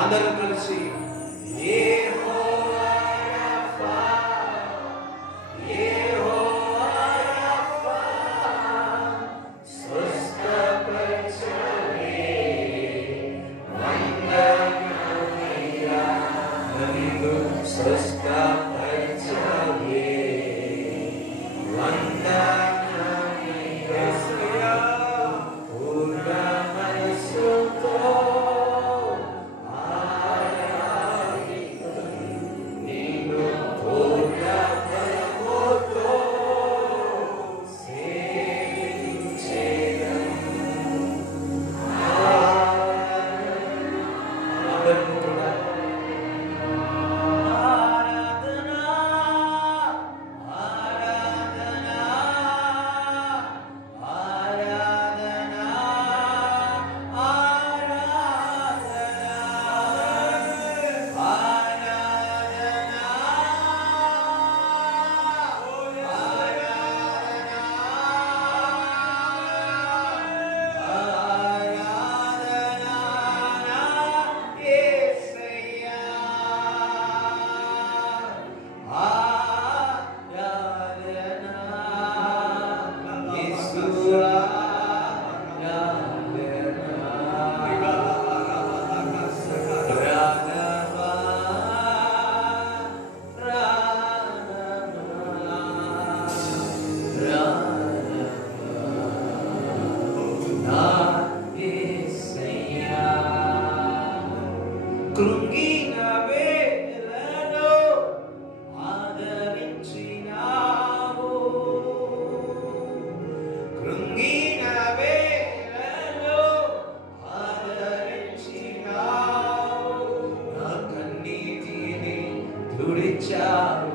అందరూ కలిసి కృంగిన వేళలో ఆదరించినావు, కృంగిన వేళలో ఆదరించినావు, నా కన్నీటిని తుడిచావు,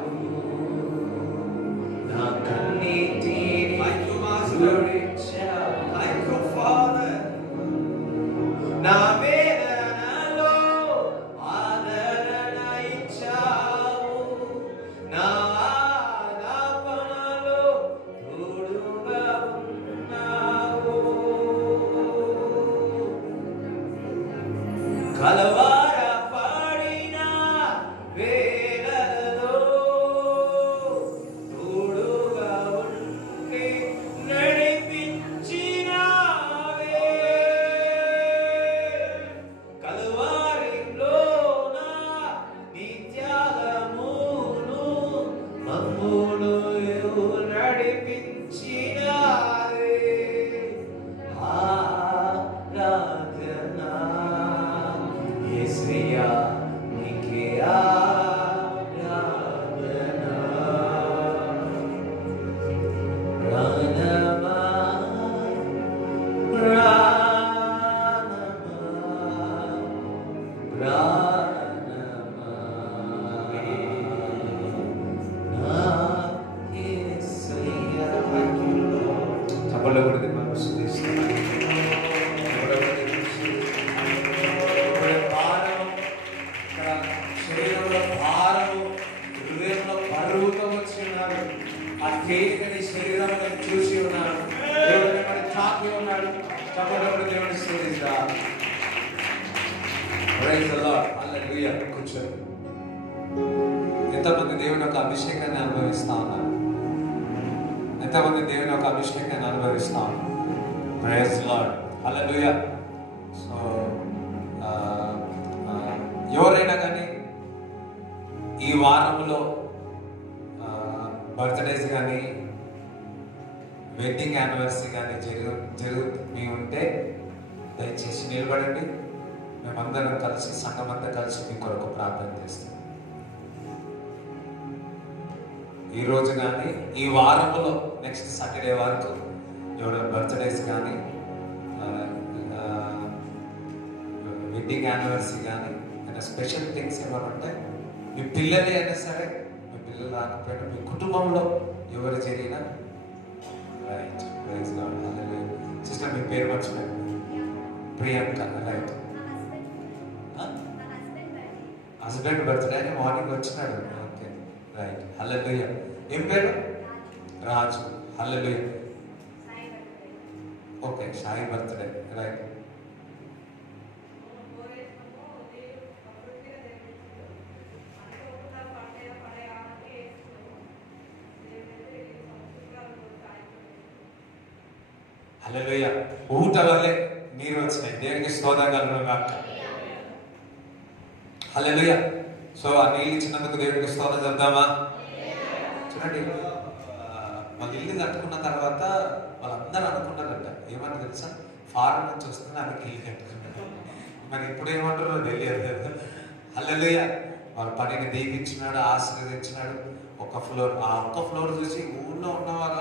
నా కన్నీటిని తుడిచావు. Thank you, Father. నా వేదనలో ఆదరణ ఇచ్చావు, నా ఆలాపనలో తోడుగా ఉన్నావు. కలవరపడిన వేళలలో తోడుగా ఉండి నడిపించినావే, కలవరిలోన నీ త్యాగమును మమ్మును నడిపించినావే. ఆరాధన యేసయ్యా నీకే ఆరాధన. ప్రాణమా ప్రాణమా నా యేసయ్యా. చప్పట్లు కొడితే మనం స్తుతిస్తున్నాం. శరీరంలో భారము, హృదయంలో బరువుతో వచ్చి ఉన్నాడు. ఆ తేలికని శరీరంలో చూసి ఉన్నాడు. దేవుడు మిమ్మల్ని తాకి ఉన్నాడు. చప్పట్లు దేవుని స్తుతిద్దాం. Praise the lord. హల్లెలూయా. కూర్చోండి. ఎంతమంది దేవుని యొక్క అభిషేకాన్ని అనుభవిస్తా ఉన్నారు? ఎంతమంది దేవుని యొక్క అభిషేకాన్ని అనుభవిస్తా ఉన్నారు? Praise the lord. Hallelujah. So ఎవరైనా కానీ ఈ వారంలో బర్త్డేస్ కానీ వెడ్డింగ్ యానివర్సరీ కానీ జరుగుతూ ఉంటే దయచేసి నిలబడండి. మేమందరం కలిసి, సంఘమంతా కలిసి మీ కొరకు ప్రార్థన చేస్తాం. ఈరోజు కానీ ఈ వారంలో నెక్స్ట్ సాటర్డే వరకు ఎవరైనా బర్త్డేస్ కానీ వెడ్డింగ్ యానివర్సరీ కానీ స్పెషల్ థింగ్స్ ఏమైనా ఉంటే, మీ పిల్లలే అయినా సరే, మీ పిల్లలు రాకపోయినా మీ కుటుంబంలో ఎవరు జరిగినా right. Praise God. Hallelujah. Sister మీ పేరు మర్చిపోయాను. ప్రియాంక. రైట్. హస్బెండ్ బర్త్డే అని మార్నింగ్ వచ్చినాడు. Okay, right. హల్లెలూయా. ఏం పేరు? Raju. Hallelujah. Okay, Sai birthday, right. Hallelujah. ఊట వల్లే నీరు వచ్చినాయి. దేవునికి స్తోత్రం కలుగును గాక. హల్లెలూయా. సో ఆ నీళ్ళు ఇచ్చినందుకు దేవునికి స్తోత్రం చెప్దామా? చూడండి, వాళ్ళ ఇల్లు కట్టుకున్న తర్వాత వాళ్ళందరూ అనుకున్నారంట, ఏమని తెలుసా, ఫారెన్ నుంచి వస్తుంది ఆమెకి ఇల్లు కట్టుకున్నారు. మరి ఇప్పుడు ఏమంటారో తెలియదు కదా. హల్లెలూయా. వాళ్ళ పనిని దీవించినాడు, ఆశీర్వదించినాడు. ఒక ఫ్లోర్, ఆ ఒక్క ఫ్లోర్ చూసి ఊళ్ళో ఉన్నవారు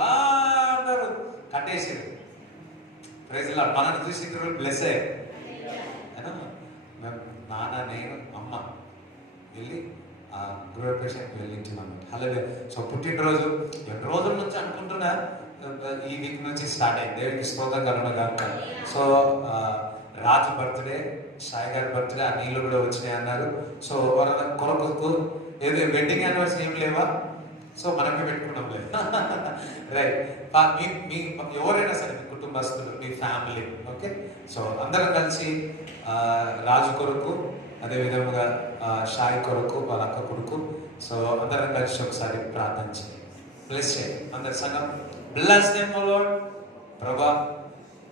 అందరూ కట్టేసారు. Praise lord. మనల్ని చూసి ఇంటర్వ్యూ బ్లెస్ అయ్యారు. మేము నాన్న, నేను, అమ్మ వెళ్ళి ఆ గృహప్రవేశానికి వెళ్ళింటున్నాం. హల్లెలూయా. సో పుట్టినరోజు ఎన్ని రోజుల నుంచి అనుకుంటున్నా, ఈ వీక్ నుంచి స్టార్ట్ అయింది. దేవునికి స్తోత్రం కలుగును గాక. సో రాజు బర్త్డే, సాయి గారి బర్త్డే, ఆ నీళ్ళు కూడా వచ్చినాయి అన్నారు. సో వాళ్ళ కొరకు ఏదో వెడ్డింగ్ యానివర్సరీ ఏం లేవా? సో మనమే పెట్టుకున్నాం లేదు. రైట్. మీ ఎవరైనా సరే, మీ కుటుంబస్తులు, మీ ఫ్యామిలీ, ఓకే. సో అందరం కలిసి రాజు కొరకు, అదే విధముగా సాయి కొరకు, వాళ్ళ అక్క కొరకు, సో అందరం కలిసి ఒకసారి ప్రార్థన చేయండి. బ్లెస్ చేయండి అందరి సంఘం. బ్లెస్ దెమ్ ఓ లార్డ్. ప్రభువా,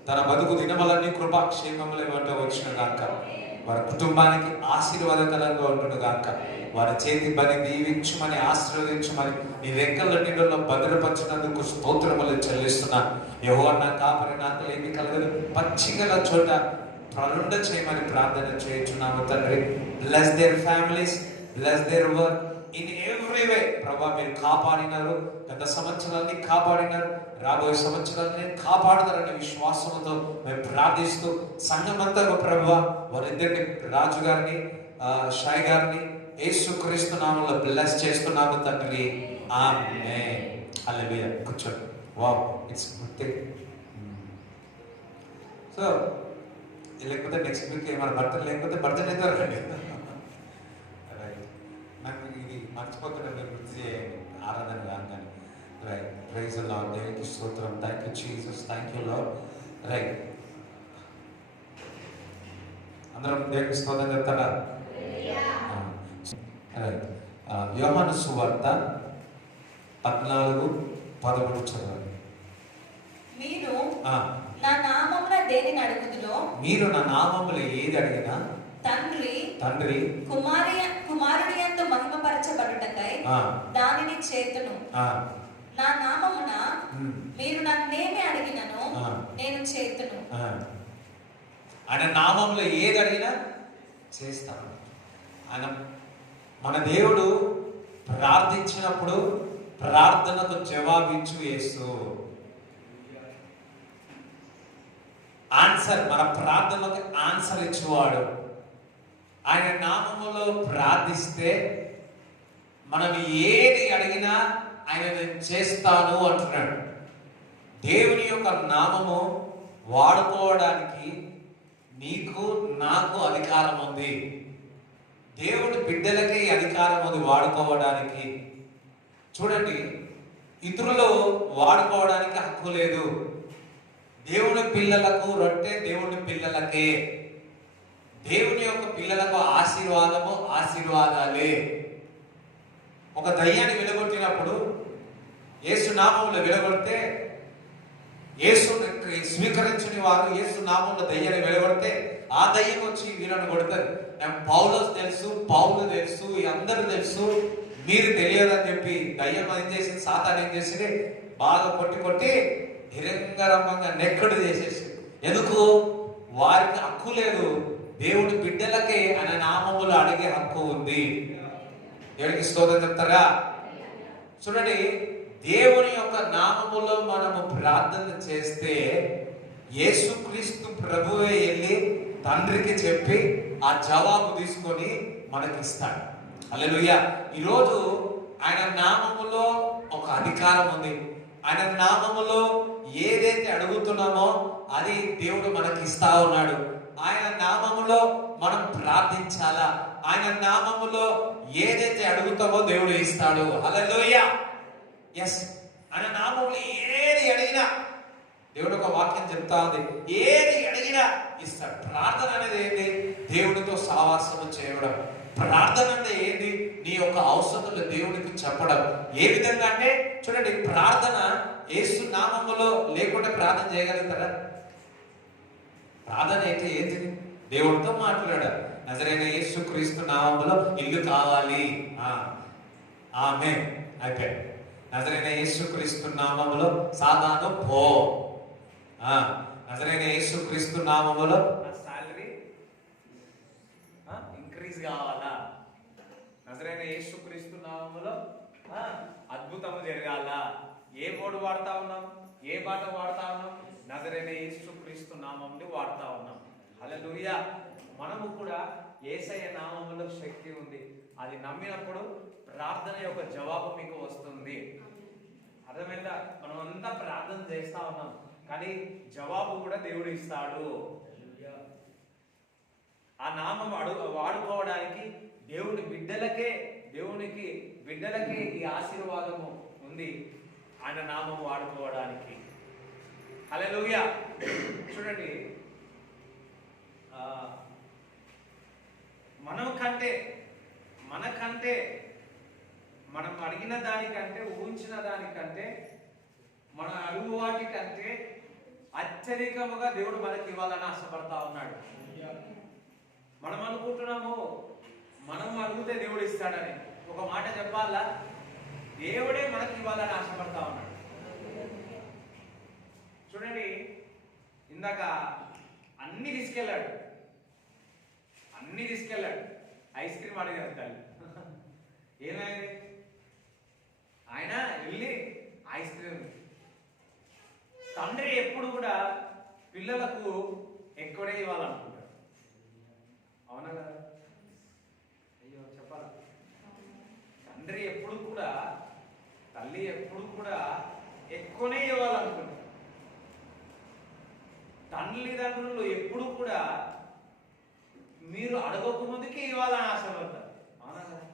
తన బతుకు దినములన్నీ కృపా క్షేమములు ఇవ్వటం వచ్చిన గాక. వారి కుటుంబానికి ఆశీర్వాదకరంగా ఉంటును గాక. వారి చేతి పని దీవించుమని, ఆశీర్వదించుమని, నీ రెక్కల నీళ్ళలో భద్రపరిచినందుకు స్తోత్రములు చెల్లిస్తున్నా. యెహోవా నా కాపరి, నాకు ఏమి కలగదు. పచ్చిగల చోట ప్రలుండ చేయమని ప్రార్థన చేయించున్నాము తండ్రి. Bless their families, bless their work in every way. ప్రభా, మీరు కాపాడినారు, గత సంవత్సరాన్ని కాపాడినారు, రాబోయే సంవత్సరాన్ని కాపాడుతారనే విశ్వాసంతో మేము ప్రార్థిస్తూ సంఘమంతా ప్రభా, వారిద్దరిని, రాజు గారిని, సాయి గారిని యేసుక్రీస్తు నామములో బ్లెస్ చేస్తున్నాము తండ్రి. ఆమేన్. హల్లెలూయా. కూర్చోండి. Wow, it's good thing. So లేకపోతే నెక్స్ట్ వీక్ ఏమైనా బర్త్డే, లేకపోతే బర్త్డే రండి. రైట్. నాకు ఇది మర్చిపోకుండా మీరు గుర్తు చేయండి ఆరాధన కాగానే. రైట్. Praise the lord. దేవునికి స్తోత్రం. Thank you Jesus. Thank you lord. Right. అందరం దేవునికి స్తోత్రం చెప్తారా? రైట్. యోహాను సువార్త 14:13 చదవండి. మీరు నా నామమున దేనిని అడుగుదురో, మీరు నా నామములో ఏది అడిగినా తండ్రి కుమారుని యందు మహిమపరచబడుటకై దానిని చేతును. నా నామమున మీరు నన్నేమి అడిగినను నేను చేతును. ఆయన నామంలో ఏది అడిగినా చేస్తాను. ఆయన, మన దేవుడు ప్రార్థించినప్పుడు ప్రార్థనకు జవాబిచ్చు యేసు. ఆన్సర్, మన ప్రార్థనకు ఆన్సర్ ఇచ్చేవాడు. ఆయన నామములో ప్రార్థిస్తే మనం ఏది అడిగినా ఆయన నేను చేస్తాను అంటున్నాడు. దేవుని యొక్క నామము వాడుకోవడానికి నీకు నాకు అధికారం ఉంది. దేవుడి బిడ్డలకి అధికారం ఉంది వాడుకోవడానికి. చూడండి, ఇతరులు వాడుకోవడానికి హక్కు లేదు. దేవుని పిల్లలకు రొట్టె దేవుని పిల్లలకే. దేవుని యొక్క పిల్లలకు ఆశీర్వాదాలే. ఒక దయ్యాన్ని వెలగొట్టినప్పుడు, యేసు నామములో వెలగొడితే, యేసుని స్వీకరించని వారు యేసు నామములో దయ్యాన్ని వెలగొడితే ఆ దయ్యం వచ్చి వీళ్ళని కొడతారు. పౌలు తెలుసు, అందరూ తెలుసు, మీరు తెలియదని చెప్పి దయ్యం ఏం చేసింది, సాతాను ఏం చేసింది, బాగా కొట్టి నిరంగరంగా నెక్కడు చేసేసి. ఎందుకు? వారికి హక్కు లేదు. దేవుడి బిడ్డలకే ఆయన నామములు అడిగే హక్కు ఉంది. దేవునికి స్తోత్రం చెప్తారా? చూడండి, దేవుని యొక్క నామములో మనము ప్రార్థన చేస్తే యేసుక్రీస్తు ప్రభువే వెళ్ళి తండ్రికి చెప్పి ఆ జవాబు తీసుకొని మనకి ఇస్తాడు. హల్లెలూయా. ఈరోజు ఆయన నామములో ఒక అధికారం ఉంది. ఆయన నామములో ఏదైతే అడుగుతున్నామో అది దేవుడు మనకి ఇస్తా ఉన్నాడు. ఆయన నామములో మనం ప్రార్థించాలా, ఆయన ఆయన నామములో ఏదైతే అడుగుతావో దేవుడు ఇస్తాడు. హల్లెలూయా. ఎస్, ఆయన నామములో ఏది అడిగినా, దేవుడు ఒక వాక్యం చెప్తా ఉంది, ఏది అడిగినా ఇస్తాడు. ప్రార్థన అనేది ఏంటి? దేవుడితో సావాసము చేయడం. ప్రార్థన అంటే ఏంటి? నీ యొక్క అవసరతలు దేవుడికి చెప్పడం. ఏ విధంగా అంటే చూడండి, ప్రార్థన యేసు నామములో లేకుండా ప్రార్థన చేయగలుగుతారా? ప్రార్థన అయితే ఏంటిది? దేవుడితో మాట్లాడాలి. నజరైన యేసు క్రీస్తు నామములో ఇల్లు కావాలి, ఆమేన్, అయిపోయింది. నజరైన యేసు క్రీస్తు నామములో సాతాను పో. నజరైన యేసు క్రీస్తు నామములో నా సాలరీ ఇంక్రీజ్ కావాలా? నజరైన యేసు క్రీస్తు నామములో అద్భుతము జరగాల. ఏ బోర్డు వాడుతా ఉన్నాం? ఏ పాట వాడుతా ఉన్నాం? నజరైన యేసు క్రీస్తు నామంని వాడుతా ఉన్నాం. హల్లెలూయా. మనము కూడా యేసయ్య నామములో శక్తి ఉంది. అది నమ్మినప్పుడు ప్రార్థన యొక్క జవాబు మీకు వస్తుంది. అర్థమైందా? మనం అంతా ప్రార్థన చేస్తా ఉన్నాం, కానీ జవాబు కూడా దేవుడు ఇస్తాడు. ఆ నామం వాడుకోవడానికి దేవునికి బిడ్డలకే ఈ ఆశీర్వాదము ఉంది, ఆయన నామం వాడుకోవడానికి. హల్లెలూయా. చూడండి, మనకంటే మనం అడిగిన దానికంటే, ఊహించిన దానికంటే, మన అడుగు వాటికంటే అత్యధికముగా దేవుడు మనకి ఇవ్వాలని ఆశపడతా ఉన్నాడు. మనం అనుకుంటున్నాము మనం అడిగితే దేవుడు ఇస్తాడని. ఒక మాట చెప్పాలా, దేవుడే మనకి ఇవ్వాలని ఆశపడతా ఉన్నాడు. చూడండి, ఇందాక అన్ని తీసుకెళ్ళాడు. ఐస్ క్రీమ్ అడిగారు తల్లి. ఏమైంది? ఆయన వెళ్ళి ఐస్ క్రీమ్. తండ్రి ఎప్పుడు కూడా పిల్లలకు ఎక్కువనే ఇవ్వాలనుకుంటాడు. అవునా కదా? అయ్యో చెప్పాలా? తండ్రి ఎప్పుడు కూడా, తల్లి ఎప్పుడు కూడా ఎక్కువనే ఇవ్వాలనుకుంటాడు. తల్లిదండ్రులు ఎప్పుడు కూడా మీరు అడగక ముందుకే ఇవ్వాలని ఆశపడతారు. అవునా కదా?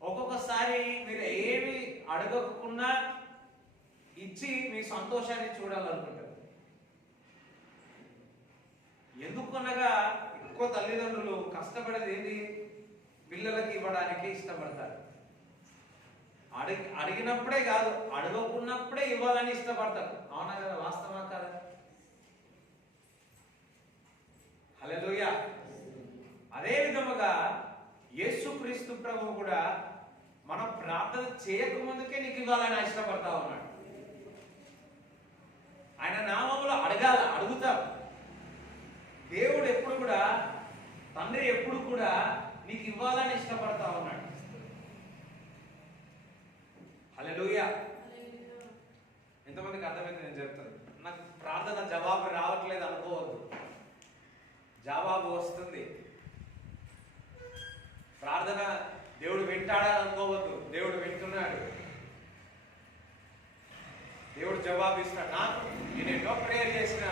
ఒక్కొక్కసారి మీరు ఏమి అడగకుండా ఇచ్చి మీ సంతోషాన్ని చూడాలనుకుంటారు. ఎందుకనగా ఎక్కువ తల్లిదండ్రులు కష్టపడేది ఏంటి? పిల్లలకి ఇవ్వడానికి ఇష్టపడతారు. అడిగినప్పుడే కాదు, అడగకున్నప్పుడే ఇవ్వాలని ఇష్టపడతారు. అవునా కదా? వాస్తవా కదా? హల్లెలూయా. అదే విధముగా యేసుక్రీస్తు ప్రభువు కూడా మనం ప్రార్థన చేయకముందుకే నీకు ఇవ్వాలని ఇష్టపడతా ఉన్నాడు. ఆయన నామములో అడుగుతాం. దేవుడు ఎప్పుడు కూడా, తండ్రి ఎప్పుడు కూడా నీకు ఇవ్వాలని ఇష్టపడతా ఉన్నాడు. హల్లెలూయా. ఎంతమందికి అర్థమైంది నేను చెప్తాను? నాకు ప్రార్థన జవాబు రావట్లేదు అనుకోవద్దు, జవాబు వస్తుంది. ప్రార్థన దేవుడు వింటాడని అనుకోవద్దు, దేవుడు వింటున్నాడు. దేవుడు జవాబు ఇస్తాడు. నాకు నేను ఎన్నో ప్రేయర్ చేసిన,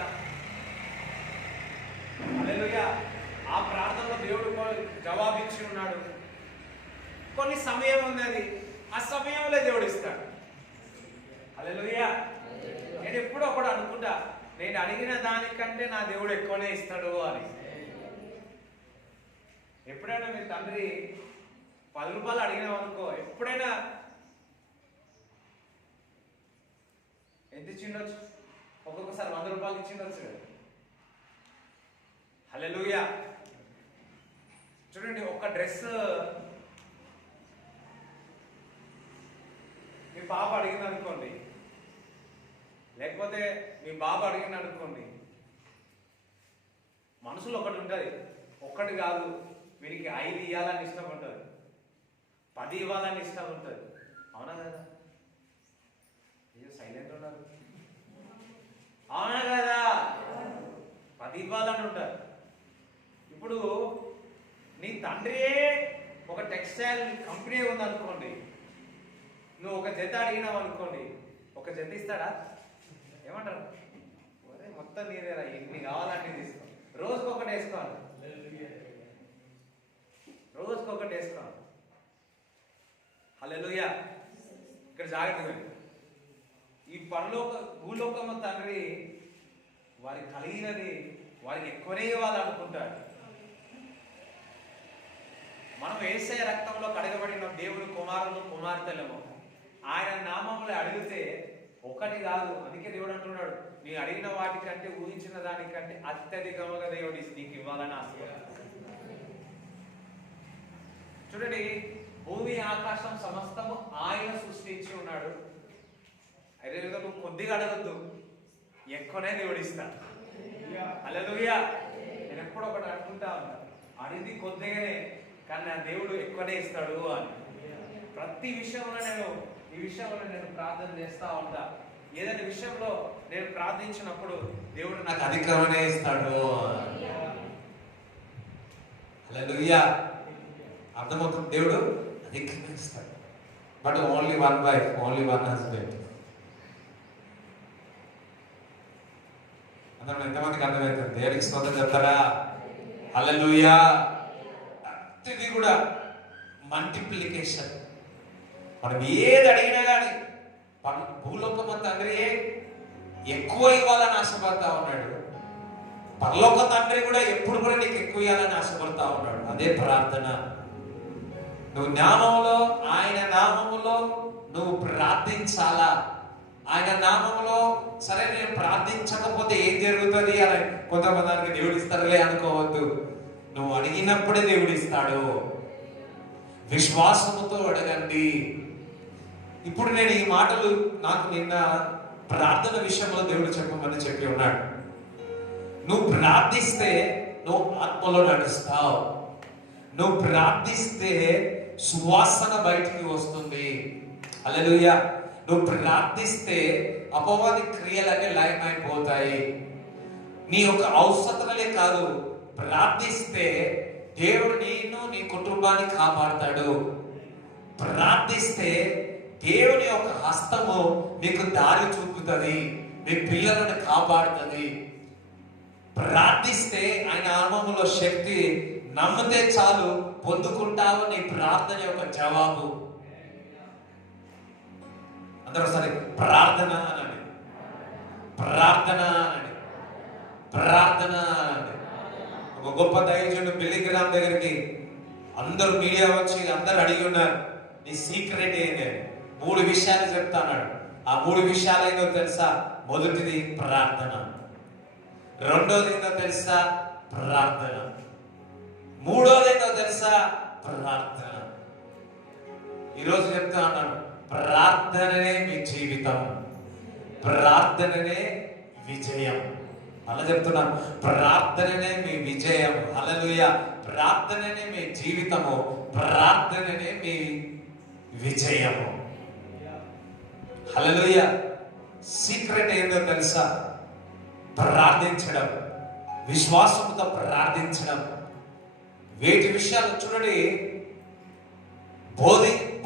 హల్లెలూయా, ఆ ప్రార్థనలో దేవుడు జవాబు ఇచ్చి ఉన్నాడు. కొన్ని సమయం ఉన్నది, ఆ సమయంలో దేవుడు ఇస్తాడు. హల్లెలూయా. నేను ఎప్పుడో ఒకటి అనుకుంటా, నేను అడిగిన దానికంటే నా దేవుడు ఎక్కువనే ఇస్తాడు అని. ఎప్పుడైనా మీ తండ్రి 10 రూపాయలు అడిగినావు అనుకో, ఎప్పుడైనా ఎంత ఇచ్చిండొచ్చు? ఒక్కొక్కసారి 100 రూపాయలు ఇచ్చిండొచ్చు కదా. హల్లెలూయా. చూడండి, ఒక డ్రెస్ మీ పాప అడిగింది అనుకోండి, లేకపోతే మీ బాబు అడిగింది అనుకోండి, మనసులో ఒకటి ఉంటుంది. ఒక్కటి కాదు, వీరికి 5 ఇవ్వాలని ఇష్టం ఉంటుంది, 10 ఇవ్వాలని ఇష్టం ఉంటుంది. అవునా కదా? అయ్యో సైలెంట్ ఉన్నారు. అవునా కదా? 10 ఇవ్వాలని ఉంటారు. ఇప్పుడు నీ తండ్రియే ఒక టెక్స్టైల్ కంపెనీ ఉందనుకోండి, నువ్వు ఒక జత అడిగినావు అనుకోండి, ఒక జత ఇస్తాడా? ఏమంటారు? మొత్తం నీదేరా, ఎన్ని కావాలంటే తీసుకో, రోజుకొకటి వేసుకోవాలి. జాగ్రత్తగా ఈ భూలోకము తండ్రి వారికి కలిగినది వారికి ఎక్కువనే ఇవ్వాలనుకుంటాడు. మనం యేసయ్య రక్తంలో కడగబడిన దేవుని కుమారులు కుమార్తెలము. ఆయన నామములు అడిగితే ఒకటి కాదు. అందుకే దేవుడు అంటున్నాడు, నీ అడిగిన వాటికంటే ఊహించిన దానికంటే అత్యధికంగా దేవుడు నీకు ఇవ్వాలని ఆశపడ్డాడు. చూడండి, భూమి ఆకాశం సమస్తము ఆయన సృష్టించి ఉన్నాడు. అదే విధంగా నువ్వు కొద్దిగా అడగద్దు, ఎక్కువనే దేవుడు ఇస్తాడు. హల్లెలూయా. నేను ఎప్పుడు ఒకటి అనుకుంటా ఉన్నా, అడిగింది కొద్దిగానే కానీ నా దేవుడు ఎక్కువనే ఇస్తాడు అని. ప్రతి విషయంలో ఈ విషయంలో నేను ప్రార్థన చేస్తా ఉంటా. ఏదైనా విషయంలో నేను ప్రార్థించినప్పుడు దేవుడు నాకు అధికమనే ఇస్తాడు. హల్లెలూయా. అర్థమవుతుంది, దేవుడు అధికంగా ఇస్తాడు. But only one wife, only one husband. అందరం ఎంతమందికి అర్థమవుతుంది? దేవుడికి స్తోత్రం చెప్తారా? హల్లెలూయా. ప్రతిదీ కూడా మల్టిప్లికేషన్. మనం ఏది అడిగినా కానీ భూలోకమ తండ్రి ఎక్కువ ఇవ్వాలని ఆశపడతా ఉన్నాడు. పరలోక తండ్రి కూడా ఎప్పుడు కూడా నీకు ఎక్కువ ఇవ్వాలని ఆశపడతా ఉన్నాడు. అదే ప్రార్థన. నువ్వు నామములో, ఆయన నామములో నువ్వు ప్రార్థించాలా. ఆయన నామములో సరే నేను ప్రార్థించకపోతే ఏం జరుగుతుంది అని కొంతమందికి దేవుడు ఇస్తారులే అనుకోవద్దు. నువ్వు అడిగినప్పుడే దేవుడు ఇస్తాడు. విశ్వాసముతో అడగండి. ఇప్పుడు నేను ఈ మాటలు నాకు నిన్న ప్రార్థన విషయంలో దేవుడు చెప్పమని చెప్పి ఉన్నాడు. నువ్వు ప్రార్థిస్తే నువ్వు ఆత్మలో నడుస్తావు. నువ్వు ప్రార్థిస్తే సువాసన బయటికి వస్తుంది. హల్లెలూయా. నువ్వు ప్రార్థిస్తే అపవాది క్రియలన్నీ లయమైపోతాయి. నీ యొక్క అవసరతలే కాదు, ప్రార్థిస్తే దేవుడు నిన్ను నీ కుటుంబాన్ని కాపాడతాడు. ప్రార్థిస్తే దేవుని యొక్క హస్తము మీకు దారి చూపుతుంది, మీ పిల్లలను కాపాడుతుంది. ప్రార్థిస్తే ఆయన నామములో శక్తి, నమ్మితే చాలు పొందుకుంటావు నీ ప్రార్థన యొక్క జవాబు. అందరూ సరే ప్రార్థన అనండి, ప్రార్థన అనండి, ప్రార్థన అనండి. ఒక గొప్ప దైవజనుడు బిల్లిగ్రామ్ దగ్గరికి అందరూ మీడియా వచ్చి అందరు అడిగి ఉన్నారు, నీ సీక్రెట్ ఏంటి? 3 విషయాలు చెప్తాన్నాడు. ఆ 3 విషయాలు ఏంటో తెలుసా? మొదటిది ప్రార్థన, రెండోది ఏంటో తెలుసా? ప్రార్థన, మూడోది ఏంటో తెలుసా? ప్రార్థన. ఈరోజు చెప్తా అన్నాను, ప్రార్థననే మీ జీవితం, ప్రార్థననే విజయం. అలా చెప్తున్నాను, ప్రార్థననే మీ విజయం. హల్లెలూయా. ప్రార్థననే మీ జీవితము, ప్రార్థననే మీ విజయము. హల్లెలూయా. సీక్రెట్ ఏంటో తెలుసా? ప్రార్థించడం, విశ్వాసంతో ప్రార్థించడం. వేటి విషయాలు చూడండి,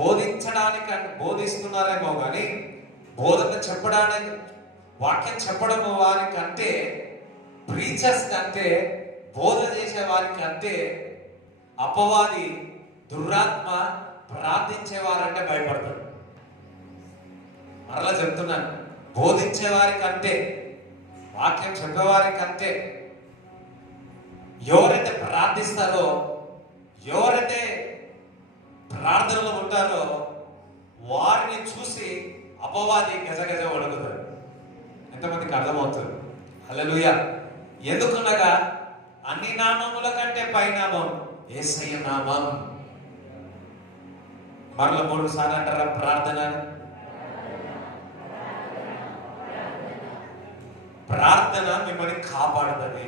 బోధించడానికి బోధిస్తున్నారేమో కానీ బోధన చెప్పడానికి, వాక్యం చెప్పడం వారికంటే, ప్రీచర్స్ కంటే, బోధన చేసే వారికంటే అపవాది దురాత్మ ప్రార్థించేవారంటే భయపడతాడు. మరలా చెప్తున్నాను, బోధించే వారికంటే, వాక్యం చెప్పేవారి కంటే ఎవరైతే ప్రార్థిస్తారో, ఎవరైతే ప్రార్థనలో ఉంటారో వారిని చూసి అపవాది గజగజ వణుకుతాడు. ఎంతమందికి అర్థమవుతుంది? హల్లెలూయా. ఎందుకనగా అన్ని నామముల కంటే పైనామం యేసయ్య నామం. మరల 3 సార్లు అంటారా ప్రార్థన? ప్రార్థన మిమ్మల్ని కాపాడుతుంది.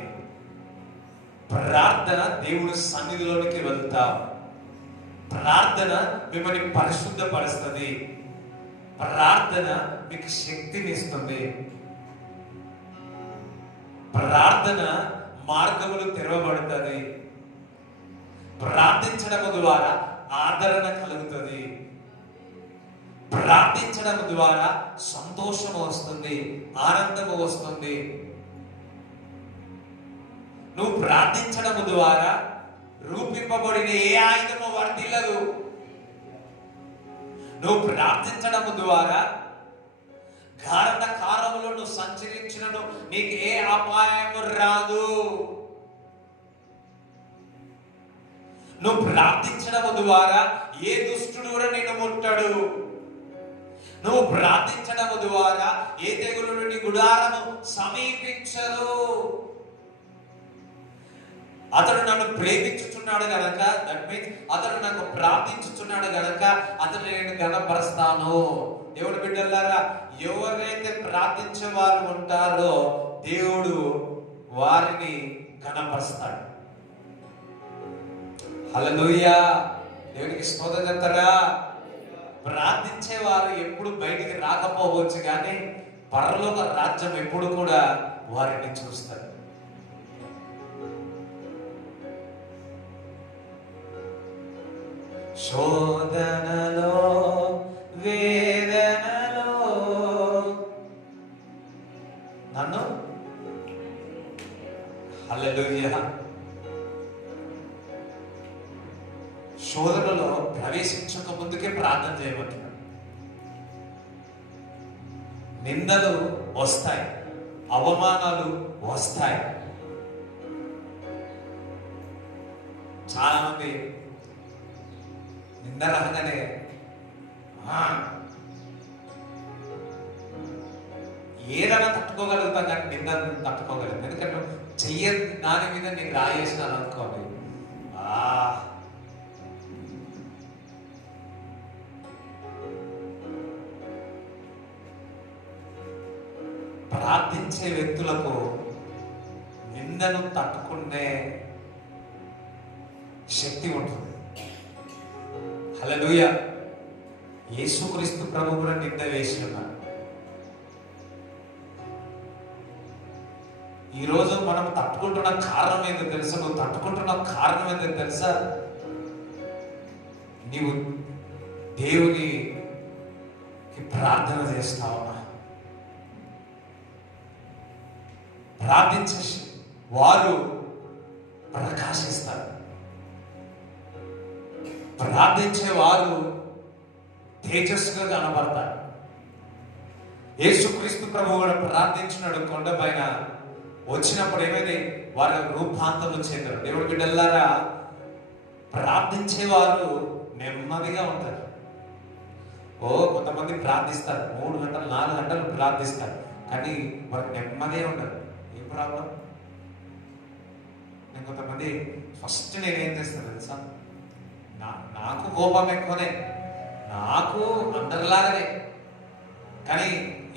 ప్రార్థన దేవుడి సన్నిధిలోనికి వెళ్తాం. ప్రార్థన మిమ్మల్ని పరిశుద్ధపరుస్తుంది. ప్రార్థన మీకు శక్తిని ఇస్తుంది. ప్రార్థన మార్గములు తెరవబడుతుంది. ప్రార్థించడం ద్వారా ఆదరణ కలుగుతుంది. ప్రార్థించడం ద్వారా సంతోషం వస్తుంది, ఆనందము వస్తుంది. నువ్వు ప్రార్థించడం ద్వారా రూపింపబడిన ఏ ఆయుధము వర్ధిల్లదు. నువ్వు ప్రార్థించడం ద్వారా గాఢకారములో నువ్వు సంచరించినను నీకు ఏ అపాయము రాదు. నువ్వు ప్రార్థించడం ద్వారా ఏ దుష్టుడు కూడా నిన్ను ముట్టడు. నువ్వు ప్రార్థించడం ద్వారా ఏ తెగులు నీ గుడారము సమీపించదు. అతడు నన్ను ప్రేమించుచున్నాడు గనక, దట్ మీన్స్ అతడు నాకు ప్రార్థించుచున్నాడు గనక అతడు నేను ఘనపరుస్తాను. దేవుడు బిడ్డలారా, ఎవరైతే ప్రార్థించే వారు ఉంటారో దేవుడు వారిని ఘనపరుస్తాడు. హల్లెలూయా, దేవునికి స్తోత్రం చెప్తారా. ప్రార్థించే వారు ఎప్పుడు బయటికి రాకపోవచ్చు, కానీ పరలోక రాజ్యం ఎప్పుడు కూడా వారిని చూస్తారు. శోధనలో వేదనలో నన్ను హల్లెలూయా శోధనలో ప్రవేశించక ముందుకే ప్రార్థన చేయబడుతున్నాడు. నిందలు వస్తాయి, అవమానాలు వస్తాయి. చాలా మంది నింద రాగానే ఏదైనా తట్టుకోగలుగుతాం, కానీ నిందను తట్టుకోగలుగుతాం. ఎందుకంటే చెయ్య దాని మీద నేను రాయేసినాను అనుకోండి, ప్రార్థించే వ్యక్తులకు నిందను తట్టుకునే శక్తి ఉంటుంది. హల్లెలూయా. యేసుక్రీస్తు ప్రభు కూడా నింద వేసి ఉన్నారు. ఈరోజు మనం తట్టుకుంటున్న కారణం ఏంటో తెలుసా? నువ్వు తట్టుకుంటున్న కారణం ఏంటో తెలుసా? నీవు దేవునికి ప్రార్థన చేస్తావు. ప్రార్థించే వారు ప్రకాశిస్తారు. ప్రార్థించే వారు తేజస్సుగా కనబడతారు. యేసుక్రీస్తు ప్రభు కూడా ప్రార్థించినాడు. కొండ పైన వచ్చినప్పుడు ఏమైంది? వారి రూపాంతరం చెందారు. దేవుడి బిడ్డలారా, ప్రార్థించేవారు నెమ్మదిగా ఉంటారు. కొంతమంది ప్రార్థిస్తారు, 3 గంటలు 4 గంటలు ప్రార్థిస్తారు, కానీ వారికి నెమ్మదిగా ఉండరు. ఏం ప్రాబ్లం? నేను కొంతమంది ఫస్ట్ నేనేం చేస్తాను తెలుసా? నాకు కోపం ఎక్కువనే, నాకు అందరిలాగానే, కానీ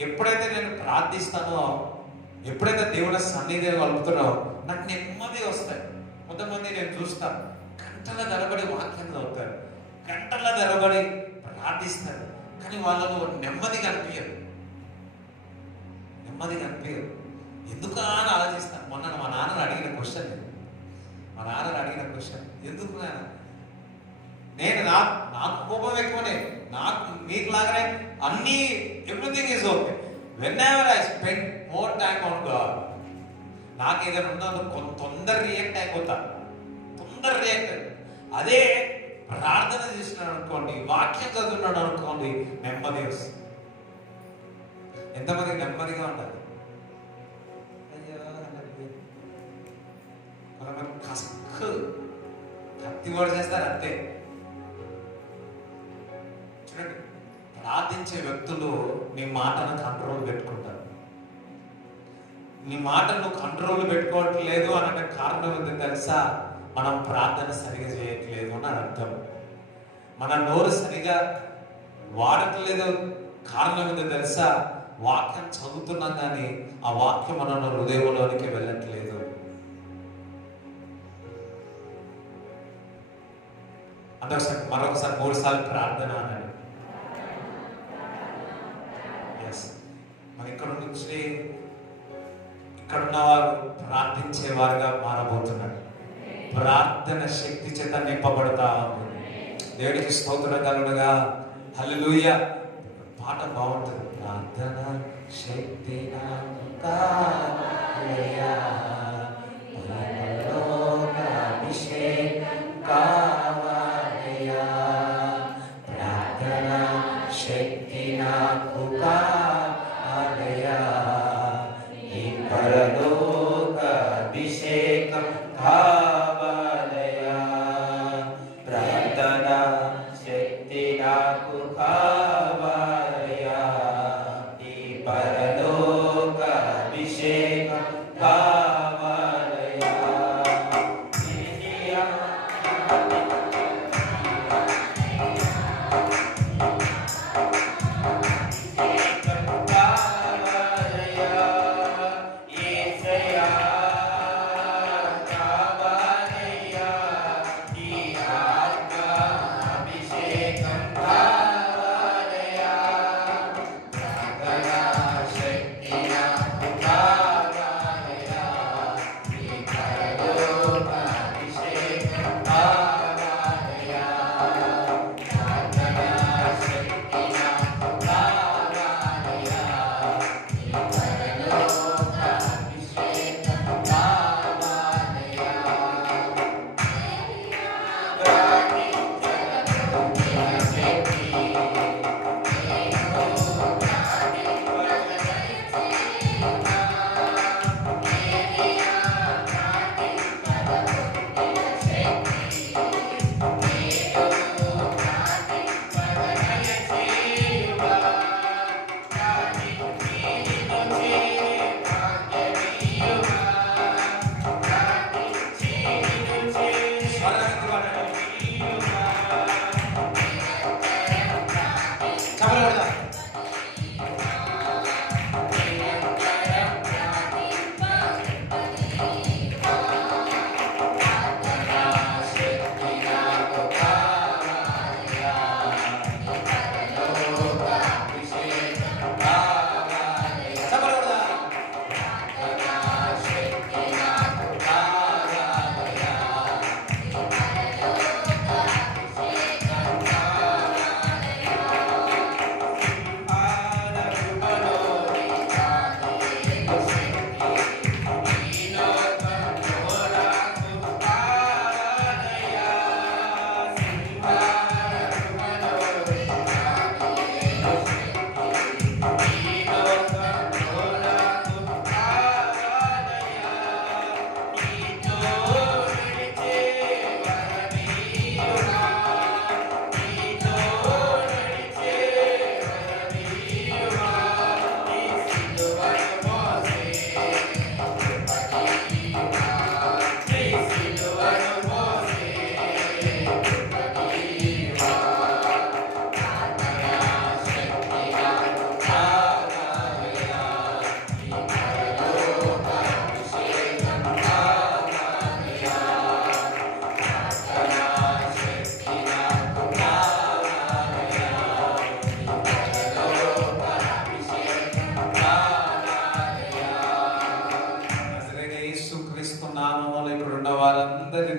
ఎప్పుడైతే నేను ప్రార్థిస్తానో, ఎప్పుడైతే దేవుడి సన్నిధిని కలుపుతానో నాకు నెమ్మది వస్తాయి. కొంతమంది నేను చూస్తాను గంటల తరబడి వాక్యం చదువుతారు, గంటల తరబడి ప్రార్థిస్తారు, కానీ వాళ్ళలో నెమ్మది కనిపించదు. నెమ్మది కనిపించదు. ఎందుకు అని ఆలోచిస్తాను. మొన్న మా నాన్నని అడిగిన క్వశ్చన్, ఎందుకు నేను నాకు కోపం ఎక్కువనే, నాకు మీకులాగానే అన్ని everything is okay. వెన్ఎవర్ I spend more time on God, నాకు ఏదైనా ఉన్నదో తొందర రియాక్ట్ అయిపోతా, తొందర రియాక్ట్. అదే ప్రార్థన చేసినాడు అనుకోండి, వాక్యం చదువుతున్నాడు అనుకోండి, నెమ్మది వస్తుంది. ఎంతమంది నెమ్మదిగా ఉండాలి? కత్తి కూడా చేస్తారు అంతే. చూడండి, ప్రార్థించే వ్యక్తులు నీ మాటను కంట్రోల్ పెట్టుకుంటారు. నీ మాటను కంట్రోల్ పెట్టుకోవట్లేదు అనే కారణం ఏంటో తెలుసా? మనం ప్రార్థన సరిగా చేయట్లేదు అని అర్థం. మన నోరు సరిగా వాడట్లేదు కారణం ఏంటో తెలుసా? వాక్యం చదువుతున్నాం కానీ ఆ వాక్యం మన హృదయంలోనికి వెళ్ళట్లేదు. అందరూ మరొకసారి 3 సార్లు ప్రార్థన అన్నాడు. మరి ఇక్కడ నుంచి ఇక్కడున్న వారు ప్రార్థించేవారుగా మారబోతున్నాడు. ప్రార్థన శక్తి చేత నింపబడతా. దేవుడికి స్తోత్రం కలుగునుగా. హల్లెలూయా. పాట బాగుంటుంది. ప్రార్థన శక్తి అభిషేకం కావాలయా, ప్రార్థన కావాలయా, ప్రార్థన శక్తి నాకు కావాలయా, ఈ పరలోక అభిషేకం కావాలయా.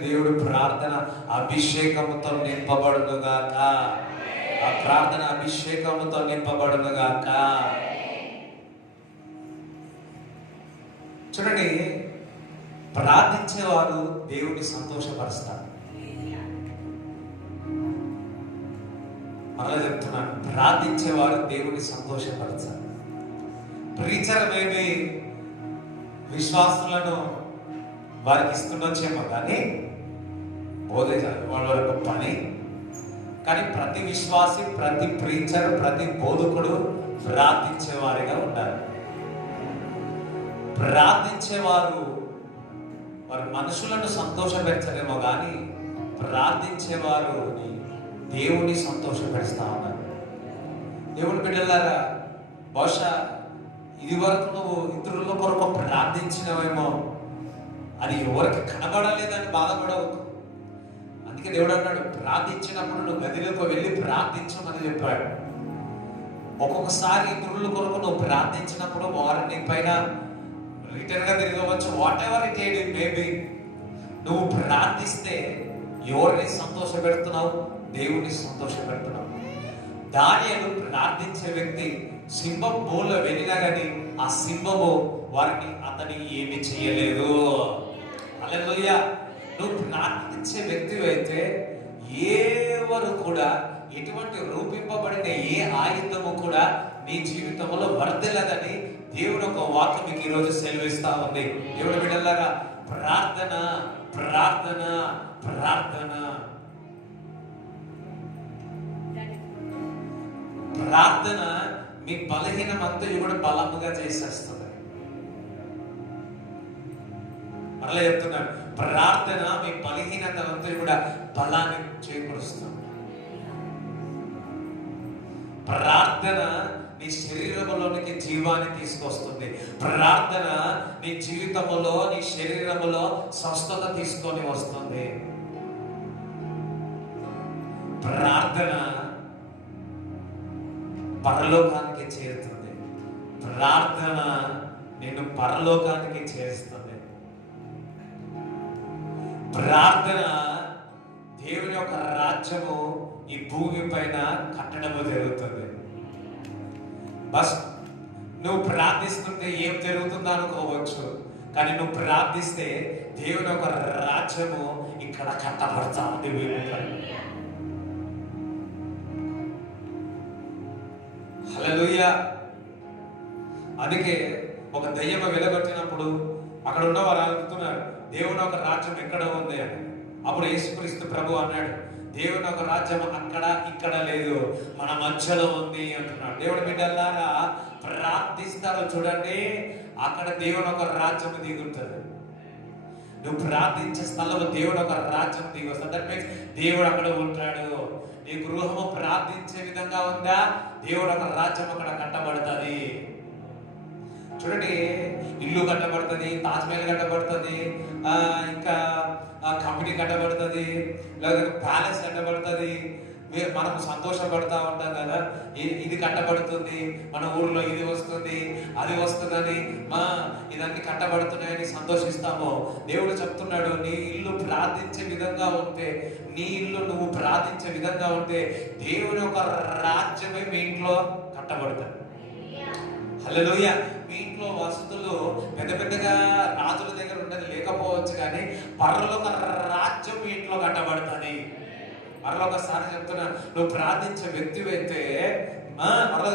దేవుడు ప్రార్థన అభిషేకముతో నింపబడునుగాక. ఆ ప్రార్థన అభిషేకముతో నింపబడునుగాక. చూడండి, ప్రార్థించేవారు దేవుడిని సంతోషపరుస్తారు. మరలా చెప్తున్నాను, ప్రార్థించేవారు దేవుడిని సంతోషపరచాలి. ప్రీచర్ మేబీ విశ్వాసులను వారికి ఇస్తుండొచ్చేమో కానీ బోధే వాళ్ళ వరకు పని. కానీ ప్రతి విశ్వాసి, ప్రతి ప్రీచర్, ప్రతి బోధకుడు ప్రార్థించేవారిగా ఉండాలి. ప్రార్థించేవారు వారు మనుషులను సంతోషపెట్టలేమో కానీ ప్రార్థించేవారు దేవుని సంతోషపెడతా ఉన్నారు. దేవుని బిడ్డలారా, బహుశా ఇది వరకు నువ్వు ఇతరుల కొరకు ప్రార్థించినవేమో, అది ఎవరికి కనబడలేదని బాధపడవు. అందుకే దేవుడు అన్నాడు, ప్రార్థించినప్పుడు నువ్వు గదిలోకి వెళ్ళి ప్రార్థించమని చెప్పాడు. ఒక్కొక్కసారి ఇతరుల కొరకు నువ్వు ప్రార్థించినప్పుడు వారు నీ పైన రిటర్న్ గా తిరగవచ్చు. వాట్ ఎవర్ ఇట్ ఏడ్ మేబీ. నువ్వు ప్రార్థిస్తే ఎవరిని సంతోష పెడుతున్నావు? దేవుడిని సంతోష పెడుతున్నావు. దానియేలు ప్రార్థించే వ్యక్తి సింహం బోలో వెళ్ళినా కానీ ఆ సింహము వారిని అతని ఏమి చేయలేదు. హల్లెలూయా. నువ్వు ప్రార్థించే వ్యక్తి అయితే ఎవరు కూడా ఎటువంటి రూపింపబడిన ఏ ఆయుధము కూడా నీ జీవితంలో వర్ధిల్లదని దేవుడు ఒక వాక్యం మీకు ఈరోజు సెలవిస్తా ఉంది. దేవుడు బిడ్డలారా, ప్రార్థన ప్రార్థన ప్రార్థన ప్రార్థన మీ బలహీనమంతయు కూడా బలముగా చేసేస్తుంది. మరలా చెప్తున్నాను, ప్రార్థన మీ బలహీనత అంతా కూడా బలాన్ని చేకూరుస్తుంది. ప్రార్థన నీ శరీరంలోనికి జీవాన్ని తీసుకొస్తుంది. ప్రార్థన నీ జీవితంలో, నీ శరీరంలో స్వస్థత తీసుకొని వస్తుంది. ప్రార్థన పరలోకానికి చేరుతుంది. ప్రార్థన నిన్ను పరలోకానికి చేరుస్తుంది. ప్రార్థన దేవుని యొక్క రాజ్యము ఈ భూమి పైన కట్టడము జరుగుతుంది. బస్ నువ్వు ప్రార్థిస్తుంటే ఏం జరుగుతుందో అనుకోవచ్చు, కానీ నువ్వు ప్రార్థిస్తే దేవుని యొక్క రాజ్యము ఇక్కడ కట్టబడతా ఉంది భూమి పైన. హల్లెలూయా. అందుకే ఒక దయ్యం వెలగొట్టినప్పుడు అక్కడ ఉన్న వారు అడుగుతున్నారు, దేవుని ఒక రాజ్యం ఎక్కడ ఉంది అని. అప్పుడు యేసుక్రీస్తు ప్రభు అన్నాడు, దేవుని ఒక రాజ్యం అక్కడ ఇక్కడ లేదు, మన మధ్యలో ఉంది అంటున్నాడు. దేవుడి బిడ్డలారా ప్రార్థిస్తారు చూడండి, అక్కడ దేవుని ఒక రాజ్యం దిగుంటుంది. నువ్వు ప్రార్థించే స్థలంలో దేవుడు ఒక రాజ్యం దిగి వస్తాడు. దట్ మీన్స్ దేవుడు అక్కడ ఉంటాడు. నీ గృహము ప్రార్థించే విధంగా ఉందా, దేవుడు ఒక రాజ్యం అక్కడ కట్టబడుతుంది. చూడండి, ఇల్లు కట్టబడుతుంది, తాజ్మహల్ కట్టబడుతుంది, ఇంకా కంపెనీ కట్టబడుతుంది, లేదా ప్యాలెస్ కట్టబడుతుంది. మనము సంతోషపడతా ఉంటాం కదా, ఇది కట్టబడుతుంది, మన ఊర్లో ఇది వస్తుంది, అది వస్తుందని ఇదన్నీ కట్టబడుతున్నాయని సంతోషిస్తాము. దేవుడు చెప్తున్నాడు, నీ ఇల్లు ప్రార్థించే విధంగా ఉంటే, నీ ఇల్లు నువ్వు ప్రార్థించే విధంగా ఉంటే దేవుని యొక్క రాజ్యమే మీ ఇంట్లో కట్టబడుతుంది. హల్లెలూయా. మీ ఇంట్లో వసతులు పెద్ద పెద్దగా రాజుల దగ్గర ఉండదు లేకపోవచ్చు, కానీ పరలోక రాజ్యం మీ ఇంట్లో కట్టబడుతుంది. మరొకసారి చెప్తున్నా, నువ్వు ప్రార్థించే వ్యక్తివైతే, మరలా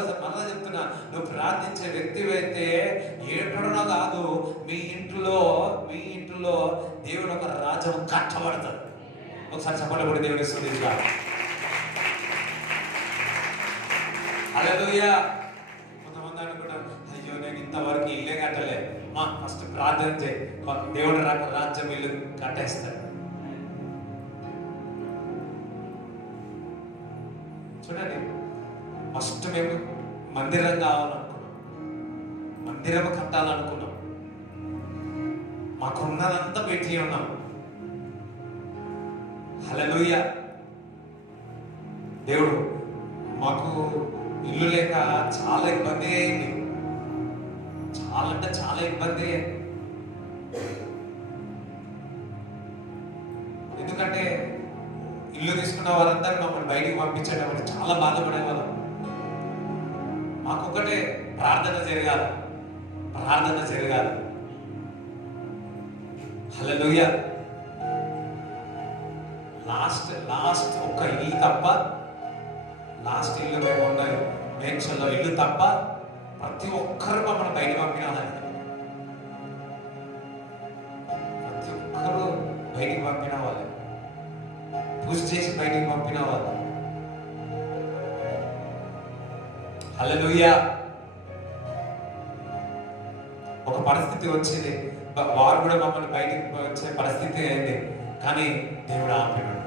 చెప్తున్నా, నువ్వు ప్రార్థించే వ్యక్తివైతే ఎక్కడనో కాదు, మీ ఇంట్లో దేవుని ఒక రాజ్యం కట్టబడుతుంది. ఒకసారి చెప్పండి కూడా దేవుని స్తుతిద్దాం. హల్లెలూయా. కొంతమంది అనుకుంటారు, అయ్యో నేను ఇంతవరకు ఇల్లే కట్టలే, ఫస్ట్ ప్రార్థన చేయి, దేవుడు రాజ్యం ఇల్లు కట్టేస్తాడు. చూడండి, ఫస్ట్ మేము మందిరం కావాలనుకున్నాం, మందిరం కట్టాలనుకున్నాం, మాకున్నదంతా పెట్టి ఉన్నాం. హల్లెలూయా. దేవుడు మాకు ఇల్లు లేక చాలా ఇబ్బంది అయింది, చాలా అంటే చాలా ఇబ్బంది అయింది. ఎందుకంటే ఇల్లు తీసుకున్న వారందరూ మమ్మల్ని బయటికి పంపించేటప్పుడు చాలా బాధపడేవాళ్ళం. మాకొక్కటే ప్రార్థన జరగాలి. హల్లెలూయా. లాస్ట్ ఒక్క ఇల్లు తప్ప, లాస్ట్ ఇల్లు మేము ఉన్నాయి మేడ్చల్లో ఇల్లు తప్ప ప్రతి ఒక్కరు మమ్మల్ని బయట పంపిన వాళ్ళని, ప్రతి ఒక్కరు బయటికి పంపిన వాళ్ళని, పూజ చేసి బయటికి పంపిన వాళ్ళు. హల్లెలూయా. ఒక పరిస్థితి వచ్చింది, వారు కూడా మమ్మల్ని బయటికి వచ్చే పరిస్థితి అయింది, కానీ దేవుడు ఆపినాడు.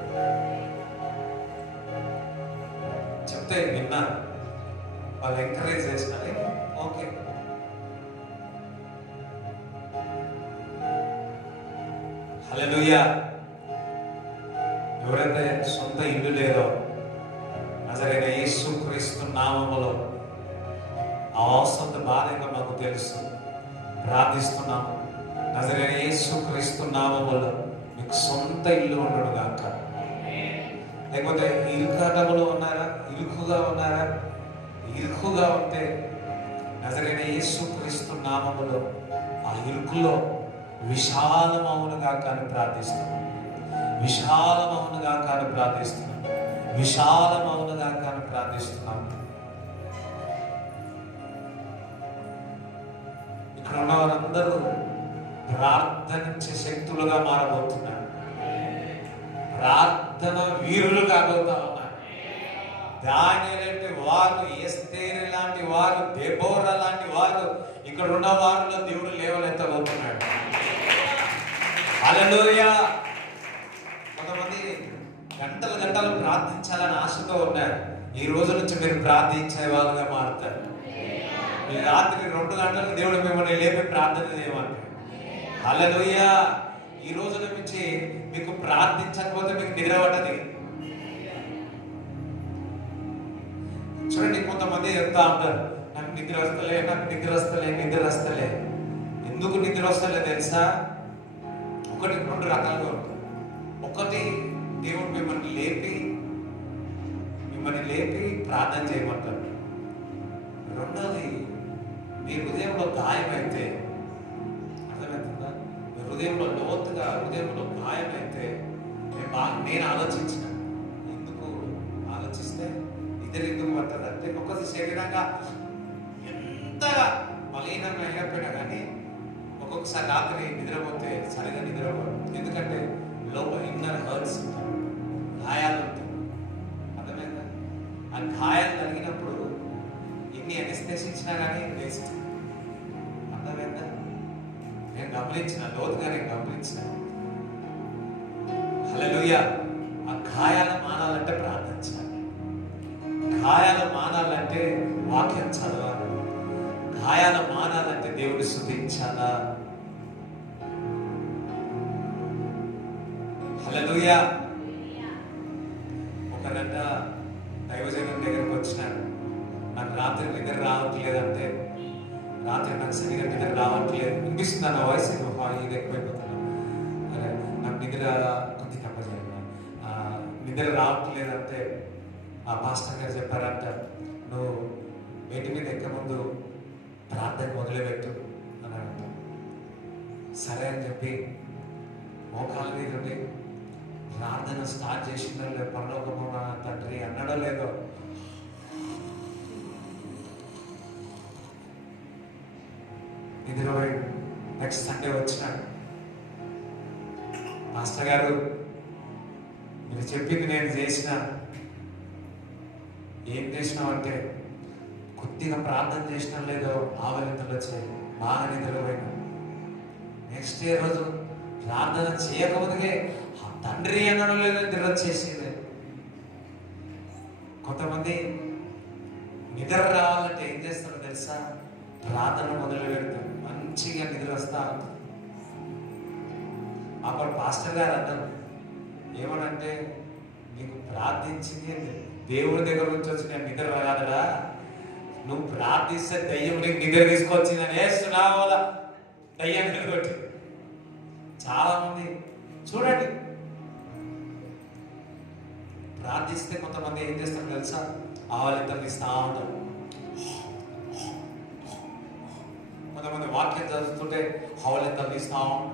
చెప్తే విన్నారు, వాళ్ళు ఎంకరేజ్ చేసినారే, ఓకే. హల్లెలూయా. ఎవరైతే సొంత ఇల్లు లేదో, నజరైన యేసుక్రీస్తు నామములో ఆ అవసరం బాధగా మాకు తెలుసు, ప్రార్థిస్తున్నాము. నజరైన యేసుక్రీస్తు నామములో మీకు సొంత ఇల్లు ఉండడు గాక. లేకపోతే ఇరుకాటములో ఉన్నారా, ఇరుకుగా ఉన్నారా? ఇరుకుగా ఉంటే నజరైన యేసుక్రీస్తు నామములో ఆ ఇరుకులో విశాలమవునుగా కానీ ప్రార్థిస్తున్నాం, విశాలమవునుగా కానీ ప్రార్థిస్తున్నాం, విశాలమవునుగా కానీ ప్రార్థిస్తున్నాం. ఇక్కడ ఉన్న వారందరూ ప్రార్థనించే శక్తులుగా మారబోతున్నారు. ప్రార్థన వీరులు కాబోతా ఉన్నారు. దానియేలు లాంటి వారు, ఎస్తేరు లాంటి వారు, దెబోరా లాంటి వారు ఇక్కడ ఉన్న వారిలో దేవుడు లేవనెత్తబోతున్నాడు. హల్లెలూయా. కొంతమంది గంటలు గంటలు ప్రార్థించాలని ఆశతో ఉన్నారు. ఈ రోజు నుంచి మీరు ప్రార్థించే వాళ్ళుగా మారుతారు. మీ రాత్రి 2 గంటలకు దేవుడు మిమ్మల్ని లేపి ప్రార్థన చేయమంటారు. హల్లెలూయా. ఈ రోజు నుంచి మీకు ప్రార్థించకపోతే మీకు నిద్ర పట్టది. చూడండి, కొంతమంది చెప్తా ఉంటారు, నాకు నిద్ర వస్తలే, నాకు నిద్ర వస్తలే, నిద్ర వస్తలే. ఎందుకు నిద్ర వస్తలే తెలుసా? 2 రకాలుగా ఉంటుంది. ఒకటి, దేవుడు మిమ్మల్ని లేపి ప్రార్థన చేయమంటారు. రెండోది, మీ హృదయంలో గాయమైతే, అర్థమవుతుందా? మీ హృదయంలో లోతుగా హృదయంలో గాయమైతే, నేను ఆలోచించిన, ఎందుకు ఆలోచిస్తే ఇద్దరు ఎందుకు పడుతుంది అంటే, ఒకటి శరీరంగా ఎంతగా బలహీనంగా అయినపోయినా కానీ ఒక్కొక్కసారి రాత్రి నిద్రపోతే సరిగా నిద్రపోరు. ఎందుకంటే లోపల ఇన్నర్ హర్ట్స్ ఉంటాయి, గాయాలు ఉంటాయి. అర్థమైందా? ఆ గాయాలు కలిగినప్పుడు ఎన్ని అనెస్థెసియా ఇచ్చినా కానీ వేస్ట్. అర్థమైందా? నేను గమనించిన, లోతుగా నేను గమనించిన. హల్లెలూయా. ఆ గాయాలు మానాలంటే ప్రార్థించాలి. గాయాలు మానాలంటే వాక్యం చదవాలి. గాయాలు మానాలంటే దేవుడిని స్తుతించాలా. హల్లెలూయా. ఒకరంట దైవజనం దగ్గరకు వచ్చినాడు, నాకు రాత్రి నిద్ర రావట్లేదంటే, రాత్రి నాకు సరిగా నిద్ర రావట్లేదు. వినిపిస్తుంది నా వాయిస్, ఇది ఎక్కువైపోతున్నాను. అరే నాకు నిద్ర కొద్ది కంపజేయాలి, నిద్ర రావట్లేదంటే ఆ పాస్టర్ గారు చెప్పారంట, నువ్వు వేటి మీద ఎక్క ముందు ప్రార్థన మొదలుపెట్టు అని అంట. సరే అని చెప్పి మోకాళ్ళ మీద ఉండి ప్రార్థన స్టార్ట్ చేసిందో లేదు, పరలోకము నా తండ్రి అన్నాడో లేదో, నిద్రపోయి నెక్స్ట్ సండే వచ్చినాడు. మాస్టర్ గారు, మీరు చెప్పింది నేను చేసిన. ఏం చేసినావంటే, కొద్దిగా ప్రార్థన చేసినా లేదో ఆవలింతలు వచ్చాయి, బాగా నిద్రపోయినా. నెక్స్ట్ డే రోజు ప్రార్థన చేయకపోతే తండ్రి అనడం లేదు, నిద్ర వచ్చేసింది. కొంతమంది నిద్ర రావాలంటే ఏం చేస్తారో తెలుసా? ప్రార్థన మొదలు పెడతారు, మంచిగా నిద్ర వస్తా ఉంటుంది. అప్పుడు పాస్టర్ గారు అన్నారు, ఏమనంటే, నీకు ప్రార్థించింది దేవుడి దగ్గర నుంచి వచ్చిన నిద్ర రాగలరా? నువ్వు ప్రార్థిస్తే దయ్యం నీకు నిద్ర తీసుకొచ్చిందని వేస్తున్నావు వల్ల దయ్యం నిలబెట్టి. చాలా మంది చూడండి, ప్రార్థిస్తే కొంతమంది ఏం చేస్తారు తెలుసా? ఆవలింతలు ఇస్తా ఉంటారు. కొంతమంది వాక్యం చదువుతుంటే ఆవలింతలు ఇస్తా ఉంటారు.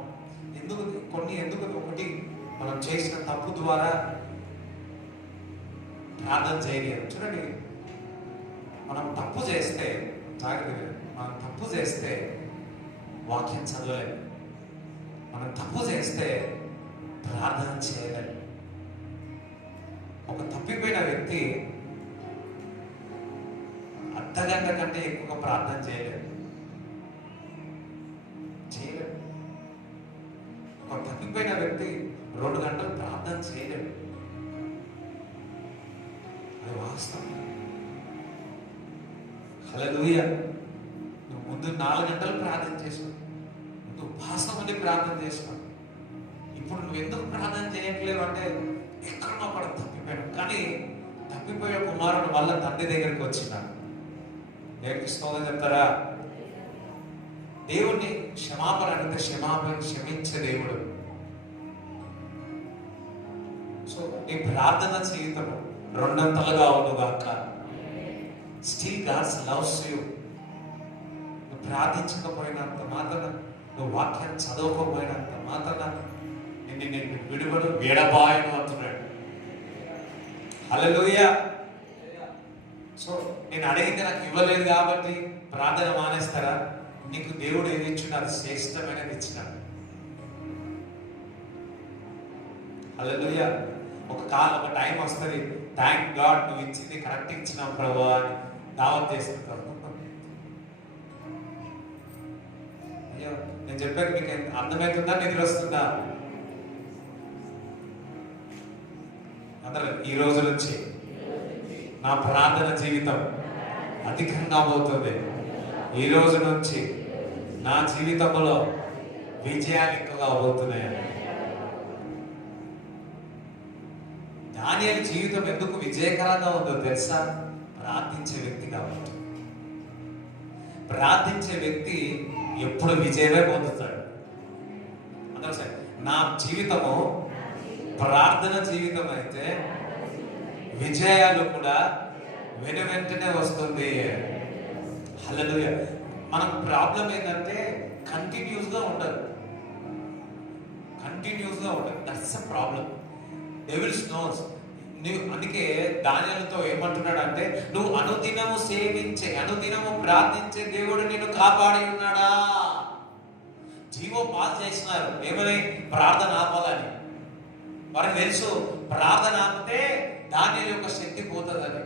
ఎందుకు ఒకటి, మనం చేసిన తప్పు ద్వారా ప్రార్థన చేయలేదు. చూడండి, మనం తప్పు చేస్తే వాక్యం చదవలేము. మనం తప్పు చేస్తే ప్రార్థన చేయలేము. ఒక తప్పిపోయిన వ్యక్తి అర్ధగంట కంటే ఎక్కువ ప్రార్థన చేయలేడు. ఒక తప్పిపోయిన వ్యక్తి 2 గంటలు ప్రార్థన చేయలేడు. అది వాస్తవం. హల్లెలూయా. నువ్వు ముందు 4 గంటలు ప్రార్థన చేసావు, నువ్వు ఉపవాసం ఉండి ప్రార్థన చేసావు. ఇప్పుడు నువ్వు ఎందుకు ప్రార్థన చేయట్లేవు అంటే, ఎక్కడో అక్కడ తప్పిపోయాడు. కానీ తప్పిపోయే కుమారుడు వల్ల తండ్రి దగ్గరికి వచ్చినాడు. దేవుడికి స్తోత్రం చెప్తారా? దేవుణ్ణి క్షమాపణ అంటే క్షమించే దేవుడు. సో నీ ప్రార్థన జీవితము 2 అవునుగాక. Still God's loves you. నువ్వు ప్రార్థించకపోయినంత మాత్రాన, నువ్వు వాక్యం చదవకపోయినంత మాత్రాన నేను విడుబడు వేడబాయను అంటున్నాడు. హల్లెలూయా. సో నేను అడిగితే నాకు ఇవ్వలేదు కాబట్టి ప్రార్థన మానేస్తారా? నీకు దేవుడు ఏది ఇచ్చినా అది శ్రేష్టమైనది ఇచ్చినాడు. హల్లెలూయా. ఒక టైం వస్తుంది, థ్యాంక్ గాడ్ నువ్వు ఇచ్చింది కరెక్ట్ ఇచ్చినావు ప్రభు అని దావత్ చేసుకుంటాం. అయ్యో నేను చెప్పాను మీకు అర్థమవుతుందా, నిద్ర వస్తుందా? అందరూ ఈ రోజు నుంచి నా ప్రార్థన జీవితం అధికంగా పోతుంది. ఈ రోజు నుంచి నా జీవితంలో విజయాలు ఎక్కువగా అవుతున్నాయి. దానియేలు జీవితం ఎందుకు విజయకరంగా ఉందో తెలుసా? ప్రార్థించే వ్యక్తి కాబట్టి. ప్రార్థించే వ్యక్తి ఎప్పుడు విజయమే పొందుతాడు. అందరూ సరే, నా జీవితము ప్రార్థన జీవితం అయితే విజయాలు కూడా వెంటనే వస్తుంది. హల్లెలూయా. మన ప్రాబ్లం ఏంటంటే కంటిన్యూస్ గా ఉండదు. That's a problem. Devils knows. నువ్వు అందుకే దానియేలుతో ఏమంటున్నాడు అంటే, నువ్వు అనుదినము సేవించే, అనుదినము ప్రార్థించే దేవుడు నిన్ను కాపాడి ఉన్నాడా. జీవో పాస్ చేసినారు ఏమని? ప్రార్థన ఆపాలని. వారికి తెలుసు ప్రార్థన ఆపితే దానియేలు యొక్క శక్తి పోతుందని.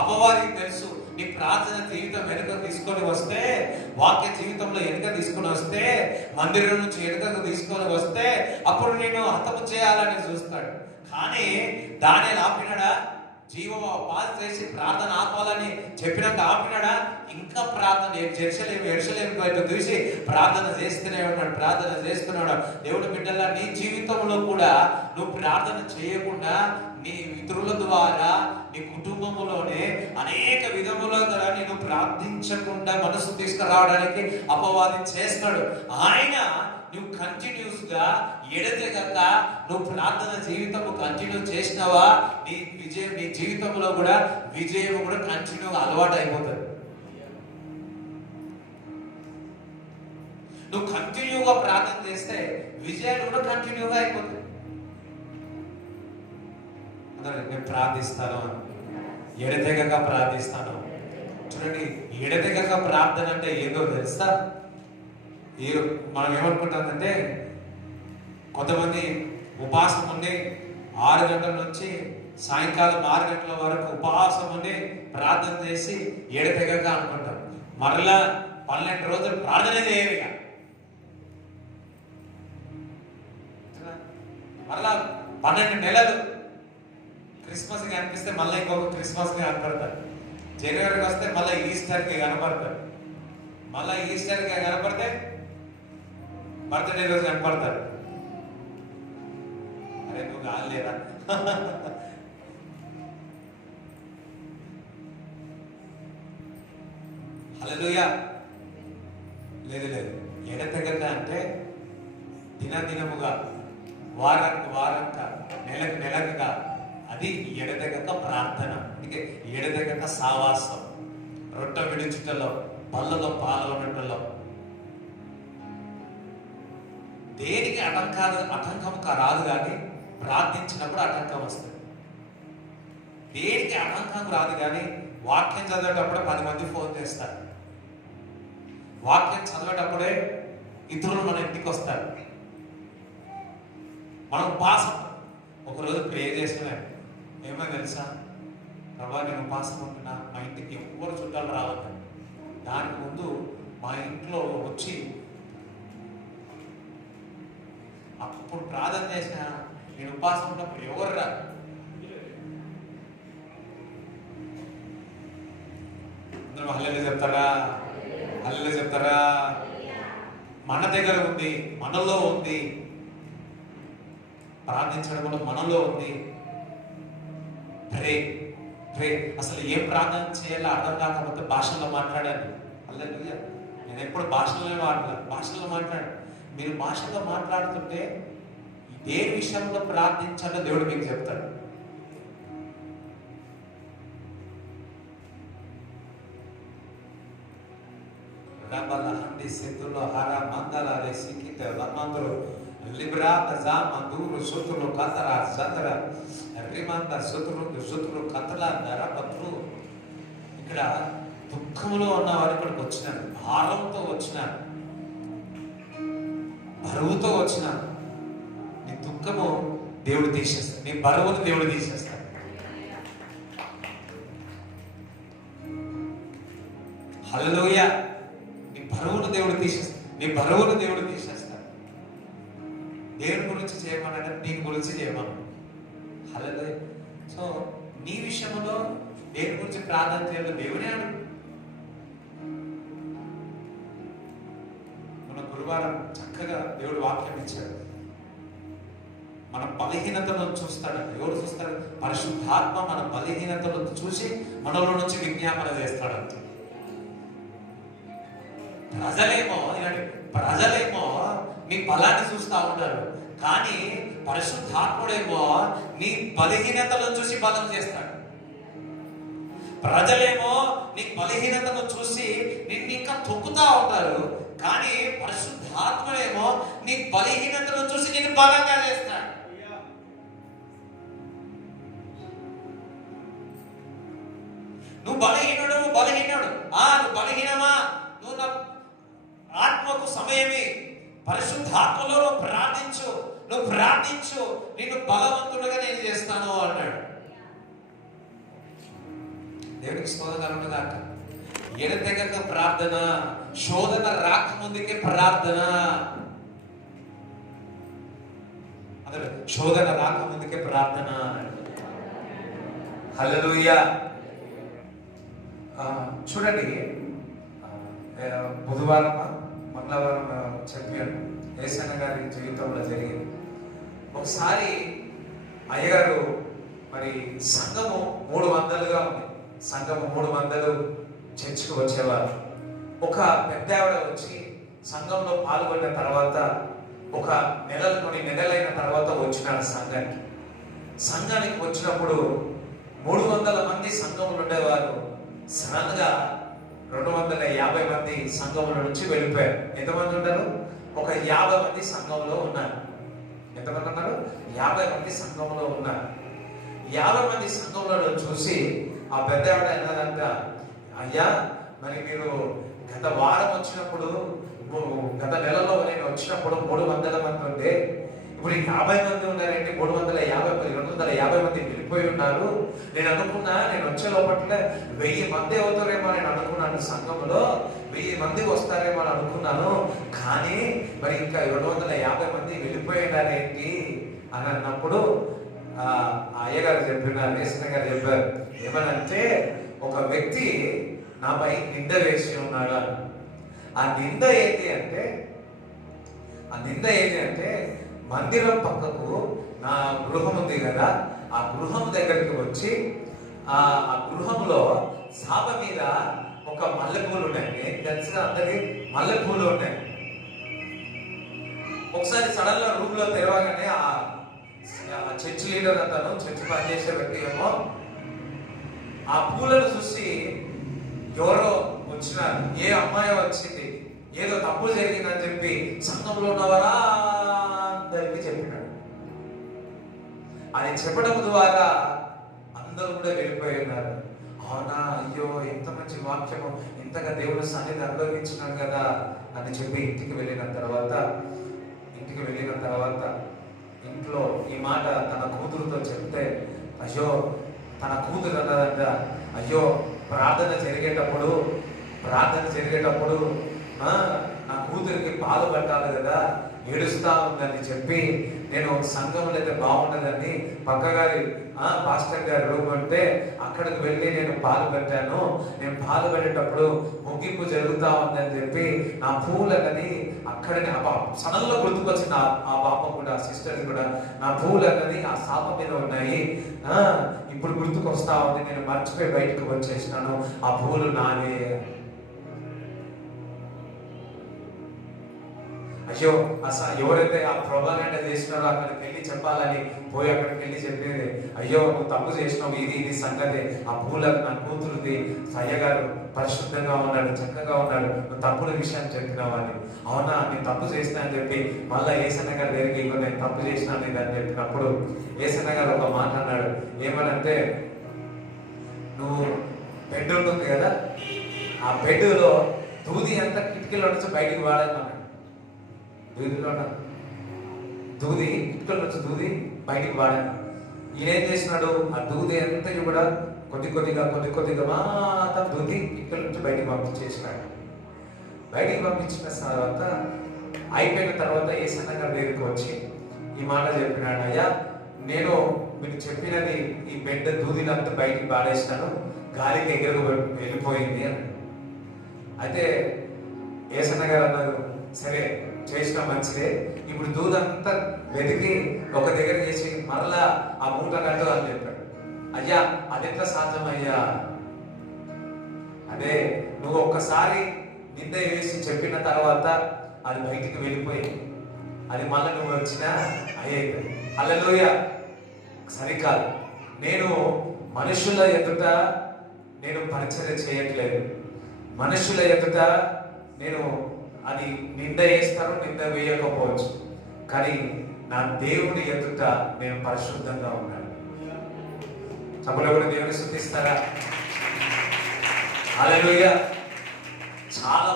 అపవాదికి తెలుసు నీ ప్రార్థన జీవితం వెనుక తీసుకొని వస్తే, వాక్య జీవితంలో వెనుక తీసుకొని వస్తే, మందిరం నుంచి వెనుకకు తీసుకొని వస్తే అప్పుడు నేను హతము చేయాలని చూస్తాడు. కానీ దానియేలు ఆపినాడా? జీవం పాస్ చేసి ప్రార్థన ఆపాలని చెప్పినాక ఆపినాడా? ఇంకా ప్రార్థన ఎడసలేము బయట చూసి ప్రార్థన చేస్తున్నాడు. దేవుడి బిడ్డల్లా నీ జీవితంలో కూడా నువ్వు ప్రార్థన చేయకుండా నీ ఇతరుల ద్వారా నీ కుటుంబంలోనే అనేక విధములుగా నేను ప్రార్థించకుండా మనసు తీసుకురావడానికి అపవాది చేస్తాడు. ఆయన నువ్వు కంటిన్యూస్ గా ఎడతెగక నువ్వు ప్రార్థన జీవితము కంటిన్యూ చేసినావా, నీ జీవితంలో కూడా విజయం కూడా కంటిన్యూగా అలవాటు అయిపోతుంది. నువ్వు కంటిన్యూగా ప్రార్థన చేస్తే విజయాలు కూడా కంటిన్యూగా అయిపోతాయి. నేను ప్రార్థిస్తాను, ఎడతెగక ప్రార్థిస్తాను. చూడండి, ఎడతెగక ప్రార్థన అంటే ఏదో తెలుసా? మనం ఏమనుకుంటామంటే, కొంతమంది ఉపాసం ఉండి 6 గంటల నుంచి సాయంకాలం 6 గంటల వరకు ఉపవాసం ఉండి ప్రార్థన చేసి ఎడతెగక అనుకుంటాం. మరలా 12 రోజులు ప్రార్థన చేయరు. మరలా 12 నెలలు క్రిస్మస్ కి కనిపిస్తే మళ్ళీ ఇంకొక క్రిస్మస్ కి కనపడతారు. జనవరికి వస్తే మళ్ళీ ఈస్టర్ కి కనపడతారు. మళ్ళీ ఈస్టర్ కి కనపడితే బర్త్డే రోజు కనపడతారు. అరే నువ్వు కాలేరా? హల్లెలూయా. లేదు ఎడతెగక అంటే దినదినముగా, వారంగా, నెలకుగా, అది ఎడతెగక ప్రార్థన. అందుకే ఎడతెగక సావాసం, రొట్టె విడుచుటలో, పళ్ళలో పాల్గొనటంలో. దేనికి ఆటంకం రాదు, కానీ ప్రార్థించినప్పుడు ఆటంకం వస్తుంది. దేనికి ఆటంకం రాదు, కానీ వాక్యం చదివేటప్పుడే 10 మంది ఫోన్ చేస్తారు. వాక్యం చదివేటప్పుడే ఇతరులు మన ఇంటికి వస్తారు. మనం ఉపాసం ఒకరోజు ప్రే చేస్తున్నాం. ఏమో తెలుసా? ప్రభా నేను ఉపాసం ఉంటున్నా, మా ఇంటికి ఎవ్వరు చుట్టాలు రావద్దు. దానికి ముందు మా ఇంట్లో వచ్చి అప్పుడు ప్రార్థన చేసిన, నేను ఉపాసం ఉన్నప్పుడు ఎవరు రా? అందరూ హల్లెలూయా చెప్తారా? మన దగ్గర ఉంది, మనలో ఉంది. ప్రార్థించడం కూడా మనలో ఉంది. ప్రే అసలు ఏం ప్రార్థన చేయాలో అర్థం కాకపోతే భాషల్లో మాట్లాడాలి. హల్లెలూయా. నేను ఎప్పుడు భాషల్లో మాట్లాడు. మీరు భాషలో మాట్లాడుతుంటే ఏ విషయంలో ప్రార్థించాలో దేవుడు మీకు చెప్తాడు. Setulu hara mandala resikite lamandro librata za manduru sutulu katara zadra rimanda sutulu katala darapatru. ఇక్కడ దుఃఖంలో ఉన్నవారు ఇక్కడికి వచ్చినారు, భారంతో వచ్చినారు, బరువుతో వచ్చినారు. నీ దుఃఖము దేవుడు తీసేస్తాడు. నీ బరువును దేవుడు తీసేస్తాడు. హల్లెలూయా. నీ బరువును దేవుడు తీసేస్తాడు. నీ బరువును దేవుడు తీసేస్తాడు. దేవుని గురించి చేయమన్నాడు, నీ గురించి చేయమన్నాడు. హల్లెలూయా. సో నీ విషయంలో దేవుని గురించి ప్రార్థన చేయాలి. దేవుడే అడుగు. మన గురువారం చక్కగా దేవుడు వాక్యం ఇచ్చాడు. మన బలహీనతలను చూస్తాడు. ఎవరు చూస్తాడు? పరిశుద్ధాత్మ మన బలహీనతలను చూసి మనలో నుంచి విజ్ఞాపన చేస్తాడంట. ప్రజలేమో నీ బలాన్ని చూస్తూ ఉంటారు, కానీ పరిశుద్ధాత్ముడేమో నీ బలహీనతలను చూసి బలం చేస్తాడు. ప్రజలేమో నీ బలహీనతను చూసి నిన్ను ఇంకా తొక్కుతా ఉంటారు, కానీ పరిశుద్ధాత్ముడేమో నీ బలహీనతను చూసి నిన్ను బలంగా చేస్తాడు. నువ్వు బలహీనుడు, నువ్వు బలహీనమా? నువ్వు నా ఆత్మకు సమయమే. పరిశుద్ధాత్మలో నువ్వు ప్రార్థించు, నిన్ను బలవంతుడుగా నేను చేస్తాను అన్నాడు. దేవునికి స్తోత్రం కాక. ఎడతెగక ప్రార్థన, శోధన రాకముందుకే ప్రార్థన. అదే శోధన రాకముందుకే ప్రార్థన. హల్లెలూయా. చూడండి, బుధవారం మంగళవారం చెప్పాను యేసన్న గారి జీవితంలో జరిగింది. ఒకసారి అయ్యగారు మరి సంఘము 300గా ఉంది. సంఘము 300 చర్చికి వచ్చేవారు. ఒక పెద్ద ఆవిడ వచ్చి సంఘంలో పాల్గొన్న తర్వాత కొన్ని నెలలైన తర్వాత వచ్చినాడు సంఘానికి వచ్చినప్పుడు 300 మంది సంఘంలో ఉండేవారు. సడన్ గా 250 మంది సంఘంలో నుంచి వెళ్ళిపోయారు. ఎంతమంది ఉంటారు? ఒక 50 మంది సంఘంలో ఉన్నారు. ఎంతమంది ఉన్నారు? 50 మంది సంఘంలో ఉన్నారు. 50 మంది సంఘంలో చూసి ఆ పెద్ద ఆవిడ అన్నదంట, అయ్యా మరి మీరు గత వారం వచ్చినప్పుడు, గత నెలలో నేను వచ్చినప్పుడు 300 మంది ఉంటే ఇప్పుడు 50 మంది ఉన్నారంటే 250 మంది వెళ్ళిపోయి ఉన్నారు. నేను అనుకున్నా, నేను వచ్చే లోపల 1000 మంది అవుతారేమో నేను అనుకున్నాను. సంఘంలో 1000 మంది వస్తారేమో అని అనుకున్నాను, కానీ మరి ఇంకా 250 మంది వెళ్ళిపోయినారేంటి అని అన్నప్పుడు అయ్యగారు చెప్పినారు, యేసన్న గారు చెప్పారు, ఏమనంటే ఒక వ్యక్తి నాపై నింద వేసి ఉన్నాడు. ఆ నింద ఏంటి అంటే మందిరం పక్కకు నా గృహం ఉంది కదా, ఆ గృహం దగ్గరికి వచ్చి ఆ గృహంలో సాప మీద ఒక మల్లెపూలు ఉన్నాయి. తెలుసుగా అందరికి మల్లెపూలు ఉన్నాయి. ఒకసారి సడన్ గా రూమ్ లో తెరవగానే ఆ చర్చ్ లీడర్ అతను, చర్చ్ పనిచేసే వ్యక్తి ఏమో ఆ పూలను చూసి ఎవరో వచ్చినారు, ఏ అమ్మాయి వచ్చింది, ఏదో తప్పు జరిగిందని చెప్పి సంఘంలో ఉన్నవారా అందరికి చెప్పినాడు. అది చెప్పడం ద్వారా అందరూ కూడా వెళ్ళిపోయి ఉన్నారు. అవునా, అయ్యో ఎంత మంచి వాక్యము, ఇంతగా దేవుడు సన్నిధి అనుభవించినాడు కదా అని చెప్పి ఇంటికి వెళ్ళిన తర్వాత ఇంట్లో ఈ మాట తన కూతురుతో చెప్తే, అయ్యో తన కూతురు అన్నదంట, అయ్యో ప్రార్థన జరిగేటప్పుడు నా కూతురికి పాలు పట్టాలి కదా, ఏడుస్తా ఉందని చెప్పి నేను సంఘంలో అయితే బాగుండదని పక్కగారి పాస్టర్ గారి రూమ్ అంటే అక్కడికి వెళ్ళి నేను పాలు పెట్టాను. నేను పాలు పెట్టేటప్పుడు ముగింపు జరుగుతా ఉందని చెప్పి నా పూలన్నది అక్కడనే సడన్లో గుర్తుకొచ్చింది. ఆ పాప కూడా, సిస్టర్ కూడా, నా పూలన్నది ఆ శాప మీద ఉన్నాయి, ఇప్పుడు గుర్తుకొస్తా ఉంది, నేను మర్చిపోయి బయటకు వచ్చేసినాను, ఆ పూలు నావే. అయ్యో అసలు ఎవరైతే ఆ ప్రొపాగండా చేసినారో అక్కడికి వెళ్ళి చెప్పాలని పోయి అక్కడికి వెళ్ళి చెప్పేది, అయ్యో నువ్వు తప్పు చేసినావు, ఇది సంగతి, ఆ పూలకు నా కూతురుది, అయ్యగారు పరిశుద్ధంగా ఉన్నాడు, చక్కగా ఉన్నాడు, నువ్వు తప్పుడు విషయాన్ని చెప్పినావు అని. అవునా, నేను తప్పు చేసినా అని చెప్పి మళ్ళీ యేసన్న గారి దగ్గరికి ఇవ్వ, నేను తప్పు చేసినాను ఇది అని చెప్పినప్పుడు యేసన్న గారు ఒక మాట అన్నాడు. ఏమనంటే, నువ్వు బెడ్ ఉంటుంది కదా, ఆ బెడ్లో దూది అంతా కిటికీలో నుంచి బయటికి వాడేమన్నాడు. దూదిలో దూది ఇటుకల నుంచి దూది బయటికి వాడాను. ఈయన ఏం చేసినాడు, ఆ దూది అంతా కూడా కొద్ది కొద్దిగా మాత్రం దూది ఇటుకల నుంచి బయటికి పంపించేసినాడు. బయటికి పంపించిన తర్వాత అయిపోయిన తర్వాత యేసన్న గారి దగ్గరికి వచ్చి ఈ మాట చెప్పినాడు, అయ్యా నేను మీరు చెప్పినది ఈ బెడ్ దూదినంతా బయటికి పాడేసినాను, గాలికి ఎగరకు వెళ్ళిపోయింది అని. అయితే యేసన్న గారు అన్నారు, సరే చేసిన మంచిదే, ఇప్పుడు దూదంతా వెతికి ఒక దగ్గర చేసి మరలా ఆ మూట కట్టు అని చెప్పాడు. అయ్యా అది ఎట్లా సాధ్యమయ్యా, అదే నువ్వు ఒక్కసారి నింద వేసి చెప్పిన తర్వాత అది బయటికి వెళ్ళిపోయి అది మళ్ళీ నువ్వు వచ్చినా అయ్యేది. హల్లెలూయా. సరికాదు, నేను మనుషుల ఎదుట నేను పరిచర్య చేయట్లేదు, మనుషుల ఎదుట నేను అది నింద వేస్తాను, నింద వేయకపోవచ్చు, కానీ నా దేవుని ఎదుట నేను పరిశుద్ధంగా ఉన్నాను. సభలో కూడా దేవుని స్తుతిస్తారా? హల్లెలూయా. చాలా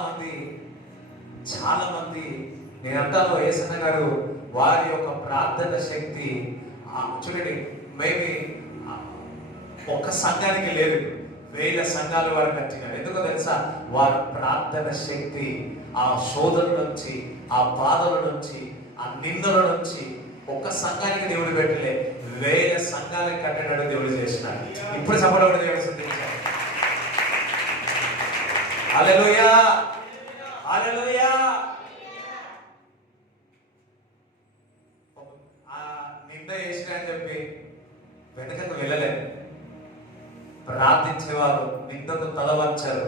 మంది నేనంటాను, యేసన్న గారు వారి యొక్క ప్రార్థన శక్తి చూడండి, మేబీ ఒక్క సంఘానికి లేదు, 1000 సంఘాలు వారు కట్టినారు. ఎందుకో తెలుసా, వారి ప్రార్థన శక్తి ఆ శోధన నుంచి, ఆ బాధల నుంచి, ఆ నిందల నుంచి ఒక్క సంఘానికి దేవుడు పెట్టలే, 1000 సంఘాలకు కట్టడాడు దేవుడు చేసినాడు. ఇప్పుడు సభలో దేవుడు సిద్ధించాడు. హల్లెలూయా, హల్లెలూయా. ఆ నింద చేసిన అని చెప్పి వెనకకు వెళ్ళలేదు. ప్రార్థించేవారు నిందకు తలవంచారు,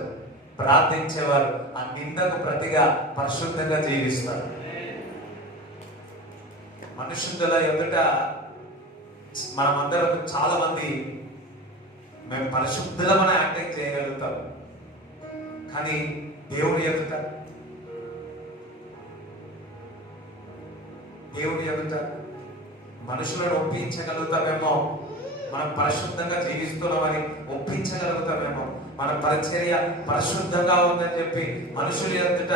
ప్రార్థించేవారు ఆ నిందకు ప్రతిగా పరిశుద్ధంగా జీవిస్తారు. మనుషుల ఎదుట మనమందరం చాలా మంది మేము పరిశుద్ధులమని యాక్టింగ్ చేయగలుగుతాం, కానీ దేవుని ఎదుట మనుషులను ఒప్పించగలుగుతామేమో, మనం పరిశుద్ధంగా జీవిస్తున్నామని ఒప్పించగలుగుతామేమో, మన పరిచర్య పరిశుద్ధంగా ఉందని చెప్పి మనుషుల ఎదుట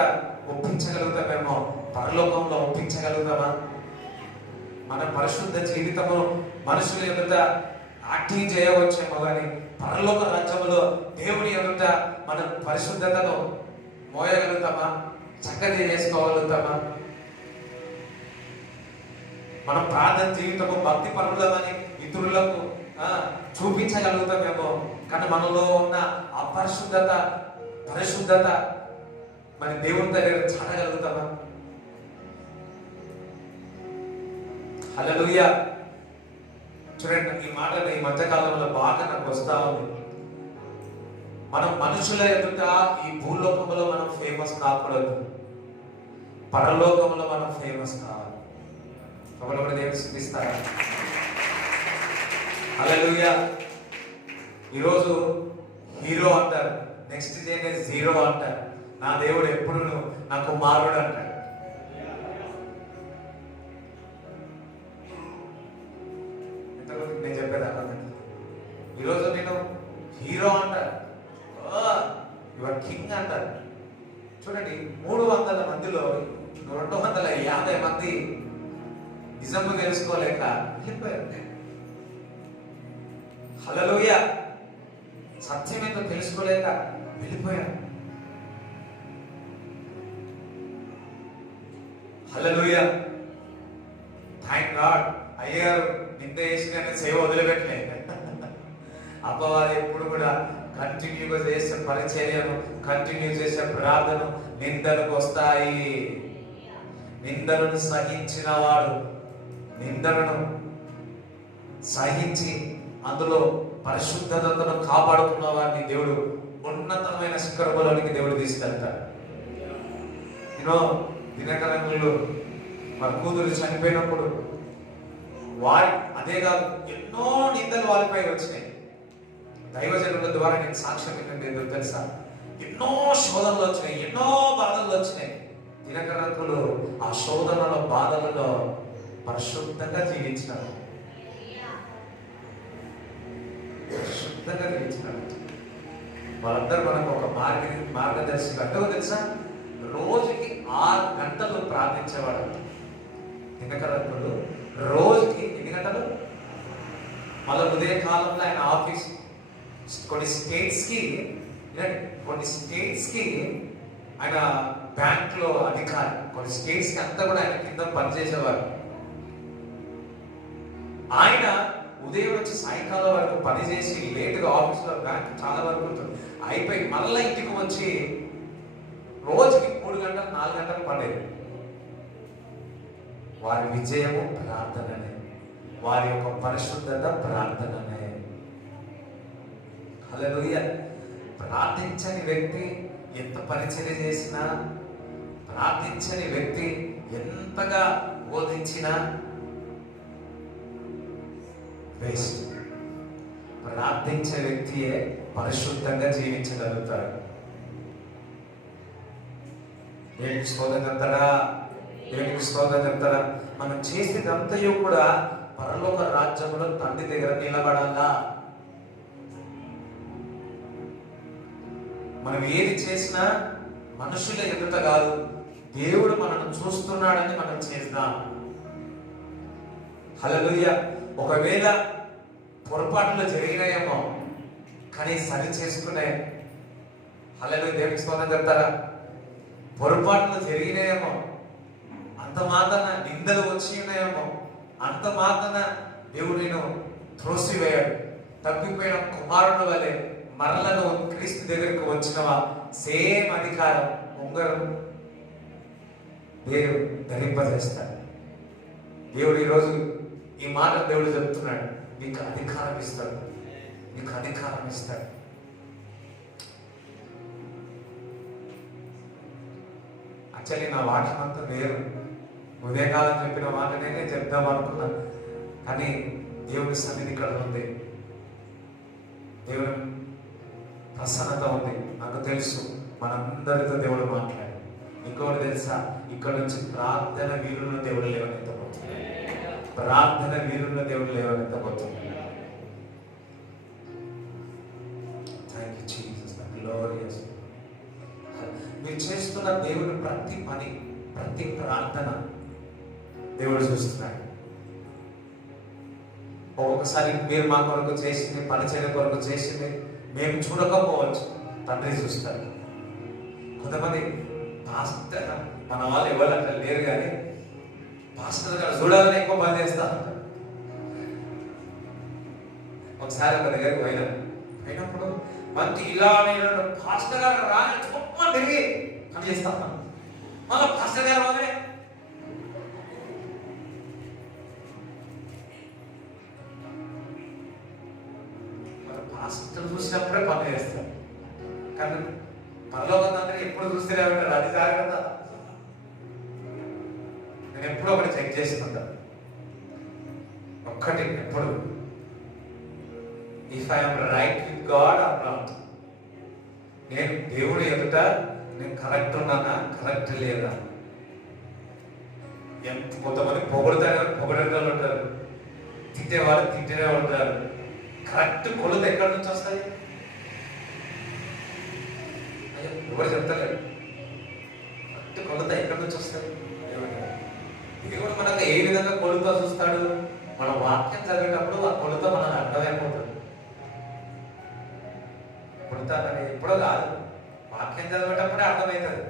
ఒప్పించగలుగుతామేమో, పరలోకంలో ఒప్పించగలుగుతామా? మన పరిశుద్ధ జీవితము మనుషుల ఎదుట యాక్టింగ్ చేయవచ్చేమో, కానీ పరలోక రాజ్యంలో దేవుని ఎదుట మన పరిశుద్ధతను మోయగలుగుతామా? చక్కగా చేసుకోగలుగుతామా? మన ప్రార్థన జీవితము భక్తి పరులమని ఇతరులకు చూపించగలుగుతామేమో, కానీ మనలో ఉన్న పరిశుద్ధత మరి దేవుని దగ్గర చాటగలుగుతామా? హల్లెలూయా. చూడండి, ఈ మాట ఈ మధ్యకాలంలో బాగా నాకు వస్తా ఉంది. మనం మనుషుల ఎదుట ఈ భూలోకంలో మనం ఫేమస్ కాకూడదు, పరలోకంలో మనం ఫేమస్ కావాలి. ఒకరు కూడా దేవుని స్తుతిస్తారా? హల్లెలూయా. ఈరోజు హీరో అంటారు, నెక్స్ట్ డే జీరో అంటారు. నా దేవుడు ఎప్పుడు నా కుమారుడు అంటాడు. నేను చెప్పేది అర్థమైంది. ఈరోజు నేను హీరో అంటారు, యువర్ కింగ్ అంటారు. చూడండి, 300 మందిలో 250 మంది నిజము తెలుసుకోలేక వెళ్ళిపోయారు. హల్లెలూయా. సత్యం ఏంటో తెలుసుకోలేక వెళ్ళిపోయారు. హల్లెలూయా. Thank God. అయ్యారు నింద చేసిన సేవ వదిలిపెట్టలే. అపవాది ఎప్పుడు కూడా కంటిన్యూగా చేసే పరిచర్యను, కంటిన్యూ చేసే ప్రార్థన నిందలకు వస్తాయి. నిందలను సహించిన వాడు, నిందలను సహించి అందులో పరిశుద్ధతను కాపాడుకున్న వారిని దేవుడు ఉన్నతమైన శిఖరములోనికి దేవుడు తీసుకెళ్తాడు. దినకరంగులు మా కూతురు చనిపోయినప్పుడు అదే కాదు, ఎన్నో నిందలు వారిపై వచ్చినాయి. దైవజనుల ద్వారా నేను సాక్ష్యం ఏంటంటే ఎందుకు తెలుసా, ఎన్నో శోధనలు వచ్చినాయి, ఎన్నో బాధలు వచ్చినాయి. దినకరంగులు ఆ శోధనలో బాధలలో పరిశుద్ధంగా జీవించినారు, పరిశుద్ధంగా జీవించినారు. వాళ్ళందరూ మనకు ఒక మార్గదర్శి. అంటూ తెలుసా, రోజుకి 6 గంటలు ప్రార్థించేవాడు. దినకరకుడు రోజుకి ఎన్ని గంటలు? మళ్ళీ ఉదయకాలంలో ఆయన ఆఫీస్ కొన్ని స్టేట్స్కి ఆయన బ్యాంక్లో అధికారి, కొన్ని స్టేట్స్కి అంతా కూడా ఆయన కింద పనిచేసేవారు. ఆయన ఉదయం నుంచి సాయంకాలం వరకు పనిచేసి లేటుగా ఆఫీస్లో బ్యాంక్ చాలా వరకు ఉంటుంది, అయిపోయి మళ్ళీ ఇంటికి వచ్చి రోజుకి 3 గంటలు 4 గంటలు పడేది. వారి విజయము ప్రార్థననే, వారి యొక్క పరిశుద్ధత ప్రార్థననే. హల్లెలూయా. ప్రార్థించని వ్యక్తి ఎంత పరిచర్య చేసినా, ప్రార్థించని వ్యక్తి ఎంతగా బోధించినా వేస్ట్. ప్రార్థించే వ్యక్తియే పరిశుద్ధంగా జీవించగలుగుతాడు. దేవునికి స్తోత్రం చెప్తారా? దేవునికి స్తోత్రం చెప్తారా? మనం చేసేదంతయు కూడా పరలోక రాజ్యంలో తండ్రి దగ్గర నిలబడాలా. మనం ఏది చేసినా మనుషుల ఎదుట కాదు, దేవుడు మనల్ని చూస్తున్నాడని మనం చేద్దాం. హల్లెలూయా. ఒకవేళ పొరపాట్లు జరిగినాయేమో కానీ సరి చేసుకునే, హల్లెలూయా, దేవునికి స్తోత్రం చెప్తారా? పొరపాట్లు జరిగినాయేమో, అంత మాత్రాన నిందలు వచ్చి ఉన్నాయేమో, అంత మాత్రాన దేవుడు నేను త్రోసివేయాడు. తప్పిపోయిన కుమారుడు వలె మరలను క్రీస్తు దగ్గరకు వచ్చినవా, సేమ్ అధికారం ఉంగరం దేవుడు ధరింపజేస్తాడు. దేవుడు ఈరోజు ఈ మాట దేవుడు చెప్తున్నాడు, నీకు అధికారం ఇస్తాడు, నీకు అధికారం ఇస్తాడు. యాక్చువల్లీ నా వాక్యం అంతా వేరు, ఉదయకాలం చెప్పిన మాట నేనే చెప్దాం అనుకున్నాను, కానీ దేవుని సన్నిధి ఇక్కడ ఉంది, దేవుని ప్రసన్నత ఉంది. నాకు తెలుసు మనందరితో దేవుడు మాట్లాడు. ఇంకోటి తెలుసా, ఇక్కడ నుంచి ప్రార్థన వీరులను దేవుడు లేవనెత్తబోతుంది. ప్రార్థన వీరులను దేవుడు లేవనెత్తబోతుంది. Thank you Jesus, glorious. మీరు చేస్తున్న దేవుని ప్రతి పని, ప్రతి ప్రార్థన దేవుడు చూస్తున్నాడు. ఒక్కొక్కసారి మీరు మా కొరకు చేసింది, పరిచర్య కొరకు చేసింది మేము చూడకపోవచ్చు, తండ్రి చూస్తాడు. కొంతమంది పాస్టర్, మన వాళ్ళు ఎవరు అట్లా లేరు, కానీ పాస్టర్ గారు చూడాలని ఎక్కువ పని చేస్తా ఉంటారు. ఒకసారి ఒక దగ్గరికి పోయినప్పుడు మంచి ఇలా పాస్టర్ గారు రాని గొప్ప తిరిగి పని చేస్తా ఉన్నాను. మళ్ళీ పాస్టర్ గారు వదిలే పాస్టర్ చూసినప్పుడే పని చేస్తాను, కానీ పరలోకందరికీ ఎప్పుడు చూస్తూనే ఉంటారు. అది జాగ్రత్త. నేను ఎప్పుడు ఒకటి చెక్ చేసుకుంటా, ఒక్కటి ఎప్పుడు, if I'm right with God or not. నేను దేవుడు ఎదుట నేను కరెక్ట్ ఉన్నానా, కరెక్ట్ లేదా? కొంతమంది పొగడతారు, పొగడేవాళ్ళు ఉంటారు, తిట్టేవాళ్ళు తిట్టినే ఉంటారు. కరెక్ట్ కొలత ఎక్కడి నుంచి వస్తాయి? అయ్యో ఎవరు చెప్తలేరు. కరెక్ట్ కొలత ఎక్కడి నుంచి వస్తాయి? దేవుడు మనకు ఏ విధంగా కొలుత చూస్తాడు? మన వాక్యం చదివేటప్పుడు ఆ కొలత మనకు అర్థమైపోతుంది. కొలత అనేది ఎప్పుడో కాదు, వాక్యం చదివేటప్పుడే అర్థమవుతుంది.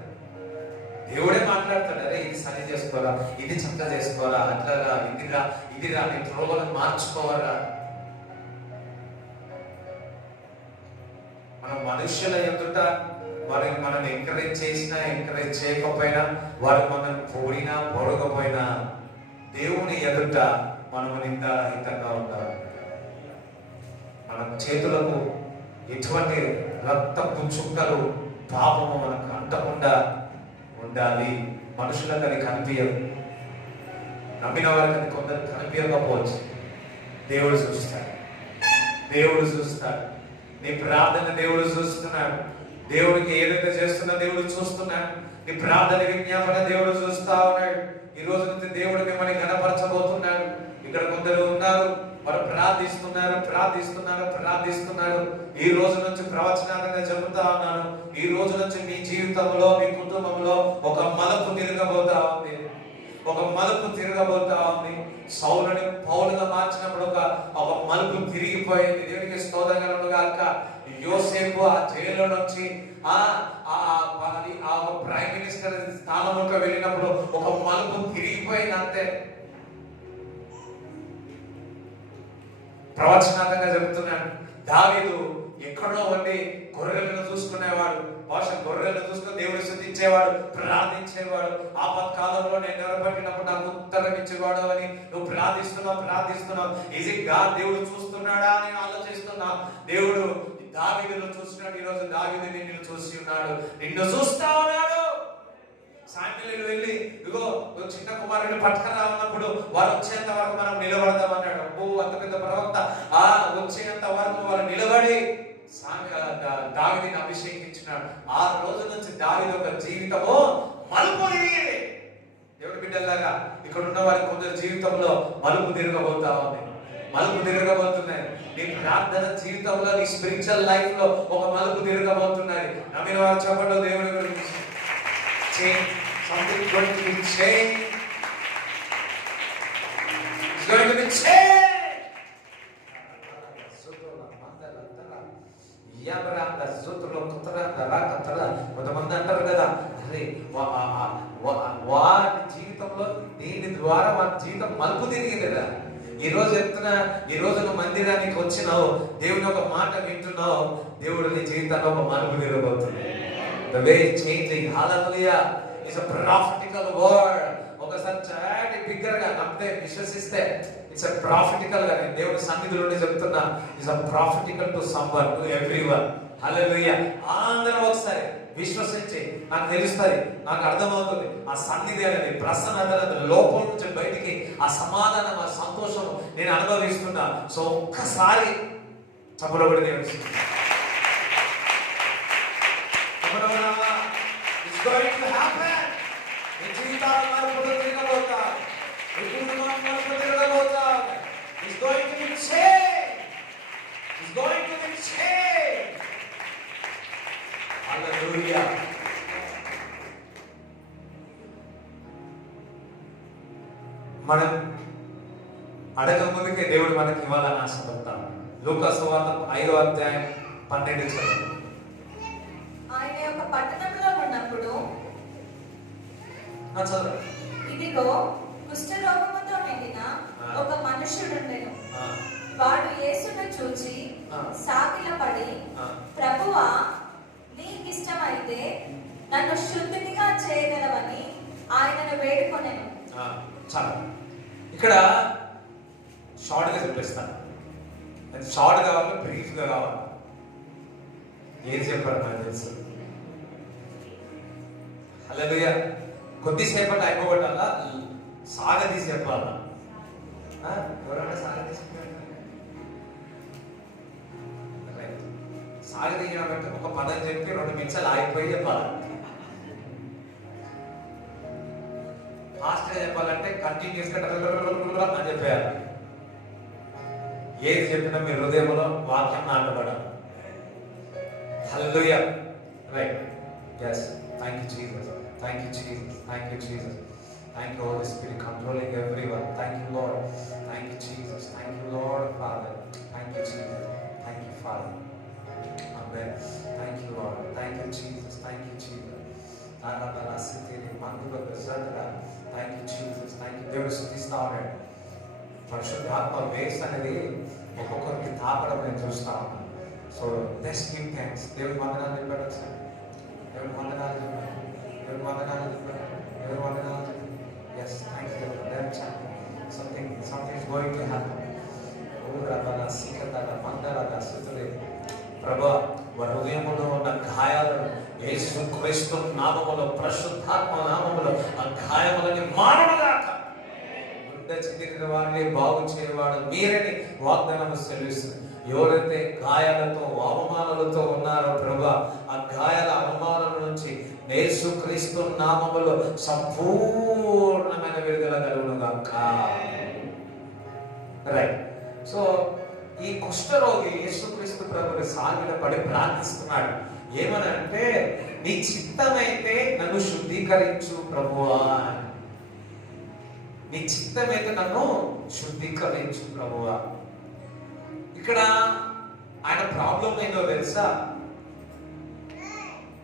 దేవుడే మాట్లాడతాడు, అరే ఇది సరి చేసుకోరా, ఇది చక్కగా చేసుకోరా, అట్లాగా ఇదిరా నీ త్రోవలను మార్చుకోవరా. మనం మనుషుల ఎదుట వారు మనల్ని ఎంకరేజ్ చేసినా ఎంకరేజ్ చేయకపోయినా, వారు మనల్ని పొడినా పొడకపోయినా, దేవుని ఎదుట మనము నిందారహితంగా ఉండాలి. మన చేతులకు ఎటువంటి రక్తపు చుక్కలు పాపము మనకు అంటకుండా ఉండాలి. మనుషులకు అది కనిపించదు, నమ్మిన వారికి అది కొందరు కనిపించకపోవచ్చు. దేవుడు చూస్తాడు, దేవుడు చూస్తాడు. నీ ప్రార్థన దేవుడు చూస్తున్నాడు. దేవుడికి ఏదైతే చేస్తున్నా దేవుడు చూస్తున్నాడు. నీ ప్రార్థన విజ్ఞాపన దేవుడు చూస్తా ఉన్నాడు. ఈ రోజు నుంచి దేవుడు మిమ్మల్ని గణపరచబోతున్నాడు. ఇక్కడ కొందరు ఉన్నారు, వారు ప్రార్థిస్తున్నారు. ఈ రోజు నుంచి ప్రవచనాలను చెబుతా ఉన్నాను. ఈ రోజు నుంచి మీ జీవితంలో, మీ కుటుంబంలో ఒక మలుపు తిరగబోతా ఉంది. ఒక మలుపు తిరగబోతా ఉంది. సౌలుని పౌలుగా మార్చినప్పుడు ఒక మలుపు తిరిగిపోయింది. దేవునికి స్తోత్రం కలుగును గాక. యోసేపు ఆ జైల్లో నుంచి ఆ ప్రైమ్ మినిస్టర్ స్థానంలోకి వెళ్ళినప్పుడు ఒక మలుపు తిరిగిపోయింది అంతే. ప్రవచనాత్మకంగా చెబుతున్నాను, దావీదు ఎక్కడో ఉండి గొర్రెలను చూసుకునేవాడు. బహుశా గొర్రెలను చూసుకుని దేవుడు స్తుతించేవాడు, ప్రార్థించేవాడు. ఆపత్కాలంలో నేను నిలబడినప్పుడు నాకు ఉత్తరం ఇచ్చేవాడు అని నువ్వు ప్రార్థిస్తున్నావు. ఈజీ గాడ్ దేవుడు చూస్తున్నాడా అని ఆలోచిస్తున్నా. దేవుడు దావీదును చూస్తున్నాడు. ఈరోజు దావీదు నిన్ను చూసి ఉన్నాడు, నిన్ను చూస్తా ఉన్నాడు. సాయంత్రం వెళ్ళి ఇగో చిన్న కుమారుడిని పట్టుకరా ఉన్నప్పుడు వారు వచ్చేంత వరకు మనం నిలబడదాం అన్నాడు. అంత పెద్ద ప్రవక్త వచ్చేంత వరకు వారు నిలబడి దావీదుని అభిషేకించినాడు. ఆ రోజు నుంచి దావీదు ఒక జీవితము మలుపు తిరిగింది. దేవుడి బిడ్డలాగా ఇక్కడ ఉన్న వారి కొందరు జీవితంలో మలుపు తిరగబోతా ఉంది, మలుపు తిరగబోతున్నాయి. నీ ప్రార్థన జీవితంలో, నీ స్పిరిచువల్ లైఫ్ లో ఒక మలుపు తిరగబోతున్నది. నమ్మిన వారు చెప్పండి దేవుడి గురించి. Change. Something is going to be changed. It's going to be changed. కొంతమంది అంటారు కదా, అరే వారి జీవితంలో దీని ద్వారా వారి జీవితం మలుపు తిరిగింది కదా. ఈ రోజు చెప్తున్నా, ఈ రోజు నువ్వు మందిరానికి వచ్చినావు, దేవుని ఒక మాట వింటున్నావు, దేవుడు నీ జీవితంలో ఒక మలుపు తిరగబోతుంది. The way is changing. Hallelujah. It's a prophetical word. ఒకసారి చాటి బిగ్గరగా నమ్మితే విశ్వసిస్తే ఇట్స్ a prophetical గా నేను దేవుని సన్నిధిలోనే చెప్తున్నా. It's a prophetical to someone, to everyone. Hallelujah. అందరం ఒకసారి విశ్వసించి నాకు తెలుస్తుంది, నాకు అర్థమవుతుంది ఆ సన్నిధి అనేది, ప్రసన్నత అనేది, లోపల నుంచి బయటికి ఆ సమాధానం, ఆ సంతోషం నేను అనుభవిస్తున్నా. సో ఒక్కసారి చప్పలబడి దేవుడు It's going to happen. నీ జీవితాలు మార్పులు తిరగబోతాయి. నీ కుటుంబం మార్పులు తిరగబోతాయి. It's going to be changed. It's going to be changed. Hallelujah. మనం అడగ ముందుకే దేవుడు మనకి ఇవ్వాలని ఆశపడతాం. లూకా సువార్త 5వ అధ్యాయం 12 చదువు. ఆయన ఒక పట్టణంలో ఉన్నప్పుడు ఇదిగో కుష్ఠరోగముతో నిండిన ఒక మనుష్యుడుండెను. వాడు యేసును చూచి సాగిలపడి, ప్రభువా, నీకిష్టమైతే నన్ను శుద్ధినిగా చేయగలవని ఆయనను వేడుకొనెను. చాలా ఇక్కడ షార్ట్ గా చెప్పేస్తాను. అది షార్ట్ కావాలి, బ్రీఫ్ గా కావాలి. ఏం చెప్పారు నాకు తెలుసు. హల్లెలూయా. కొద్దిసేపటి అయిపోగొట్టాలా, సాగదీసి చెప్పాలా? ఎవరైనా సాగదీసి సాగదీయడం అంటే ఒక పదం చెప్పి 2 నిమిషాలు ఆగిపోయి చెప్పాలి. ఫాస్ట్ గా చెప్పాలంటే కంటిన్యూస్ గా అని చెప్పేయాలి. ఏది చెప్పినా మీ హృదయంలో వాక్యం నాటబడాలి. Hallelujah. Right. Yes. Thank you, Jesus. Thank you, Jesus. Thank you, Jesus. Thank you, Holy Spirit, controlling everyone. Thank you, Lord. Thank you, Jesus. Thank you, Lord, Father. Thank you, Jesus. Thank you, Father. Amen. Thank you, Lord. Thank you, Jesus. Thank you, Jesus. Thank you, Jesus. Thank you. దేవుడు స్తుతిస్తా ఉన్నాడు. పరిశుద్ధాత్మ waste అనేది ఒక్కొక్కరికి తాపడం నేను చూస్తా ఉన్నాను. So let's give thanks. దేవుని వందనాలు చెప్పాడు సార్. దేవుని వందనాలు చెప్పాడు. దేవుని వందనాలు చెప్పాడు. దేవుని వందనాలు చెప్పాడు. Yes, thank you. That's something is going to happen. ఊరబల సికతల మందల సుతులే ప్రభువా, వారి హృదయములో ఉన్న గాయాలను యేసు క్రీస్తు నామములో, పరిశుద్ధాత్మ నామములో ఆ గాయములని మానవుగాక. గుండె చెదిరిన వారిని బాగు చేయవాడు మీరని వాగ్దానం సెలవిస్తుంది. ఎవరైతే గాయాలతో, అవమానాలతో ఉన్నారో ప్రభువా, ఆ గాయాల అవమానాల నుంచి యేసు క్రీస్తు నామములో సంపూర్ణమైన విడుదల కలుగునుగాక. రైట్. సో ఈ కుష్ఠరోగి యేసుక్రీస్తు ప్రభువుని సాగిలపడి ప్రార్థిస్తున్నాడు. ఏమనంటే, నీ చిత్తమైతే నన్ను శుద్ధీకరించు ప్రభువా. నీ చిత్తమైతే నన్ను శుద్ధీకరించు ప్రభువా. ఇక్కడ ఆయన ప్రాబ్లం ఏందో తెలుసా?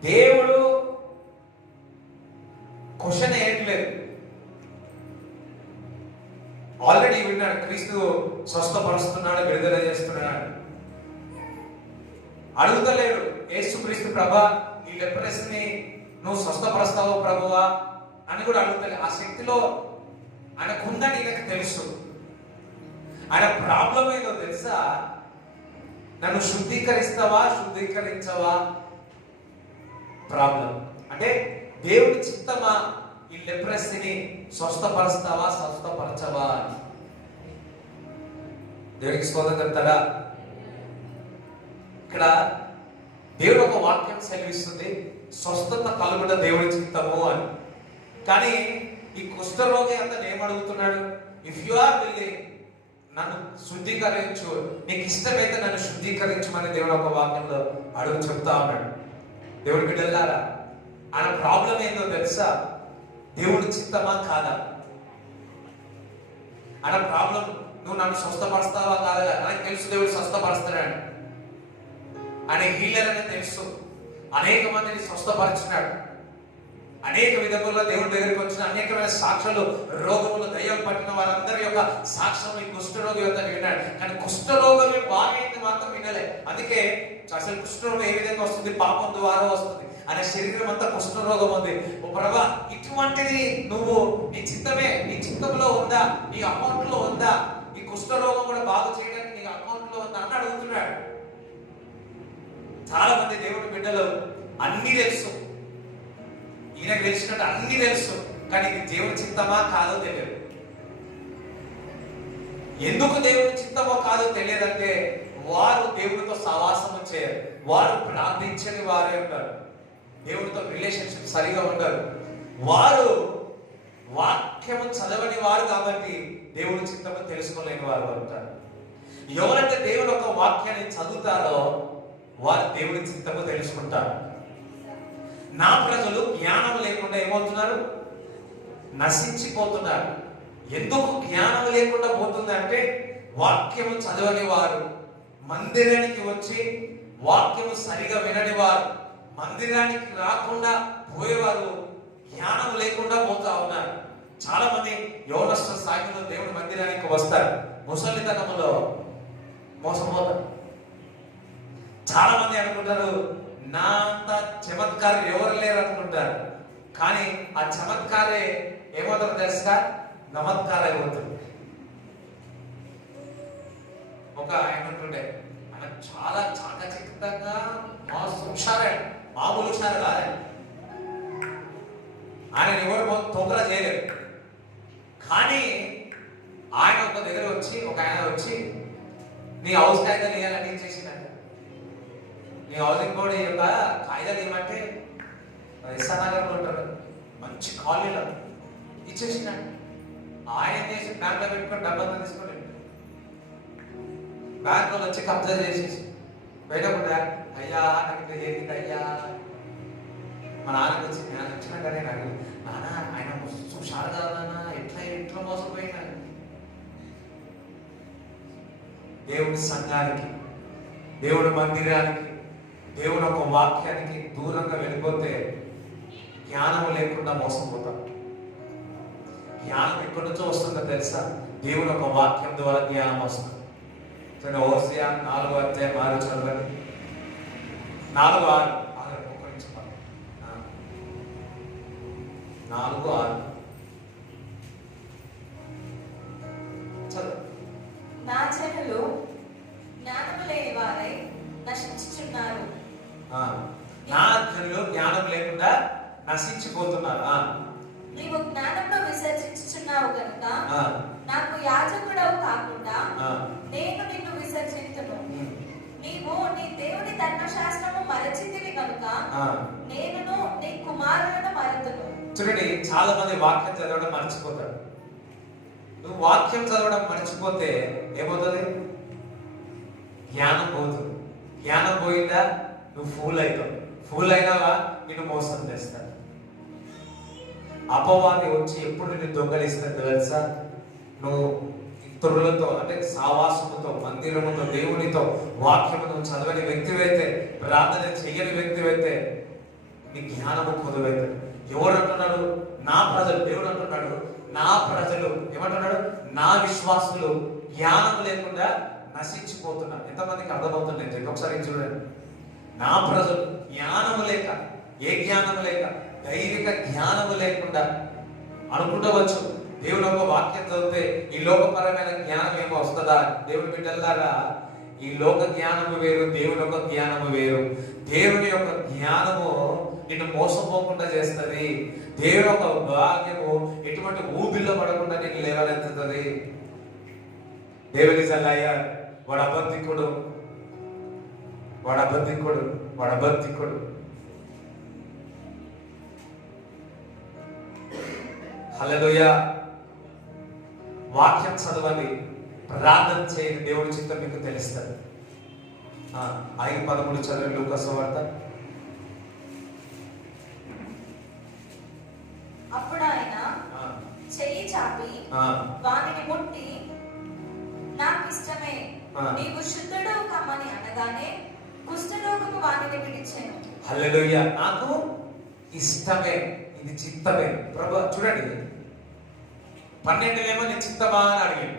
దేవుడు క్వశ్చన్ వేయట్లేదు. ఆల్రెడీ విన్నాడు, క్రీస్తు స్వస్థపరుస్తున్నాడు, విడుదల చేస్తున్నాడు. అడుగుతలేడు యేసుక్రీస్తు ప్రభా ఈ లెప్రసీని నువ్వు స్వస్థపరుస్తావో ప్రభువా అని కూడా అడుగుతలే. ఆ శక్తిలో ఆయనకుందని ఈయనకు తెలుసు. ఆయన ప్రాబ్లం ఏదో తెలుసా? నన్ను శుద్ధీకరిస్తావా శుద్ధీకరించవా ప్రాబ్లం. అంటే దేవుడి చిత్తమా ఈ లెప్రసీని స్వస్థపరుస్తావా స్వస్థపరచవా అని. దేవుడికి స్తోత్రం చెప్తాడా? ఇక్కడ దేవుడు ఒక వాక్యం సెలవిస్తుంది, స్వస్థత కలుగుట దేవుడి చిత్తము అని. కానీ ఈ కుష్ఠరోగి అతను ఏమడుగుతున్నాడు? ఇఫ్ యు ఆర్ విల్లింగ్, నన్ను శుద్ధీకరించు, నీకు ఇష్టమైతే నన్ను శుద్ధీకరించమని దేవుడు ఒక వాక్యంలో అడుగు చెప్తా ఉన్నాడు. దేవుడి బిడ్డలారా, ఆయన ప్రాబ్లం ఏందో తెలుసా? దేవుడి చిత్తమా కాదా? ఆయన ప్రాబ్లం నువ్వు నన్ను స్వస్థపరుస్తావా కాదా? నాకు తెలుసు దేవుడు స్వస్థపరుస్తున్నాడు, ఆయన హీలర్ అని తెలుసు, అనేక మందిని స్వస్థపరిచినాడు, అనేక విధముల్లో దేవుడి దగ్గరికి వచ్చిన అనేకమైన సాక్ష్యాలు, రోగములు దయ్యం పట్టిన వారందరి యొక్క సాక్ష్యం ఈ కుష్ఠరోగి యొక్క విన్నాడు. కానీ కుష్ఠరోగమే బాగైంది మాత్రం వినలే. అందుకే అసలు కుష్ఠరోగం ఏ విధంగా వస్తుంది? పాపం ద్వారా వస్తుంది. అనే శరీరం అంతా కుష్ఠరోగం ఉంది. ఓ ప్రభా, ఇటువంటిది నువ్వు నీ చిత్తమే, నీ చిత్తంలో ఉందా, నీ అకౌంట్ లో ఉందా, ఈ కుష్ఠరోగం కూడా బాగు చేయడానికి నీ అకౌంట్ లో ఉందా అని అడుగుతున్నాడు. చాలా మంది దేవుడి బిడ్డలు అన్ని తెలుసు, ఈయనకు తెలిసినట్టు అన్ని తెలుసు, కానీ ఇది దేవుడి చిత్తమా కాదో తెలియదు. ఎందుకు దేవుడి చిత్తమో కాదో తెలియదంటే వారు దేవుడితో సహవాసం చేయరు, వారు ప్రార్థించని వారే ఉంటారు, దేవుడితో రిలేషన్షిప్ సరిగా ఉండరు, వారు వాక్యము చదవని వారు కాబట్టి దేవుడి చిత్తము తెలుసుకోలేని వారు ఉంటారు. ఎవరంటే దేవుడు ఒక వాక్యాన్ని చదువుతారో వారు దేవుడి చిత్తము తెలుసుకుంటారు. నా ప్రజలు జ్ఞానం లేకుండా ఏమవుతున్నారు? నశించిపోతున్నారు. ఎందుకు జ్ఞానం లేకుండా పోతుందంటే వాక్యము చదవని వారు, మందిరానికి వచ్చి వాక్యము సరిగా వినని వారు, మందిరానికి రాకుండా పోయేవారు జ్ఞానం లేకుండా పోతా ఉన్నారు. చాలా మంది యౌవనస్థ స్థాయిలో దేవుడి మందిరానికి వస్తారు, ముసలితనములో మోసపోతారు. చాలా మంది అనుకుంటారు నా అంత చమత్కారం ఎవరు లేరు అనుకుంటారు, కానీ ఆ చమత్కారే ఏమవుతారు తెలుసా? నమత్కారం అయిపోతుంది. ఒక ఆయన ఉంటుండే, ఆయన చాలా చాకచక్యంగా హుషారే, మామూలు హుషారు కాదే. ఆయన ఎవరు తొందర చేయలేరు. కానీ ఆయన ఒక దగ్గర వచ్చి, ఒక ఆయన వచ్చి నీ హౌస్ కాగితాలు ఇవ్వాలని ఏం చేసిందంట. నీ హౌసింగ్ బోర్డు యొక్క కాగితాలు ఏమంటే ఎస్ఆర్నగర్లో ఉంటారు, మంచి కాలనీలో ఇచ్చేసినాడు. ఆయన చేసి బ్యాంక్లో పెట్టుకొని డబ్బంతా తీసుకొని బ్యాంక్లో వచ్చి కబ్జా చేసేసి బయటపడ్డా. అయ్యా నాకు ఇట్లా చేసింది అయ్యా. మా నాన్నకి వచ్చి నేను వచ్చినాకనే నాకు నాన్న ఆయన చూశారు కదా నాన్న, ఎట్లా మోసపోయినా. దేవుడి సంఘానికి, దేవుడి మందిరానికి, దేవుని ఒక వాక్యానికి దూరంగా వెళ్ళిపోతే జ్ఞానం లేకుండా మోసపోతాం. జ్ఞానం ఎక్కడి నుంచో వస్తుందో తెలుసా? దేవుని ఒక వాక్యం ద్వారా జ్ఞానం వస్తుంది. హోషేయ 4:6 చదవండి. 4:6 చదువు. నా జనులు జ్ఞానము లేని వారై నశించుచున్నారు. నా జనులు జ్ఞానం లేకుండా నశించిపోతున్నారు. నీవు జ్ఞానంలో విసర్జించుచున్నావు కనుక నాకు యాజకుడవు కాకుండా నేను నిన్ను విసర్జించును. నీవు నీ దేవుని ధర్మశాస్త్రము మరచితివి కనుక నేనును నీ కుమారులను మరతును. చూడండి, చాలా మంది వాక్యం చదవడం మర్చిపోతారు. నువ్వు వాక్యం చదవడం మర్చిపోతే ఏమవుతుంది? జ్ఞానం పోతుంది. జ్ఞానం పోయిందా నువ్వు ఫూల్ అవుతావు. ఫూల్ అయినావా నిన్ను మోసం చేస్తాడు. అపవాది వచ్చి ఎప్పుడు నిన్ను దొంగలిస్తుంది తెలుసా? నువ్వు ఇతరులతో అంటే సావాసముతో, మందిరముతో, దేవునితో, వాక్యముతో చదవని వ్యక్తివైతే, ప్రార్థన చెయ్యని వ్యక్తివైతే నీ జ్ఞానము కొదువైతే. ఎవరు అంటున్నాడు? నా ప్రజలు. దేవుడు అంటున్నాడు నా ప్రజలు ఏమంటున్నాడు? నా విశ్వాసులు జ్ఞానం లేకుండా నశించిపోతున్నారు. ఎంతమందికి అర్థమవుతుంది? చెప్పి ఒకసారి చూడండి. నా ప్రజలు జ్ఞానము లేక, ఏ జ్ఞానము లేక, దైవిక జ్ఞానము లేకుండా అనుకుంటవచ్చు. దేవుని ఒక వాక్యం చదివితే ఈ లోకపరమైన జ్ఞానం ఏమో వస్తుందా? దేవుని బిడ్డలారా, ఈ లోక జ్ఞానము వేరు, దేవుని యొక్క జ్ఞానము వేరు. దేవుని యొక్క జ్ఞానము నిన్ను మోసపోకుండా చేస్తుంది. దేవుని యొక్క భాగ్యము ఎటువంటి ఊబిల్లో పడకుండా నిన్ను లేవనెత్తుతుంది. దేవుని సల్లయ్య వాడు అబద్ధికుడు, వాడు అబద్ధికుడు, వాడు అబద్ధికుడు. హల్లెలూయా. వాక్యం చదవండి, ప్రార్థన చేయండి, దేవుడి చిత్తం మీకు తెలుస్తుంది. 5:13 చదవండి లూకా సువార్త. అప్పుడు ఆయన చెయ్యి చాపి వానిని ముట్టి, నాకు ఇష్టమే, నీవు శుద్ధుడు కమ్మని అనగానే కుష్ఠరోగము వానిని విడిచెను. హల్లెలూయా. నాకు ఇష్టమే, ఇది చిత్తమే. ప్రభు చూడండి, 12 నీ చిత్తమా అని అడిగాడు.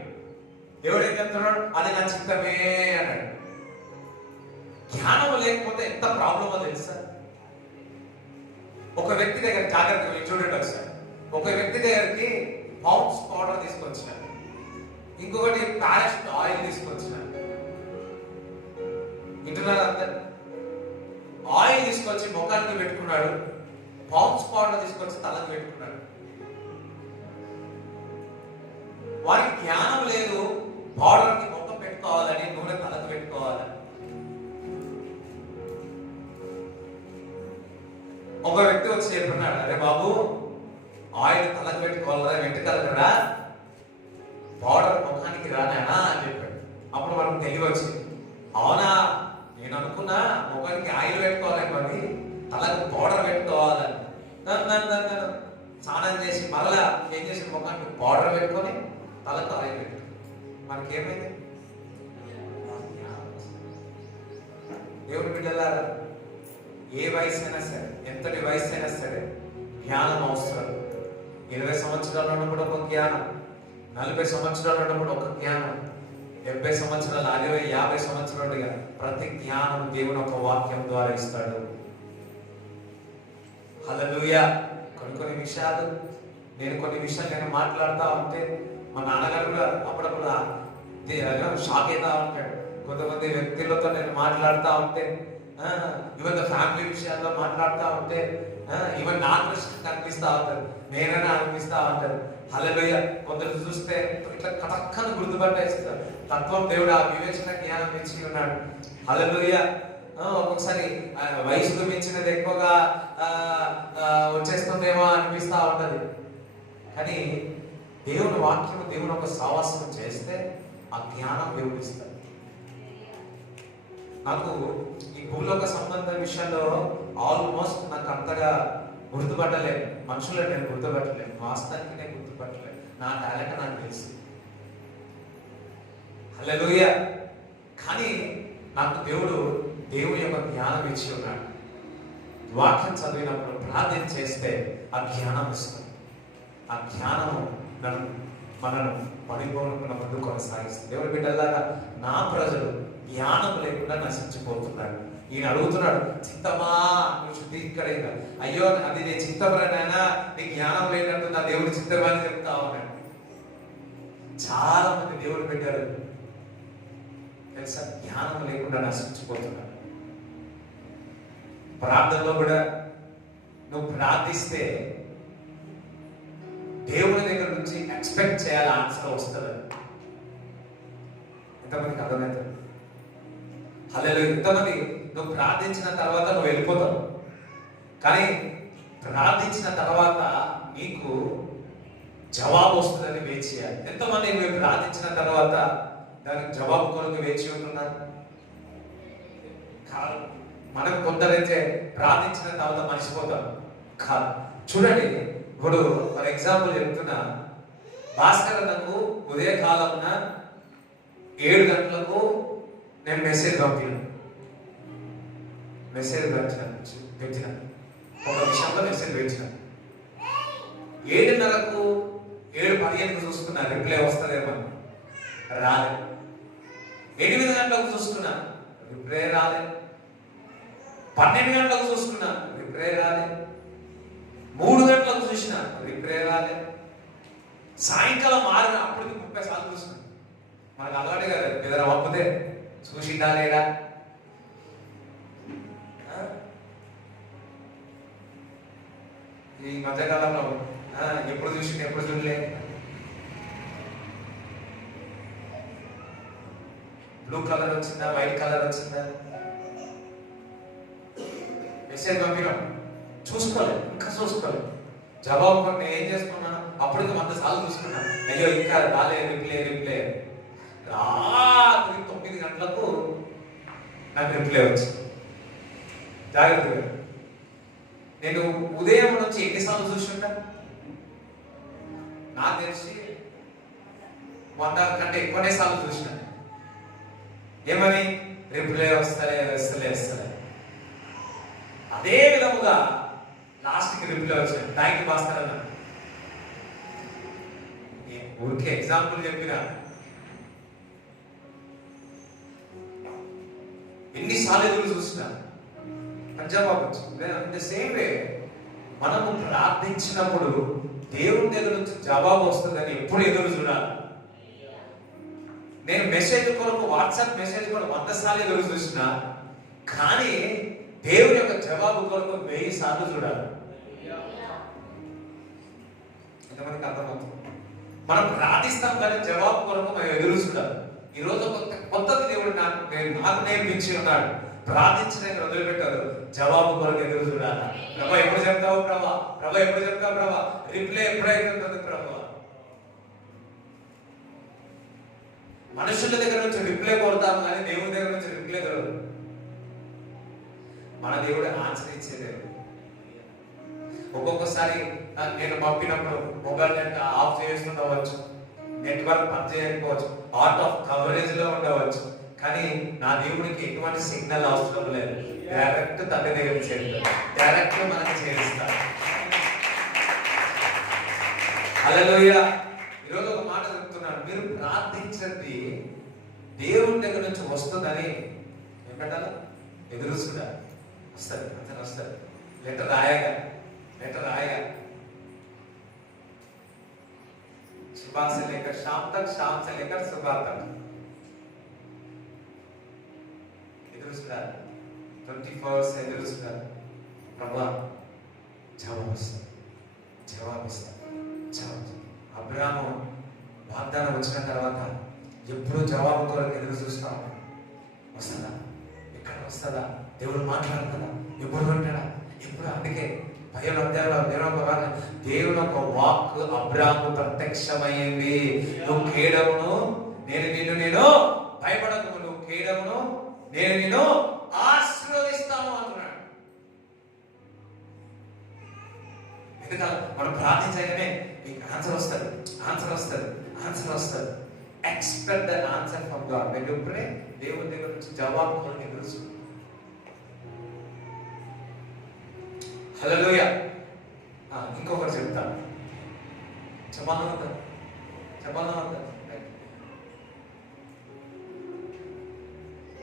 దేవుడు ఏం చెప్తున్నాడు? అది నా చిత్తమే అన్నాడు. జ్ఞానం లేకపోతే ఎంత ప్రాబ్లమో తెలుసా? ఒక వ్యక్తి దగ్గర, జాగ్రత్తగా చూడండి ఒకసారి, ఒక వ్యక్తి దగ్గరికి పౌండ్స్ పౌడర్ తీసుకొచ్చినాడు, ఇంకొకటి ప్యారెస్ట్ ఆయిల్ తీసుకొచ్చినాడు. వింటున్నారు అందరు? ఆయిల్ తీసుకొచ్చి ముఖానికి పెట్టుకున్నాడు, పౌండ్స్ పౌడర్ తీసుకొచ్చి తలకు పెట్టుకున్నాడు. వారికి జ్ఞానం లేదు, పౌడర్కి ముఖం పెట్టుకోవాలని, నూనె తలకు పెట్టుకోవాలని. ఒక వ్యక్తి వచ్చి చెప్పినాడు, అరే బాబు, ఆయిల్ తలకు పెట్టుకోవాలా, వెంటకాల కూడా పౌడర్ ముఖానికి రానా అని చెప్పాడు. అప్పుడు మనకు తెలివి వచ్చింది, అవునా, నేను అనుకున్నా ముఖానికి ఆయిల్ పెట్టుకోవాలని, మరి తలకు పౌడర్ పెట్టుకోవాలని. స్నానం చేసి మరలా ఏం చేసి ముఖానికి పౌడర్ పెట్టుకొని తలకు ఆయిల్ పెట్టు. మనకేమైంది? దేవుడి బిడ్డలారా, ఏ వయసు అయినా సరే, ఎంతటి వయసు అయినా సరే జ్ఞానం అవసరం. 20 సంవత్సరాలు ఉన్నప్పుడు ఒక జ్ఞానం, 40 సంవత్సరాలు ఉన్నప్పుడు ఒక జ్ఞానం, 70 సంవత్సరాలు, 60, 50 సంవత్సరాలుగా ప్రతి జ్ఞానం దేవుని ఒక వాక్యం ద్వారా ఇస్తాడు. హల్లెలూయా. కొన్ని విషయాలు కొన్ని విషయాలు నేను మాట్లాడుతూ ఉంటే మా నాన్నగారు కూడా అప్పుడప్పుడు షాక్ అవుతా ఉంటాడు. కొంతమంది వ్యక్తులతో నేను మాట్లాడుతూ ఉంటే, ఈవెన్ ఫ్యామిలీ విషయాల్లో మాట్లాడుతూ ఉంటే, ఈవెన్ నాకు కనిపిస్తూ ఉంటారు, నేనైనా అనిపిస్తూ ఉంటారు. హల్లెలూయా. కొందరు చూస్తే ఇట్లా కటక్కను గుర్తుపట్టేస్తారు. తత్వం దేవుడు ఆ వివేచన జ్ఞానం ఇచ్చి ఉన్నాడు. హల్లెలూయా. ఒక్కొక్కసారి వయసుకు మించినది ఎక్కువగా వచ్చేస్తుందేమో అనిపిస్తూ ఉంటది. కానీ దేవుని వాక్యం, దేవుని ఒక సావాసం చేస్తే ఆ జ్ఞానం దేవుడు ఇస్తాడు. నాకు ఈ భూలోక సంబంధ విషయంలో ఆల్మోస్ట్ నాకు అంతగా గుర్తుపట్టలేదు. మనుషులను నేను గుర్తుపట్టలేదు, వాస్తవానికి నేను గుర్తుపట్టలేదు. నా టాలెంట్ నాకు తెలుసు. హల్లెలూయా. కానీ నాకు దేవుని యొక్క జ్ఞానం ఇచ్చి ఉన్నాడు. వాక్యం చదివినప్పుడు ప్రార్థన చేస్తే ఆ జ్ఞానం ఇస్తుంది. ఆ జ్ఞానము మనను పరిపూర్ణమైన ముందు కొనసాగిస్తుంది. దేవుని బిడ్డలారా, నా ప్రజలు జ్ఞానం లేకుండా నశించిపోతున్నారు. ఈయన అడుగుతున్నాడు, చిత్తమా నువ్వు శుద్ధీకరైనా? అయ్యో అది నీ చిత్తమనైనా, నీ జ్ఞానం లేనట్టు నా దేవుడి చిత్తమని చెప్తా ఉన్నాడు. చాలా మంది దేవుడు పెట్టారు తెలుసా, జ్ఞానం లేకుండా నశించిపోతున్నారు. ప్రార్థనలో కూడా నువ్వు ప్రార్థిస్తే దేవుని దగ్గర నుంచి ఎక్స్పెక్ట్ చేయాలి ఆన్సర్ వస్తుందని. ఎంతమందికి అర్థమవుతుంది? హల్లెలూయా. ఎంతమంది నువ్వు ప్రార్థించిన తర్వాత నువ్వు వెళ్ళిపోతావు, కానీ ప్రార్థించిన తర్వాత నీకు జవాబు వస్తుందని వేచి చేయాలి. ఎంతమంది నువ్వు ప్రార్థించిన తర్వాత దానికి జవాబు కొరకు వేచి ఉంటున్నారు? కాదు. మనం కొందరైతే ప్రార్థించిన తర్వాత మర్చిపోతాం. కాదు. చూడండి, ఇప్పుడు ఫర్ ఎగ్జాంపుల్ చెప్తున్నా, భాస్కర్ నాకు ఉదయకాలంన 7 గంటలకు నేను మెసేజ్ పెట్టిన ఒక విషయంలో మెసేజ్ పెట్టిన. 7:30కు 7:15కు చూసుకున్నా రిప్లై వస్తలేమో, రాలేదు. 8 గంటలకు చూసుకున్నా రిప్లై రాలేదు. 12 గంటలకు చూసుకున్నా రిప్లై రాలేదు. 3 గంటలకు చూసిన రిప్లై రాలేదు. సాయంకాలం 6 అప్పటికి 30 సార్లు చూసిన. మనకు అలవాటే కదా, ఏదైనా ఒప్పతే చూసిందా లేడా. ఈ మధ్యకాలంలో ఎప్పుడు చూసింది ఎప్పుడు చూడలే. బ్లూ కలర్ వచ్చిందా, వైట్ కలర్ వచ్చిందా, మెసేజ్ పంపినాం, చూసుకోలేదు, ఇంకా చూసుకోలేదు. జవాబు నేను ఏం చేసుకున్నాను, అప్పటికి 100 సార్లు చూసుకున్నాను. అయ్యో ఇంకా రాలేదు రిప్లై. రాత్రి 9 గంటలకు నాకు రిప్లై వచ్చింది. జాగ్రత్తగా నేను ఉదయం నుంచి ఎన్నిసార్లు చూసుంటా, నాకు తెలిసి 100 కంటే ఎక్కువనే సార్లు చూసిన. ఏమని? రిప్లై వస్తలే. అదే విధముగా లాస్ట్కి రిప్లై వచ్చాను. థ్యాంక్ యూ భాస్కర్ అన్న. ఊరికే ఎగ్జాంపుల్ చెప్పిన. ఎన్నిసార్లు ఎదురు చూసినా జవాబు వచ్చింది. అంటే సేమ్ వే మనము ప్రార్థించినప్పుడు దేవుని దగ్గర నుంచి జవాబు వస్తుందని ఎప్పుడు ఎదురు చూడాలి. నేను మెసేజ్ కొరకు వాట్సాప్ మెసేజ్ కొరకు 100 సార్లు ఎదురు చూసినా, కానీ దేవుని యొక్క జవాబు కొరకు 1000 సార్లు చూడాలి. ఎంతమందికి అర్థమవుతుంది? మనం ప్రార్థిస్తాం కానీ జవాబు కొరకు మనం ఎదురు చూడాలి. ఈరోజు కొత్తది దేవుడు నాకు నేర్పించి ఉన్నాడు. ప్రార్థించడానికి వదిలిపెట్టారు, జవాబు కొరకు ఎదురు చూడాలి. ప్రభా ఎప్పుడు చెప్తావు ప్రభా ఎప్పుడు చెప్తావు ప్రభా, రిప్లై ఎప్పుడైతే ఉంటుంది ప్రభా. మనుషుల దగ్గర నుంచి రిప్లై కోరుతాము కానీ దేవుని దగ్గర నుంచి రిప్లై దొరకదు. మన దేవుడు ఆచరించేదే. ఒక్కొక్కసారి నేను పంపినప్పుడు మొబైల్ నెట్ ఆఫ్ చేస్తుండవచ్చు, నెట్వర్క్ పనిచేయకపోవచ్చు, అవుట్ ఆఫ్ కవరేజ్ లో ఉండవచ్చు, కానీ నా దేవుడికి ఎటువంటి సిగ్నల్ అవసరం లేదు. డైరెక్ట్ తండ్రి దగ్గర చేరుతాడు, డైరెక్ట్ మనకి చేరుస్తాడు. హల్లెలూయా. ఈరోజు ఒక మాట చెప్తున్నాను, మీరు ప్రార్థించండి దేవుని దగ్గర నుంచి వస్తుందని ఏం పెట్టాలి? ఎదురు చూడాలి. వస్తుంది, అతను వస్తుంది. లెటర్ రాయగా सुबह से लेकर शाम तक, शाम से लेकर सुबह तक ఎదురు చూడాలి. 24 hours ఎదురు చూడాలి. ప్రభా జవాబిస్తా. అబ్రాహాము వాగ్దానం వచ్చిన తర్వాత ఎప్పుడు జవాబు కొరకు ఎదురు చూస్తాం. వస్తుందా? ఎక్కడ వస్తుందా? దేవుడు మాట్లాడుతుందా? ఎప్పుడు ఉంటాడా? ఎప్పుడు? అందుకే 15వ అధ్యాయంలో దేవుని ఒక వాక్ అబ్రాహాము ప్రత్యక్షమైంది. నువ్వు కేడమును నేను భయపడకు, నువ్వు కేడమును నేను ఆశీర్వదిస్తాను అంటున్నాడు. ఎందుకంటే మనం ప్రార్థించగానే మీకు ఆన్సర్ వస్తుంది. Expect the answer from God. When you pray, దేవుని దగ్గర నుంచి జవాబు కొరకు ఎదురు చూడు. హల్లెలూయా. ఇంకొకటి చెప్తాను, చెప్పాలన్నా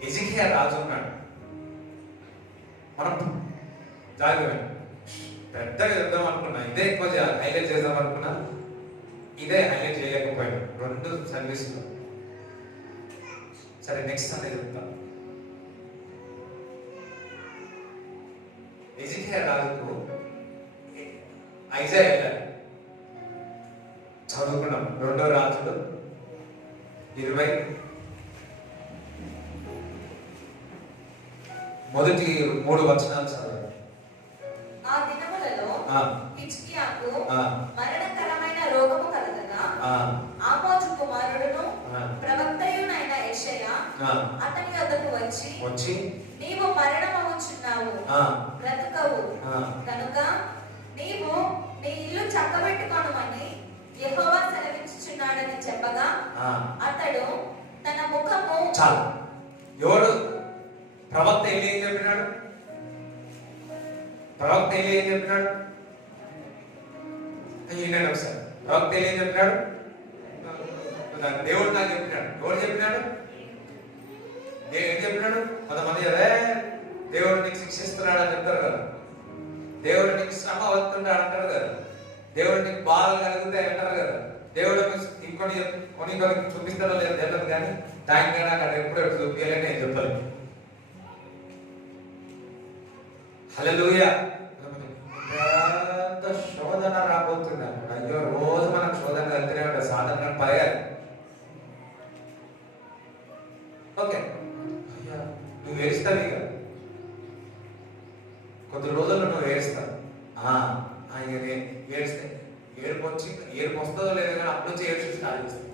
ఎజికియా రాజు ఉన్నాడు. మనం జాగ్రత్త పెద్దగా చెప్దాం అనుకున్నా, ఇదే ఎక్కువ హైలైట్ చేద్దాం అనుకున్నా, ఇదే హైలైట్ చేయలేకపోయాను 2 సర్వీసులు. సరే నెక్స్ట్ అనేది చెప్తాను. ఎజికియా రాజుకు ఐజాయా చదువుకున్నాం. 2వ రాజులు 20 మొదటి 3 వచనాలు చదవండి. ఆ దినములలో హిజ్కియాకు మరణకరమైన రోగము కలగగా ఆమోజు కుమారుడును ప్రవక్తయునైన యెషయా అతని వద్దకు వచ్చి నీవు మరణమవుచున్నావు, బ్రతుకవు, కనుక నీవు నీ ఇల్లు చక్కబెట్టుకొనుమని యెహోవా సెలవిచ్చుచున్నాడని చెప్పగా అతడు తన ముఖము చాలు. ఎవడు ప్రవక్త ఏలి ఏం చెప్పినాడు? ప్రవక్త ఏలి ఏం చెప్పినాడు? ఈనాడు ఒకసారి ప్రవక్త ఏలి ఏం చెప్పినాడు? దేవుడు నాకు చెప్పినాడు. ఎవరు చెప్పినాడు? ఏం చెప్పినాడు? కొంతమంది అదే దేవుడు నీకు శిక్షిస్తున్నాడు అని చెప్తారు కదా, దేవుడు నీకు శ్రమ వస్తున్నాడు అంటారు కదా, దేవుడు నీకు బాధలు కలుగుతాయి అంటారు కదా, దేవుడు ఇంకొని కొన్ని చూపిస్తారో లేదు తెలియదు, కానీ టైం కానీ అక్కడ ఎప్పుడు చూపించాలని నేను చెప్పాలి. హల్లెలూయా. పెద్ద శోధన రాబోతున్నాను. అయ్యో, రోజు మనకు శోధన వెళ్తూనే ఉంటుంది, సాధారణ పర్యాలి. ఓకే, అయ్యా నువ్వు ఏడుస్తావు, ఇక కొద్ది రోజుల్లో నువ్వు ఏడుస్తావు. ఏడిస్తే ఏడుపు వస్తుందో లేదో కానీ అప్పుడు నుంచి ఏడుస్తూ స్టార్ట్ చేస్తావు.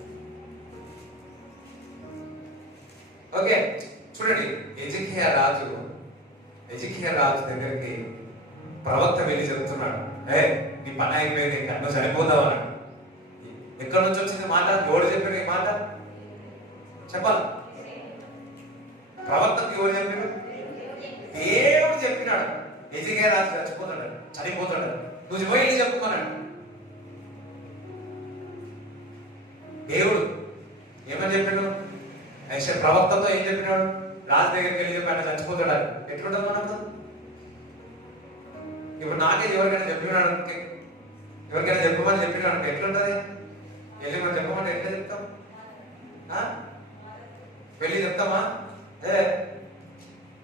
ఓకే, చూడండి, ఎజికియా రాజు దగ్గరికి ప్రవక్త వెళ్ళి చెప్తున్నాడు, నీ పని అయిపోయింది, నువ్వు చనిపోతావు అన్నాడు. ఎక్కడి నుంచి వచ్చింది మాట? ఎవడు చెప్పాడు ఈ మాట? చెప్పాలి. ప్రవక్తకి ఎవరు చెప్పాడు? దేవుడు చెప్పినాడు. ఎజికియా రాజు చనిపోతాడు, నువ్వు పోయి చెప్పుకున్నాడు. దేవుడు ఏమని చెప్పాడు? ప్రవక్తతో ఏం చెప్పినాడు? రాజు దగ్గరికి వెళ్ళి చెప్పి ఆయన చచ్చిపోతాడు. ఎట్లుంటుంది మనకు? ఇప్పుడు నాకే ఎవరికైనా చెప్పినాడు, ఎవరికైనా చెప్పమని చెప్పినాడు, ఎట్లుంటది? వెళ్ళి మనం చెప్పమంటే ఎట్లా చెప్తాం? వెళ్ళి చెప్తామా?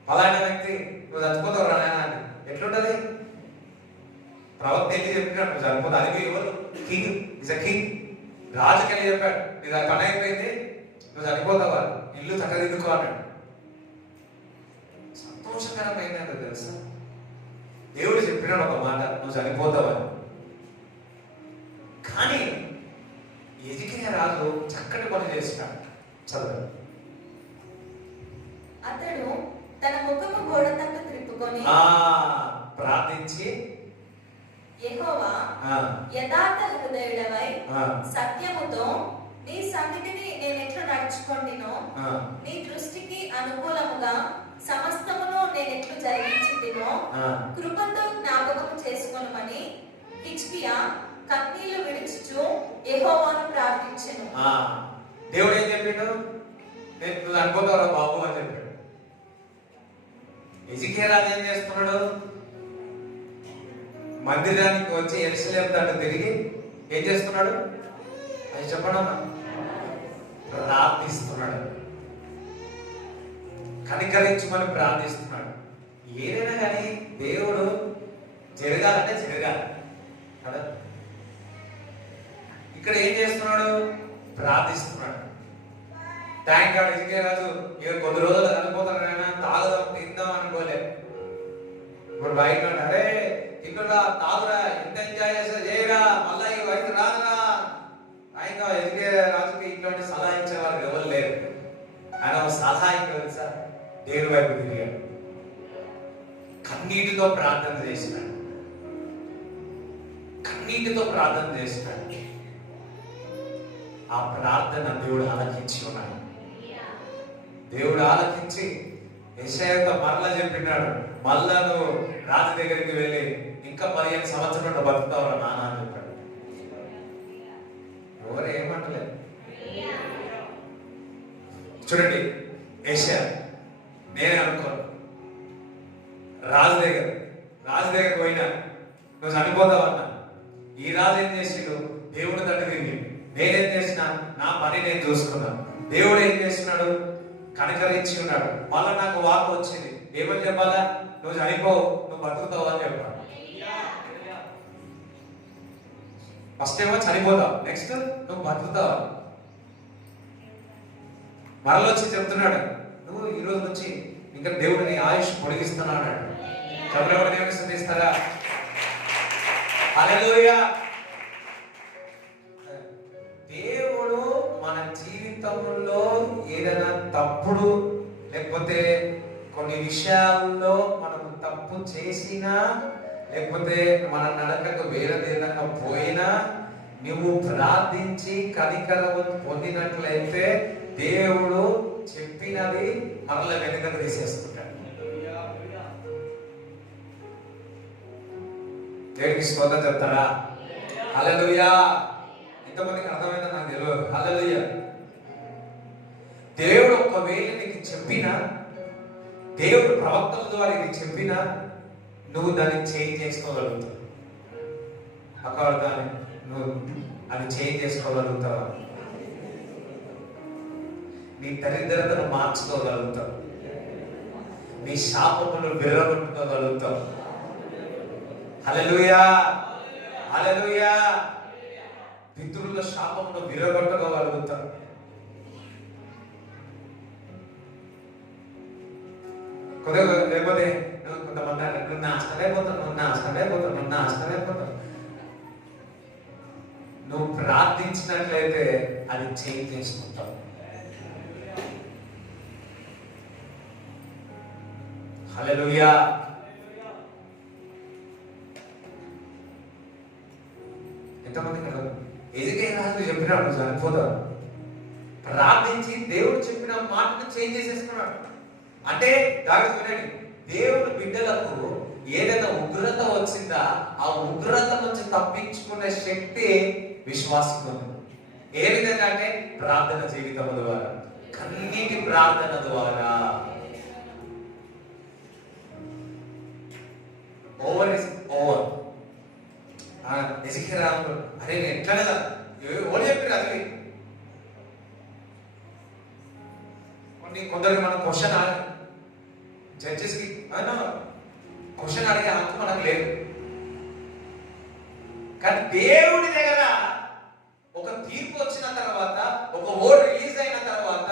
ఫలానా వ్యక్తి నువ్వు చచ్చిపోతావు రా నాయన అని ఎట్లుంటది? ప్రవక్త వెళ్ళి చెప్పినాడు నువ్వు చనిపోతావు. అది ఎవరు? కింగ్. Is a king. రాజుకి వెళ్ళి చెప్పాడు, ఇది పని అయిపోయింది, నువ్వు చనిపోతావా, ఇల్లు చక్కదిద్దుకో అన్నాడు. సంతోషకరమైనది తెలుసా? దేవుడు చెప్పినాడు ఒక మాట, నువ్వు చనిపోతావని. కానీ ఎజికియా రాజు చక్కటి పని చేసినాడు. చదవండి. అతడు తన ముఖము గోడ తట్టు త్రిప్పుకొని ప్రార్థించి, యెహోవా యథార్థ హృదయుడవై సత్యముతో నీ సన్నిధిని నేను ఎట్లా నడుచుకొంటినో నీ దృష్టికి అనుకూలముగా సమస్తమును నేను ఎట్లు జరిగించుటినో కృపతో జ్ఞాపకం చేసుకొనుమని హిజ్కియా కన్నీళ్లు విడుచుచు యెహోవాను ప్రార్థించెను. దేవుడు ఏం చెప్పిండు? నువ్వు అనుకోతావు బాబు అని చెప్పాడు. ఎజికియా రాజు ఏం చేస్తున్నాడు? మందిరానికి వచ్చి యెరూషలేము తట్టు తిరిగి ఏం చేస్తున్నాడు? అది చెప్పడమ్మా, ప్రార్థిస్తున్నాడు. కనికరించమని ప్రార్థిస్తున్నాడు. ఏదైనా కానీ దేవుడు జరగాలంటే జరగాలి కదా. ఇక్కడ ఏం చేస్తున్నాడు? ప్రార్థిస్తున్నాడు. Thank God. ఎజికియా రాజు ఇక కొద్ది రోజులు చనిపోతాడు, తాగుదాం తిందాం అనుకోలే. ఇప్పుడు బయట అరే ఇక్కడ తాగురా, ఎంత ఎంజాయ్ చేస్తా చేయరా, మళ్ళా ఈ వైపు రాదురా. ఆయన ఎజికియా రాజుకి ఇట్లాంటి సలహా ఇచ్చేవారు ఎవరు లేరు. ఆయన ఒక సలహా తెలుసా? దేవుని వైపు తిరిగాడు, కన్నీటితో ప్రార్థన చేసినాడు. ఆ ప్రార్థన దేవుడు ఆలకించి ఉన్నాడు. దేవుడు ఆలకించి యెషయాతో మరలా చెప్పినాడు, మళ్ళా నువ్వు రాజు దగ్గరికి వెళ్ళి ఇంకా 15 సంవత్సరాలు బతుకుతావు నాన్న అని చెప్పాడు. ఎవరు ఏమంటలేదు. చూడండి, యెషయా నేనే అనుకోను, రాజు దగ్గర పోయినా నువ్వు చనిపోతావన్నా. ఈ రాజు ఏం చేసిండు? దేవుడు తట్టు తిరిగి. నేనేం చేసినా? నా పని నేను చూసుకున్నాను. దేవుడు ఏం చేస్తున్నాడు? కనికరించి ఉన్నాడు. మళ్ళా నాకు వార్త వచ్చింది, ఏమని చెప్పాలా? నువ్వు చనిపోవు, నువ్వు బతుకుతావు అని చెప్పాడు. ఫస్ట్ ఏమో చనిపోతావు, నెక్స్ట్ నువ్వు బతుకుతావు. మరలొచ్చి చెప్తున్నాడు, నువ్వు ఈ రోజు నుంచి ఇంకా దేవుడిని ఆయుష్ పొడిగిస్తున్నాడు. ఎవరెవరు దేవుని స్తుతిస్తారా? హల్లెలూయా. దేవుడు మన జీవితంలో ఏదైనా తప్పుడు లేకపోతే కొన్ని విషయాల్లో మనం తప్పు చేసినా లేకపోతే మన నడకకు వేరే విధంగా పోయినా నువ్వు ప్రార్థించి కనికరము పొందినట్లయితే దేవుడు చెప్పినది మరల వెనుకకు తీసేస్తుంటాడు. దేవుడికి స్తోత్రం చెప్తారా? హల్లెలూయా. ఎంతమందికి అర్థమైందో నాకు తెలియదు. హల్లెలూయా. దేవుడు ఒకవేళ నీకు చెప్పినా, దేవుడు ప్రవక్తల ద్వారా ఇది చెప్పినా నువ్వు దాన్ని చేంజ్ చేసుకోగలుగుతావు. అక్కడ దాన్ని నువ్వు అది చేంజ్ చేసుకోగలుగుతావా? నీ దరిద్రతను మార్చుకోగలుగుతావు, నీ శాపమును విరగొట్టుకోగలుగుతావు. హల్లెలూయా, హల్లెలూయా. పితరుల శాపమును విరగొట్టుకోగలుగుతావు. లేకపోతే కొంతమంది నువ్వు నాశనమైపోతావు. నువ్వు ప్రార్థించినట్లయితే అది చేంజ్ చేసుకుంటావు. హల్లెలూయా. ఎంతమంది కదా ఎదుగైనా చెప్పినాడు చనిపోతాడు. ప్రార్థించి దేవుడు చెప్పిన మాటను చేంజ్ చేసేసుకున్నాడు. అంటే దానికి వినండి, దేవుడు బిడ్డలకు ఏదైనా ఉగ్రత వచ్చిందా ఆ ఉగ్రత నుంచి తప్పించుకునే శక్తి విశ్వాసం ఉంది. ఏ విధంగా అంటే ప్రార్థన జీవితం ద్వారా, కన్నీటి ప్రార్థన ద్వారా. Over is over. ఎజికిరాము అరే నేను ఎట్లా కదా ఓడి చెప్పారు అది. కొందరికి మనం క్వశ్చన్ జడ్జెస్ కి క్వశ్చన్ అడిగే హక్కు మనకు లేదు. కానీ దేవుడి దగ్గర ఒక తీర్పు వచ్చిన తర్వాత, ఒక వర్డ్ రిలీజ్ అయిన తర్వాత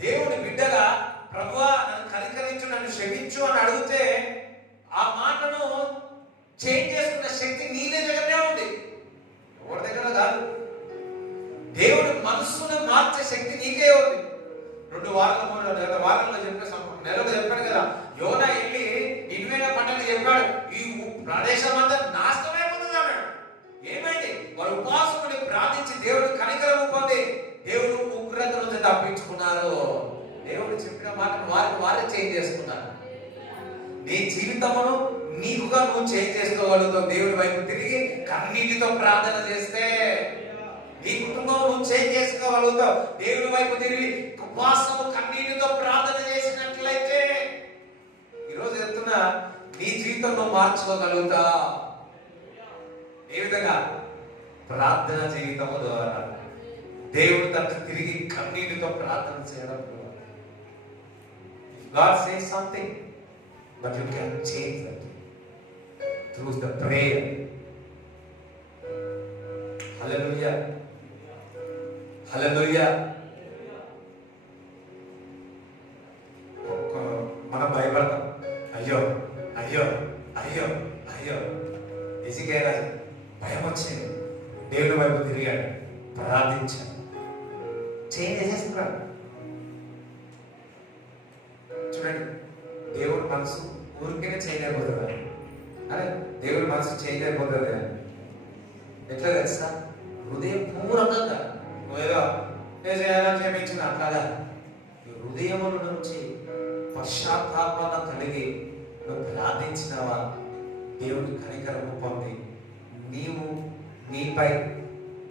దేవుడి బిడ్డగా ప్రభువా నన్ను కనికరించు, నన్ను క్షమించు అని అడిగితే ఆ మాటను చేంజ్ చేసుకున్న శక్తి నీ దగ్గరనే ఉంది, ఎవరి దగ్గర కాదు. దేవుడి మనస్సును మార్చే శక్తి నీకే ఉంది. 2 వారాల వారంలో చెప్పే నెలలో చెప్పాడు కదా, యోనా వెళ్ళి నినివే పంటని చెప్పాడు, ఈ ప్రదేశం అంతా నాశనమైపోతుంది అన్నాడు. ఏమైంది? వారు ఉపవాసముని ప్రార్థించి దేవుడు కనికరము పొంది దేవుడు ఉగ్రత నుంచి తప్పించుకున్నారు. దేవుడు చెప్పిన మాటను వారే చేంజ్ చేసుకున్నారు. నీ జీవితమును నీకుగా నువ్వు చేంజ్ చేసుకోగలుగుతావు. దేవుడి వైపు తిరిగి కన్నీటితో ప్రార్థన చేస్తే నీ కుటుంబం నువ్వు చేంజ్ చేసుకోగలుగుతావు. దేవుడి వైపు తిరిగి ఉపవాసము కన్నీటితో ప్రార్థన చేసినట్లయితే ఈరోజు చెప్తున్నా నీ జీవితం నువ్వు మార్చుకోగలుగుతావు. ఏ విధంగా? ప్రార్థన జీవితము ద్వారా, దేవుడి తట్టు తిరిగి కన్నీటితో ప్రార్థన చేయడం ద్వారా. God says something, but you can change that through the prayer. Hallelujah. Hallelujah. మనం భయపడతాం, అయ్యో అయ్యో అయ్యో అయ్యో. ఎజికేలా భయం వచ్చింది, దేవుడి వైపు తిరిగాడు, ప్రార్థించాడు, చేంజ్ చేసేస్తున్నాడు. చూడండి, దేవుడి మనసు ఊరికే చేంజ్ అయిపోతుందా? అరే దేవుడి మనసు చేంజ్ అయిపోతుంది ఎట్లా తెలుసా? హృదయపూర్వకంగా నువ్వేదో చేయాలని క్షమించిన అట్లాగా హృదయముల నుంచి పశ్చాత్తాపన కలిగి నువ్వు ప్రార్థించినవా, దేవుడి కనికరము పొంది నీవు నీపై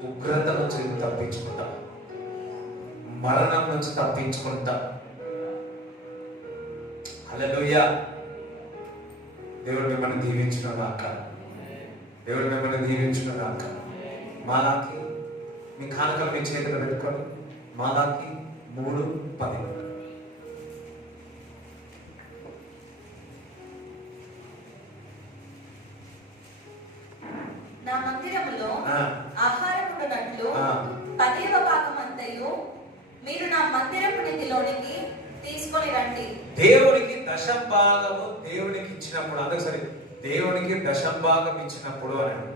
ఉగ్రత నుంచి తప్పించుకుంటా, మరణం నుంచి తప్పించుకుంటా. హల్లెలూయా. దేవుడు మిమ్మల్ని దీవించిన గాక. దేవుడు మిమ్మల్ని దీవించిన గాక. మాలాకి మీ కానుకలు మీ చేతిలో పెట్టుకొని మాలాకి 3:10. నా మందిరములో ఆహారముండునట్లు 10వ భాగమంతయు మీరు నా మందిరపు నిధిలోనికి తీసుకొని రండి. దేవునికి దశంభాగము దేవునికి ఇచ్చినప్పుడు, అందుకని దేవునికి దశంభాగం ఇచ్చినప్పుడు అన్నాడు,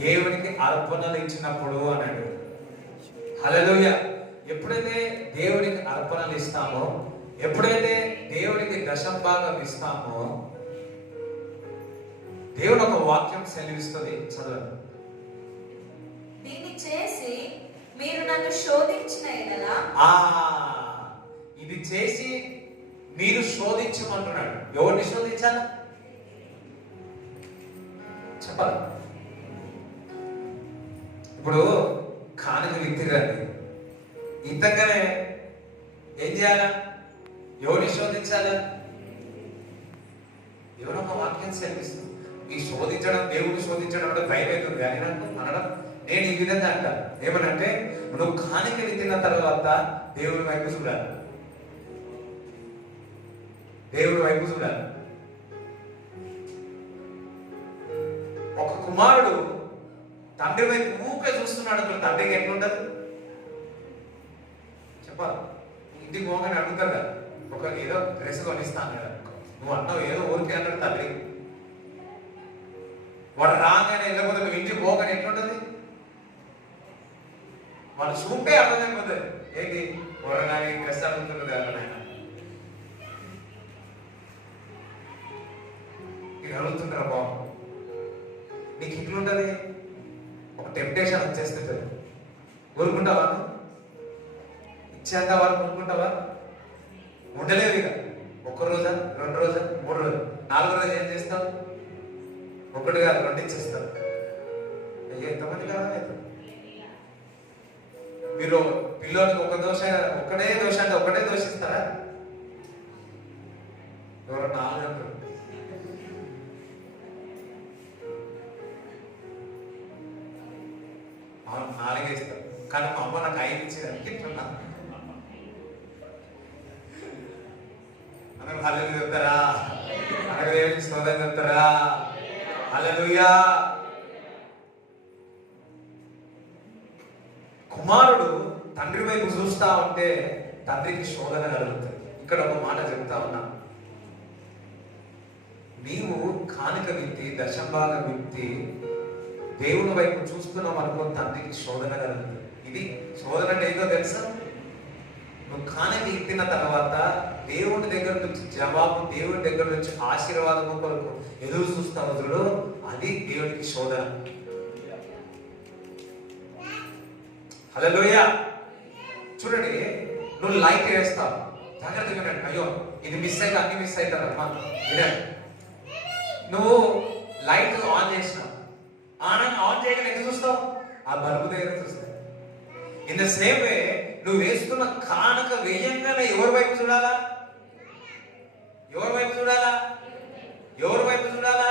దేవునికి అర్పణలు ఇచ్చినప్పుడు అన్నాడు. హల్లెలూయా. ఎప్పుడైతే దేవునికి అర్పణలు ఇస్తామో, ఎప్పుడైతే దేవునికి దశంభాగం ఇస్తామో దేవుడు ఒక వాక్యం సెలవిస్తుంది, చదవండి. దీన్ని చేసి మీరు నన్ను శోధించిన ఎడల, ఇది చేసి మీరు శోధించమంటున్నాడు. ఎవరిని శోధించాలి చెప్పాలి. ఇప్పుడు కానుక విత్తిరండి, ఇంతగానే ఏం చేయాలా? ఎవరిని శోధించాలా? ఎవరో ఒక వాక్యం సెలవిస్తుంది. ఈ శోధించడం, దేవుడిని శోధించడం అంటే భయం అవుతుంది కానీ నాకు అనడం. నేను ఈ విధంగా అంటా, ఏమనంటే నువ్వు కానుక విత్తిన తర్వాత దేవుడి వైపు చూడాలి, దేవుడి వైపు చూడాలి. ఒక కుమారుడు తండ్రి వైపు ఊకే చూస్తున్నాడు అనుకో, తండ్రికి ఎట్లుంటది చెప్పాలి. ఇంటికి పోగానే అడుగుతారు కదా, ఒక ఏదో డ్రెస్ కొనిస్తాను కదా, నువ్వు అన్నావు ఏదో ఊరికే అన్నాడు తండ్రి. వాడు రాగానే లేకపోతే నువ్వు ఇంటికి పోగానే ఎట్లుంటది? వాడు చూపే అర్థమైపోతుంది. ఏంటి వరగానే డ్రెస్ అడుగుతుంది కదా నాయన, ఇది అడుగుతుంటారా బాబు, నీకు ఇట్లుంటది. ఒక టెంప్టేషన్ వచ్చేస్తుంది, ఊరుకుంటావా? ఇచ్చేంత వరకు ఊరుకుంటావా? ఉండలేవు ఇక. ఒక్క రోజా, 2 రోజా, 3 రోజులు, 4 రోజులు ఏం చేస్తావు? 1 కాదు 2 ఇచ్చేస్తావు. ఎంతమంది కావాలి? మీరు పిల్లలకి ఒకటే దోష అంటే ఒకటే దోషిస్తారా? ఎవరు 4 అంటారు. అవును 4 ఇస్తారు, కానీ మా అమ్మ నాకు 5 ఇచ్చేదానికి ఇట్లా అందరూ హల్లెలూయా చెప్తారా? అనగా దేవునికి స్తోత్రం చెప్తారా? హల్లెలూయా. కుమారుడు తండ్రి వైపు చూస్తా ఉంటే తండ్రికి శోధన కలుగుతుంది. ఇక్కడ ఒక మాట చెప్తా ఉన్నా, నీవు కానుక విత్తి, దశంభాగం విత్తి దేవుని వైపు చూస్తున్నాం అనుకో, తండ్రికి శోధన కలుగుతుంది. ఇది శోధన అంటే ఏదో తెలుసా? నువ్వు కానుక ఇత్తిన తర్వాత దేవుని దగ్గర నుంచి జవాబు, దేవుని దగ్గర నుంచి ఆశీర్వాదము కొరకు ఎదురు చూస్తావు చూడు, అది దేవునికి శోధన. హల్లెలూయా. చూడండి, నువ్వు లైట్ వేస్తావు, జాగ్రత్తగా వినండి. అయ్యో ఇది మిస్ అయితే అన్ని మిస్ అవుతారు అమ్మా, వినండి. నువ్వు లైట్ ఆన్ చేసినావు, ఆన్ చేయగానే ఎక్కడ చూస్తావు? ఆ బల్బు దగ్గర చూస్తావు. ఇన్ ద సేమ్ వే నువ్వు వేస్తున్న కానుక వేయంగానే ఎవరి వైపు చూడాలా? ఎవరి వైపు చూడాలా? ఎవరి వైపు చూడాలా?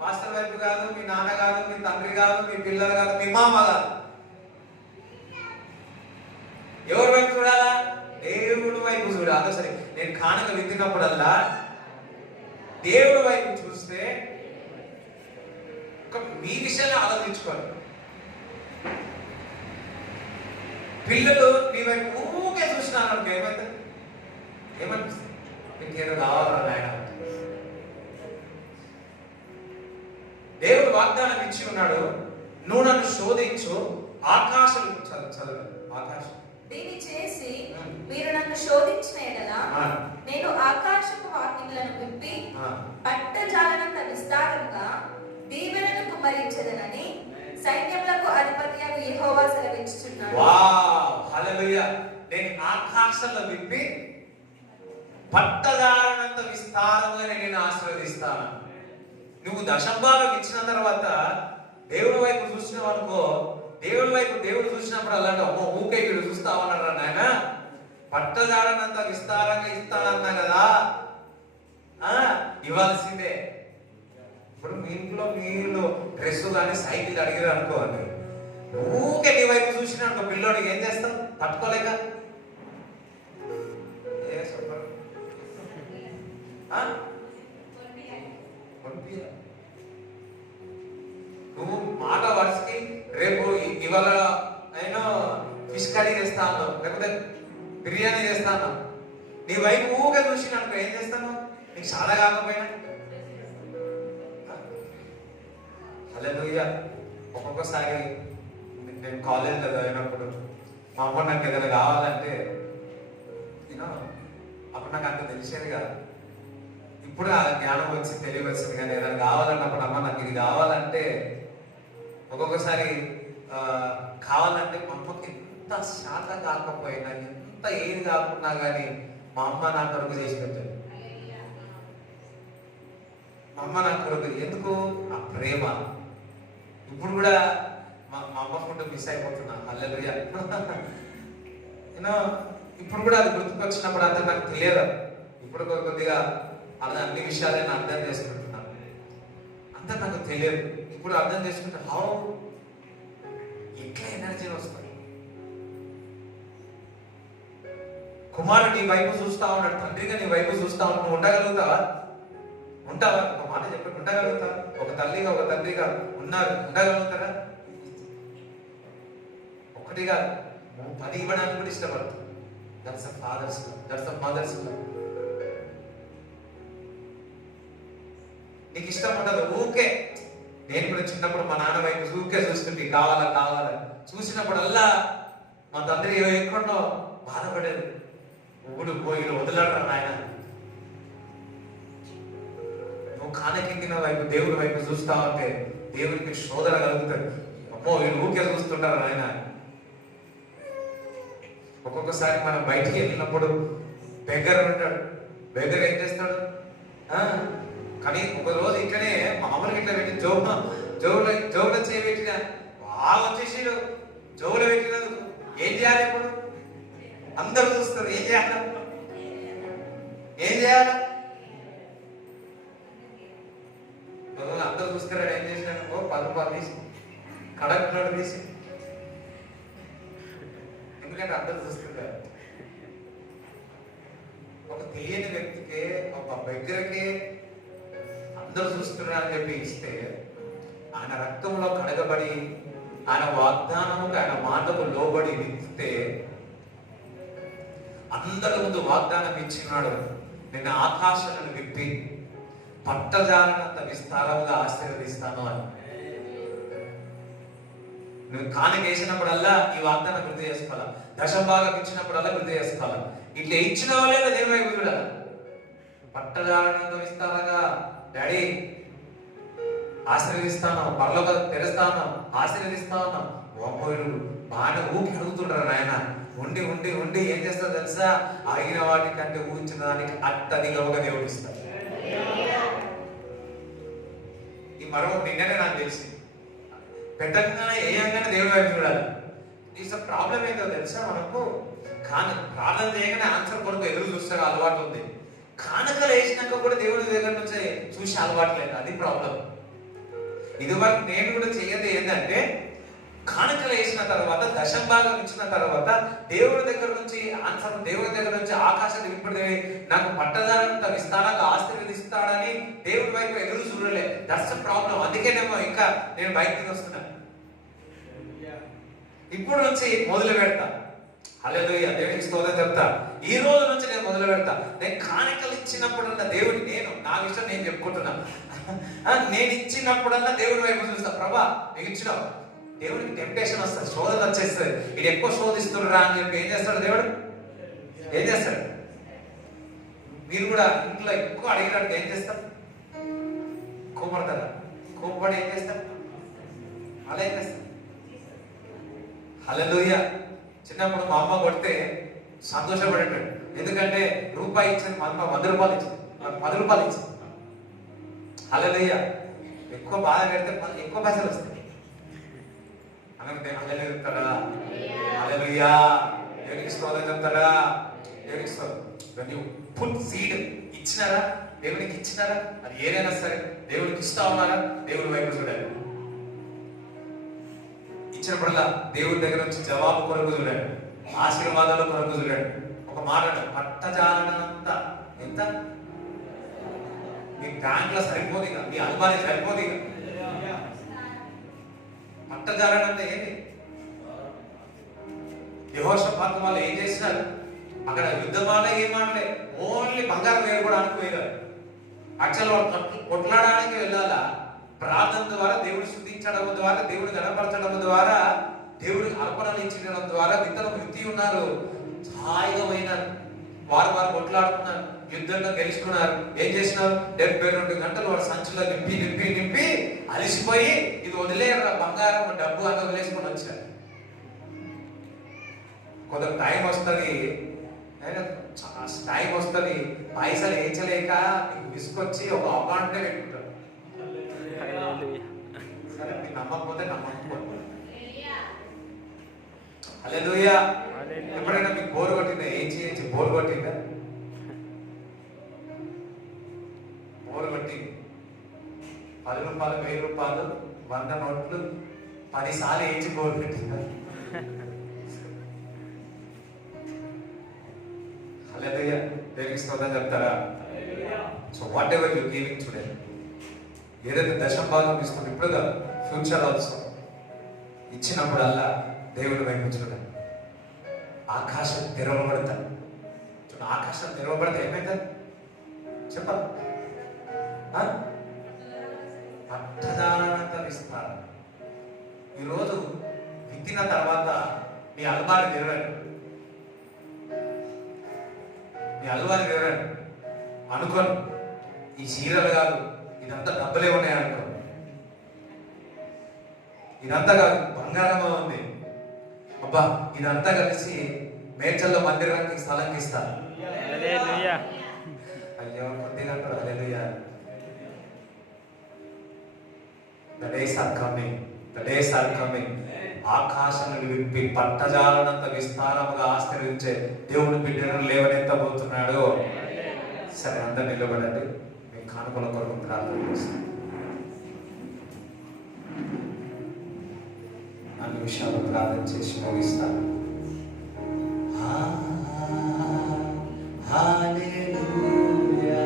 మాస్టర్ వైపు కాదు, మీ నాన్న కాదు, మీ తండ్రి కాదు, మీ పిల్లలు కాదు, మీ మామ కాదు. ఎవరి వైపు చూడాలా? దేవుడి వైపు చూడాలి. సరే, నేను కానుక విత్తినప్పుడల్లా దేవుడి వైపు చూస్తే మీ విషయాన్ని ఆలోచించుకోండి. పిల్లలు నీ వైపు ఊకే చూసినాను అనుకో, ఏమవుతుంది? ఏమనిపిస్తుంది? నీకేదో కావాలా నాయన? దేవుడు వాగ్దానం ఇచ్చి ఉన్నాడు, నువ్వు నన్ను శోధించు. ఆకాశం చదువు, ఆకాశం. దీన్ని చేసి మీరు నన్ను శోధించిన ఎడల, నేను ఆకాశపు వాకిళ్లను విప్పి పట్టజాలనంత విస్తారంగా దీవెనను కుమ్మరించదనని సైన్యములకు అధిపతియగు యెహోవా సెలవిచ్చుచున్నాడు. వావ్, హల్లెలూయా. నేను ఆకాశంలో విప్పి పట్టజాలనంత విస్తారంగా నేను ఆశీర్వదిస్తాను. నువ్వు దశంభాగం ఇచ్చిన తర్వాత దేవుడి వైపు చూసినావు అనుకో, దేవుడి వైపు దేవుడు చూసినప్పుడు అలాంటి అమ్మో ఊకే ఇక్కడ చూస్తావన్నారా నాయన, పట్టజాలనంత విస్తారంగా ఇస్తానన్నా కదా, ఇవ్వాల్సిందే. ఇప్పుడు మీ ఇంట్లో మీరు డ్రెస్ కానీ సైకిల్ అడిగారు అనుకోండి, ఊకే నీ వైపు చూసిన అనుకో, పిల్లోడికి ఏం చేస్తావు? తట్టుకోలేక నువ్వు మాట వరుసకి రేపు ఇవాళ నేను ఫిష్ కర్రీ చేస్తాను, లేకపోతే బిర్యానీ చేస్తాను, నీ వైపు ఊగా చూసిన అనుకో, ఏం చేస్తాను? నీకు చాలా కాకపోయినా. హల్లెలూయా. ఒక్కొక్కసారి నేను కాలేజ్లో చదివినప్పుడు మా అమ్మ నాకు ఏదైనా కావాలంటే అప్పుడు నాకు అంత తెలిసేది కాదు. ఇప్పుడు ఆ జ్ఞానం వచ్చి తెలియవచ్చింది. కానీ ఏదైనా కావాలన్నప్పుడు అమ్మ నాకు ఇది కావాలంటే ఒక్కొక్కసారి కావాలంటే మా అమ్మకి ఎంత శాతం కాకపోయినా, ఎంత ఏది కాకున్నా కానీ మా అమ్మ నా కొరకు చేసి పెట్టారు. మా అమ్మ నా కొరకు ఎందుకు? ఆ ప్రేమ. ఇప్పుడు కూడా మా అమ్మ ఫుడ్ మిస్ అయిపోతున్నా. హల్లెలూయా. ఇప్పుడు కూడా అది గుర్తుకొచ్చినప్పుడు అంతా నాకు తెలియదు. ఇప్పుడు కొద్దిగా అది అన్ని విషయాలు నేను అర్థం చేసుకుంటున్నాను. అంతా నాకు తెలియదు. ఇప్పుడు అర్థం చేసుకుంటే ఎట్లా ఎనర్జీ వస్తుంది. కుమారుడు నీ వైపు చూస్తా ఉన్నాడు, తండ్రిగా నీ వైపు చూస్తా ఉన్నాడు. నువ్వు ఉండగలుగుతావా? ఉంటావా? ఒక మాట చెప్పండి, ఉండగలుగుతావా? ఒక తల్లిగా ఒక తండ్రిగా ఉండగలుగుతారా? ఒకటిగా 10 ఇవ్వడానికి కూడా ఇష్టపడతారు. That's a fathers, that's a mothers. నీకు ఇష్టం ఉండదు. ఊకే నేను కూడా చిన్నప్పుడు మా నాన్న వైపు ఊకే చూస్తుంటే కావాలా కావాలా చూసినప్పుడల్లా మా తండ్రి ఎక్కడో బాధపడేది. ఊడు పోయి వదలడరా నాయన. నువ్వు కానకిందిన వైపు దేవుడి వైపు చూస్తా ఉంటే దేవుడికి శోధన కలుగుతుంది. అమ్మో వీళ్ళు ఊకే చూస్తుంటారు నాయన. ఒక్కొక్కసారి మనం బయటికి వెళ్ళినప్పుడు బెగ్గర్ ఉంటాడు. బెగ్గర్ ఏం చేస్తాడు? కానీ ఒక రోజు ఇట్లనే మామూలుగా ఇట్లా పెట్టి జోబులో చేయబెట్టిన బాగా వచ్చేసి జోబులో పెట్టినందుకు ఏం చేయాలి? ఇప్పుడు అందరూ చూస్తారు. ఏం చేయాలి? అందరూ చూస్తారా? ఏం చేసినాడు? 10 రూపాయలు తీసి కడక్కున్నాడు తీసి. ఎందుకంటే అందరూ చూస్తుంటారు. ఒక తెలియని వ్యక్తికి, ఒక దగ్గరకి అందరూ చూస్తున్నారని చెప్పి ఇస్తే, ఆయన రక్తంలో కడగబడి ఆయన వాగ్దానముకు ఆయన మాటకు లోబడి విత్తితే అందరి ముందు వాగ్దానం ఇచ్చినాడు. నిన్న ఆకాశాలను విప్పి పట్టజాలనంత విస్తారంగా ఆశీర్వదిస్తాను అని. నువ్వు కానుక వేసినప్పుడల్లా ఈ వాగ్దానం గుర్తు చేసుకోవాలా. దశభాగం ఇచ్చినప్పుడల్లా గుర్తు చేసుకోవాలా. ఇట్లా ఇచ్చిన వాళ్ళే దేవుని వైపు చూడాలి. పట్టజాలనంత విస్తారంగా డాడీ ఆశీర్వదిస్తాను, పరలోక తెరుస్తాను, ఆశీర్వదిస్తాను. ఒమ్మోడు బాగా ఊకి అడుగుతుంటారు నాయన. ఉండి ఉండి ఉండి ఏం చేస్తారో తెలుసా? ఆగిన వాటి కంటే ఊహించిన దానికి అట్టదిగవగా దేవుడు ఇస్తాడు. ఈ మరో నిన్ననే నాకు తెలిసి పెట్టగానే ఏయంగానే దేవుడి వైపు చూడాలి. ఈ ప్రాబ్లం ఏంటో తెలుసా? మనకు ప్రార్థన చేయగానే ఆన్సర్ కొరకు ఎదురు చూస్తే అలవాటు ఉంది. కానుకలు వేసినాక కూడా దేవుడి దగ్గర నుంచి చూసి అలవాటు లేదు. అది ప్రాబ్లం. ఇదివరకు నేను కూడా చేయదు ఏంటంటే, కానుకలు వేసిన తర్వాత, దశభాగం ఇచ్చిన తర్వాత దేవుడి దగ్గర నుంచి ఆన్సర్, దేవుడి దగ్గర నుంచి ఆకాశాలు విప్పడే నాకు పట్టదానంత విస్తారంగా ఆశీర్వదిస్తాడని దేవుడి వైపు ఎదురు చూడలే. That's problem. అందుకేనేమో ఇంకా నేను బయటకు వస్తున్నా. ఇప్పుడు నుంచి మొదలు పెడతా. హల్లెలూయా, దేవునికి స్తోత్రం చెప్తా. ఈ రోజు నుంచి నేను మొదలు పెడతా. నేను కానుకలు ఇచ్చినప్పుడల్లా దేవుడి, నేను నా విషయం నేను చెప్పుకుంటున్నా. నేను ఇచ్చినప్పుడల్లా దేవుడి వైపు చూస్తా. ప్రభా నీకు ఇచ్చినావు. దేవుడికి టెంప్టేషన్ వస్తుంది, శోధన వచ్చేస్తుంది. ఇది ఎక్కువ శోధిస్తున్నా అని చెప్పి ఏం చేస్తాడు దేవుడు? ఏం చేస్తాడు? మీరు కూడా ఇంట్లో ఎక్కువ అడిగినట్టు ఏం చేస్తారు? కోపడతారా? కోపడి ఏం చేస్తారు? అలా ఏం చేస్తారు? హల్లెలూయా. చిన్నప్పుడు మా అమ్మ కొడితే సంతోషపడేటాడు. ఎందుకంటే రూపాయి ఇచ్చింది, మా అమ్మ 100 రూపాయలు ఇచ్చింది, 10 రూపాయలు ఇచ్చింది. హల్లెలూయా. ఎక్కువ బాధ పెడితే ఎక్కువ పైసలు వస్తాయి. అనంటే హల్లెలూయా చెప్తాడా? హల్లెలూయా, దేవునికి స్తోత్రం చెప్తాడా? దేవునికి స్తోత్రం. పుట్ సీడ్ ఇచ్చినారా? దేవునికి ఇచ్చినారా? అది ఏదైనా సరే దేవుడికి ఇస్తా ఉన్నారా? దేవుడి వైపు చూడాలి. ఇచ్చినప్పుడల్లా దేవుడి దగ్గర నుంచి జవాబు కొరకు చూడండి, ఆశీర్వాదాల కొరకు చూడండి. ఒక మాట, పట్టజాలనంత ఎంత మీ బ్యాంక్లో సరిపోదు, ఇక మీ అనుమానం సరిపోదు. ఇక పట్టజాలనంత ఏంటి? యెహోషాపాతు వాళ్ళు ఏం చేసినారు? అక్కడ యుద్ధం వల్ల ఏం మానలే, ఓన్లీ బంగారం వేరుకోవడానికి పోయారు. యాక్చువల్ వాళ్ళు కొట్లాడడానికి వెళ్ళాలా? ప్రార్థన ద్వారా, దేవుడు స్తుతించడం ద్వారా, దేవుడు గణపరచడం ద్వారా, దేవుడికి అర్పణలు ఇచ్చడం ద్వారా విత్తనం వృత్తి ఉన్నారు. హాయిగా పోయినారు. వారు కొట్లాడుతున్నారు, యుద్ధంలో గెలుచుకున్నారు. ఏం చేసినారు? 72 గంటలు వాడు సంచులో నింపి అలిసిపోయి ఇది వదిలేరు బంగారం డబ్బు అంతా వదిలేసుకొని వచ్చారు. కొంత టైం వస్తుంది, పైసలు వేయించలేక నీకు విసుకొచ్చి ఒక అకౌంట్ పెట్టుకుంటారు. సరే మీరు నమ్మకపోతే నమ్మకపోతే హల్లెలూయా. ఎప్పుడైనా మీకు బోర్ కొట్టిందా? ఏం చేయొచ్చు? బోర్ కొట్టిందా? బోర్ కొట్టింది. 10 రూపాయలు, 1000 రూపాయలు, 100 నోట్లు 10 సార్లు వేయించి బోర్ పెట్టిందా? హల్లెలూయా. దేవునికి స్తోత్రం చెప్తారా? So what ever you giving today, ఏదైతే దశంభాగం ఇస్తుంది ఇప్పుడు కాదు, ఫ్యూచర్ ఆల్సో ఇచ్చినప్పుడల్లా దేవుడు వైపు చూడండి. ఆకాశం తెరవబడతాడు. ఆకాశం తెరవబడితే ఏమైందని చెప్పాలి? పట్టదానంత విస్తారం. ఈరోజు విత్తిన తర్వాత మీ అల్మారి తెరవండి, మీ అల్మారి తెరవండి. అనుకోను ఈ చీరలు కాదు, ఇదంతా డబ్బులే ఉన్నాయి అనుకో. ఇదంతా కాదు, బంగారమా ఉంది. అబ్బా ఇదంతా కలిసి మేడ్చల్లో మందిరానికి స్థలం ఇస్తాను. అయ్యో కొద్దిగా హల్లెలూయా. The days are coming. The days are coming. ఆకాశాలను విప్పి పట్టజాలనంత విస్తారముగా ఆశ్రయించే దేవుని బిడ్డను లేవనెత్తబోతున్నాడు. సరే అందరు నిలబడండి. మీ కానుకల కొరకు ప్రార్థన చేస్తాను. అన్ని విషయాలు ప్రార్థన చేసి ముగిస్తాను. హల్లెలూయా,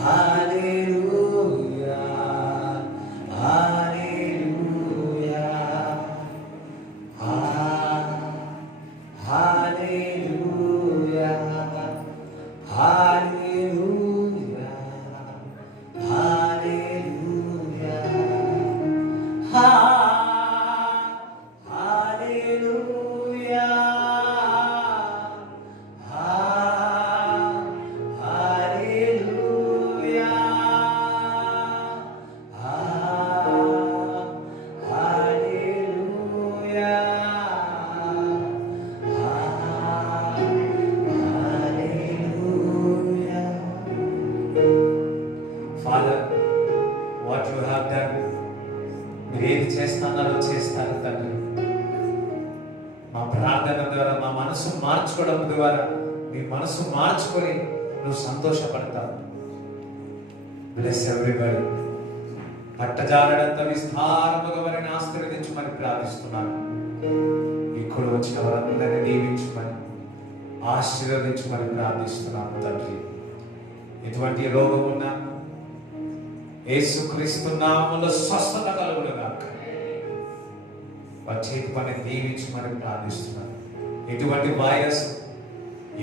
హల్లెలూయా, హల్లెలూయా, హల్లెలూయా, హల్లెలూయా, హల్లెలూయా, ఏది చేస్తానో చేస్తాను తండ్రి. మా ప్రార్థన ద్వారా, మా మనసు మార్చుకోవడం ద్వారా మీ మనసు మార్చుకొని నువ్వు సంతోషపడతావు. Bless everybody. పట్టజాలడంత విస్తారముగా వారిని ఆశీర్వదించమని ప్రార్థిస్తున్నాను. ఇక్కడ వచ్చిన వారందరినీ దీవించమని ఆశీర్వదించమని ప్రార్థిస్తున్నాను తండ్రి. ఎటువంటి రోగం ఉన్నా యేసుక్రీస్తు నామములో స్వస్థత కలుగునుగాక. వారి చేతి పని దీవించమని ప్రార్థిస్తున్నాను. ఎటువంటి వైరస్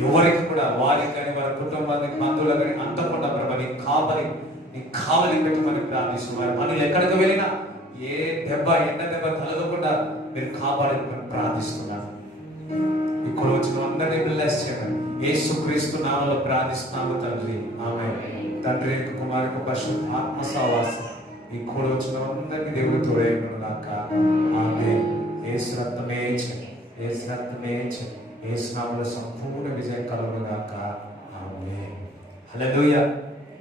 ఎవరికి కూడా, వారికి కానీ వారి కుటుంబానికి బంధువులకు కానీ అంతకుండా ప్రభావ నీ కావలి పెట్టమని ప్రార్థిస్తున్నాను. వారి పనులు ఎక్కడికి వెళ్ళినా ఏ దెబ్బ, ఎండ దెబ్బ కలగకుండా మీరు కాపాడి ప్రార్థిస్తున్నాను. ఇక్కడ వచ్చిన అందరినీ బ్లెస్ చేయండి. యేసుక్రీస్తు నామములో ప్రార్థిస్తున్నాము తండ్రి. ఆమేన్. తండ్రి కుమారుకు పరిశుద్ధ ఆత్మ సహవాసం ఈ కూడా వచ్చిన అందరికీ దేవుడు తోడేయునుగాక. ఆమేన్. యేసు రక్తమే చేయండి, యేసు రక్తమే చేయండి, యేసు నామములో సంపూర్ణ విజయం కలుగునుగాక. ఆమేన్. హల్లెలూయా.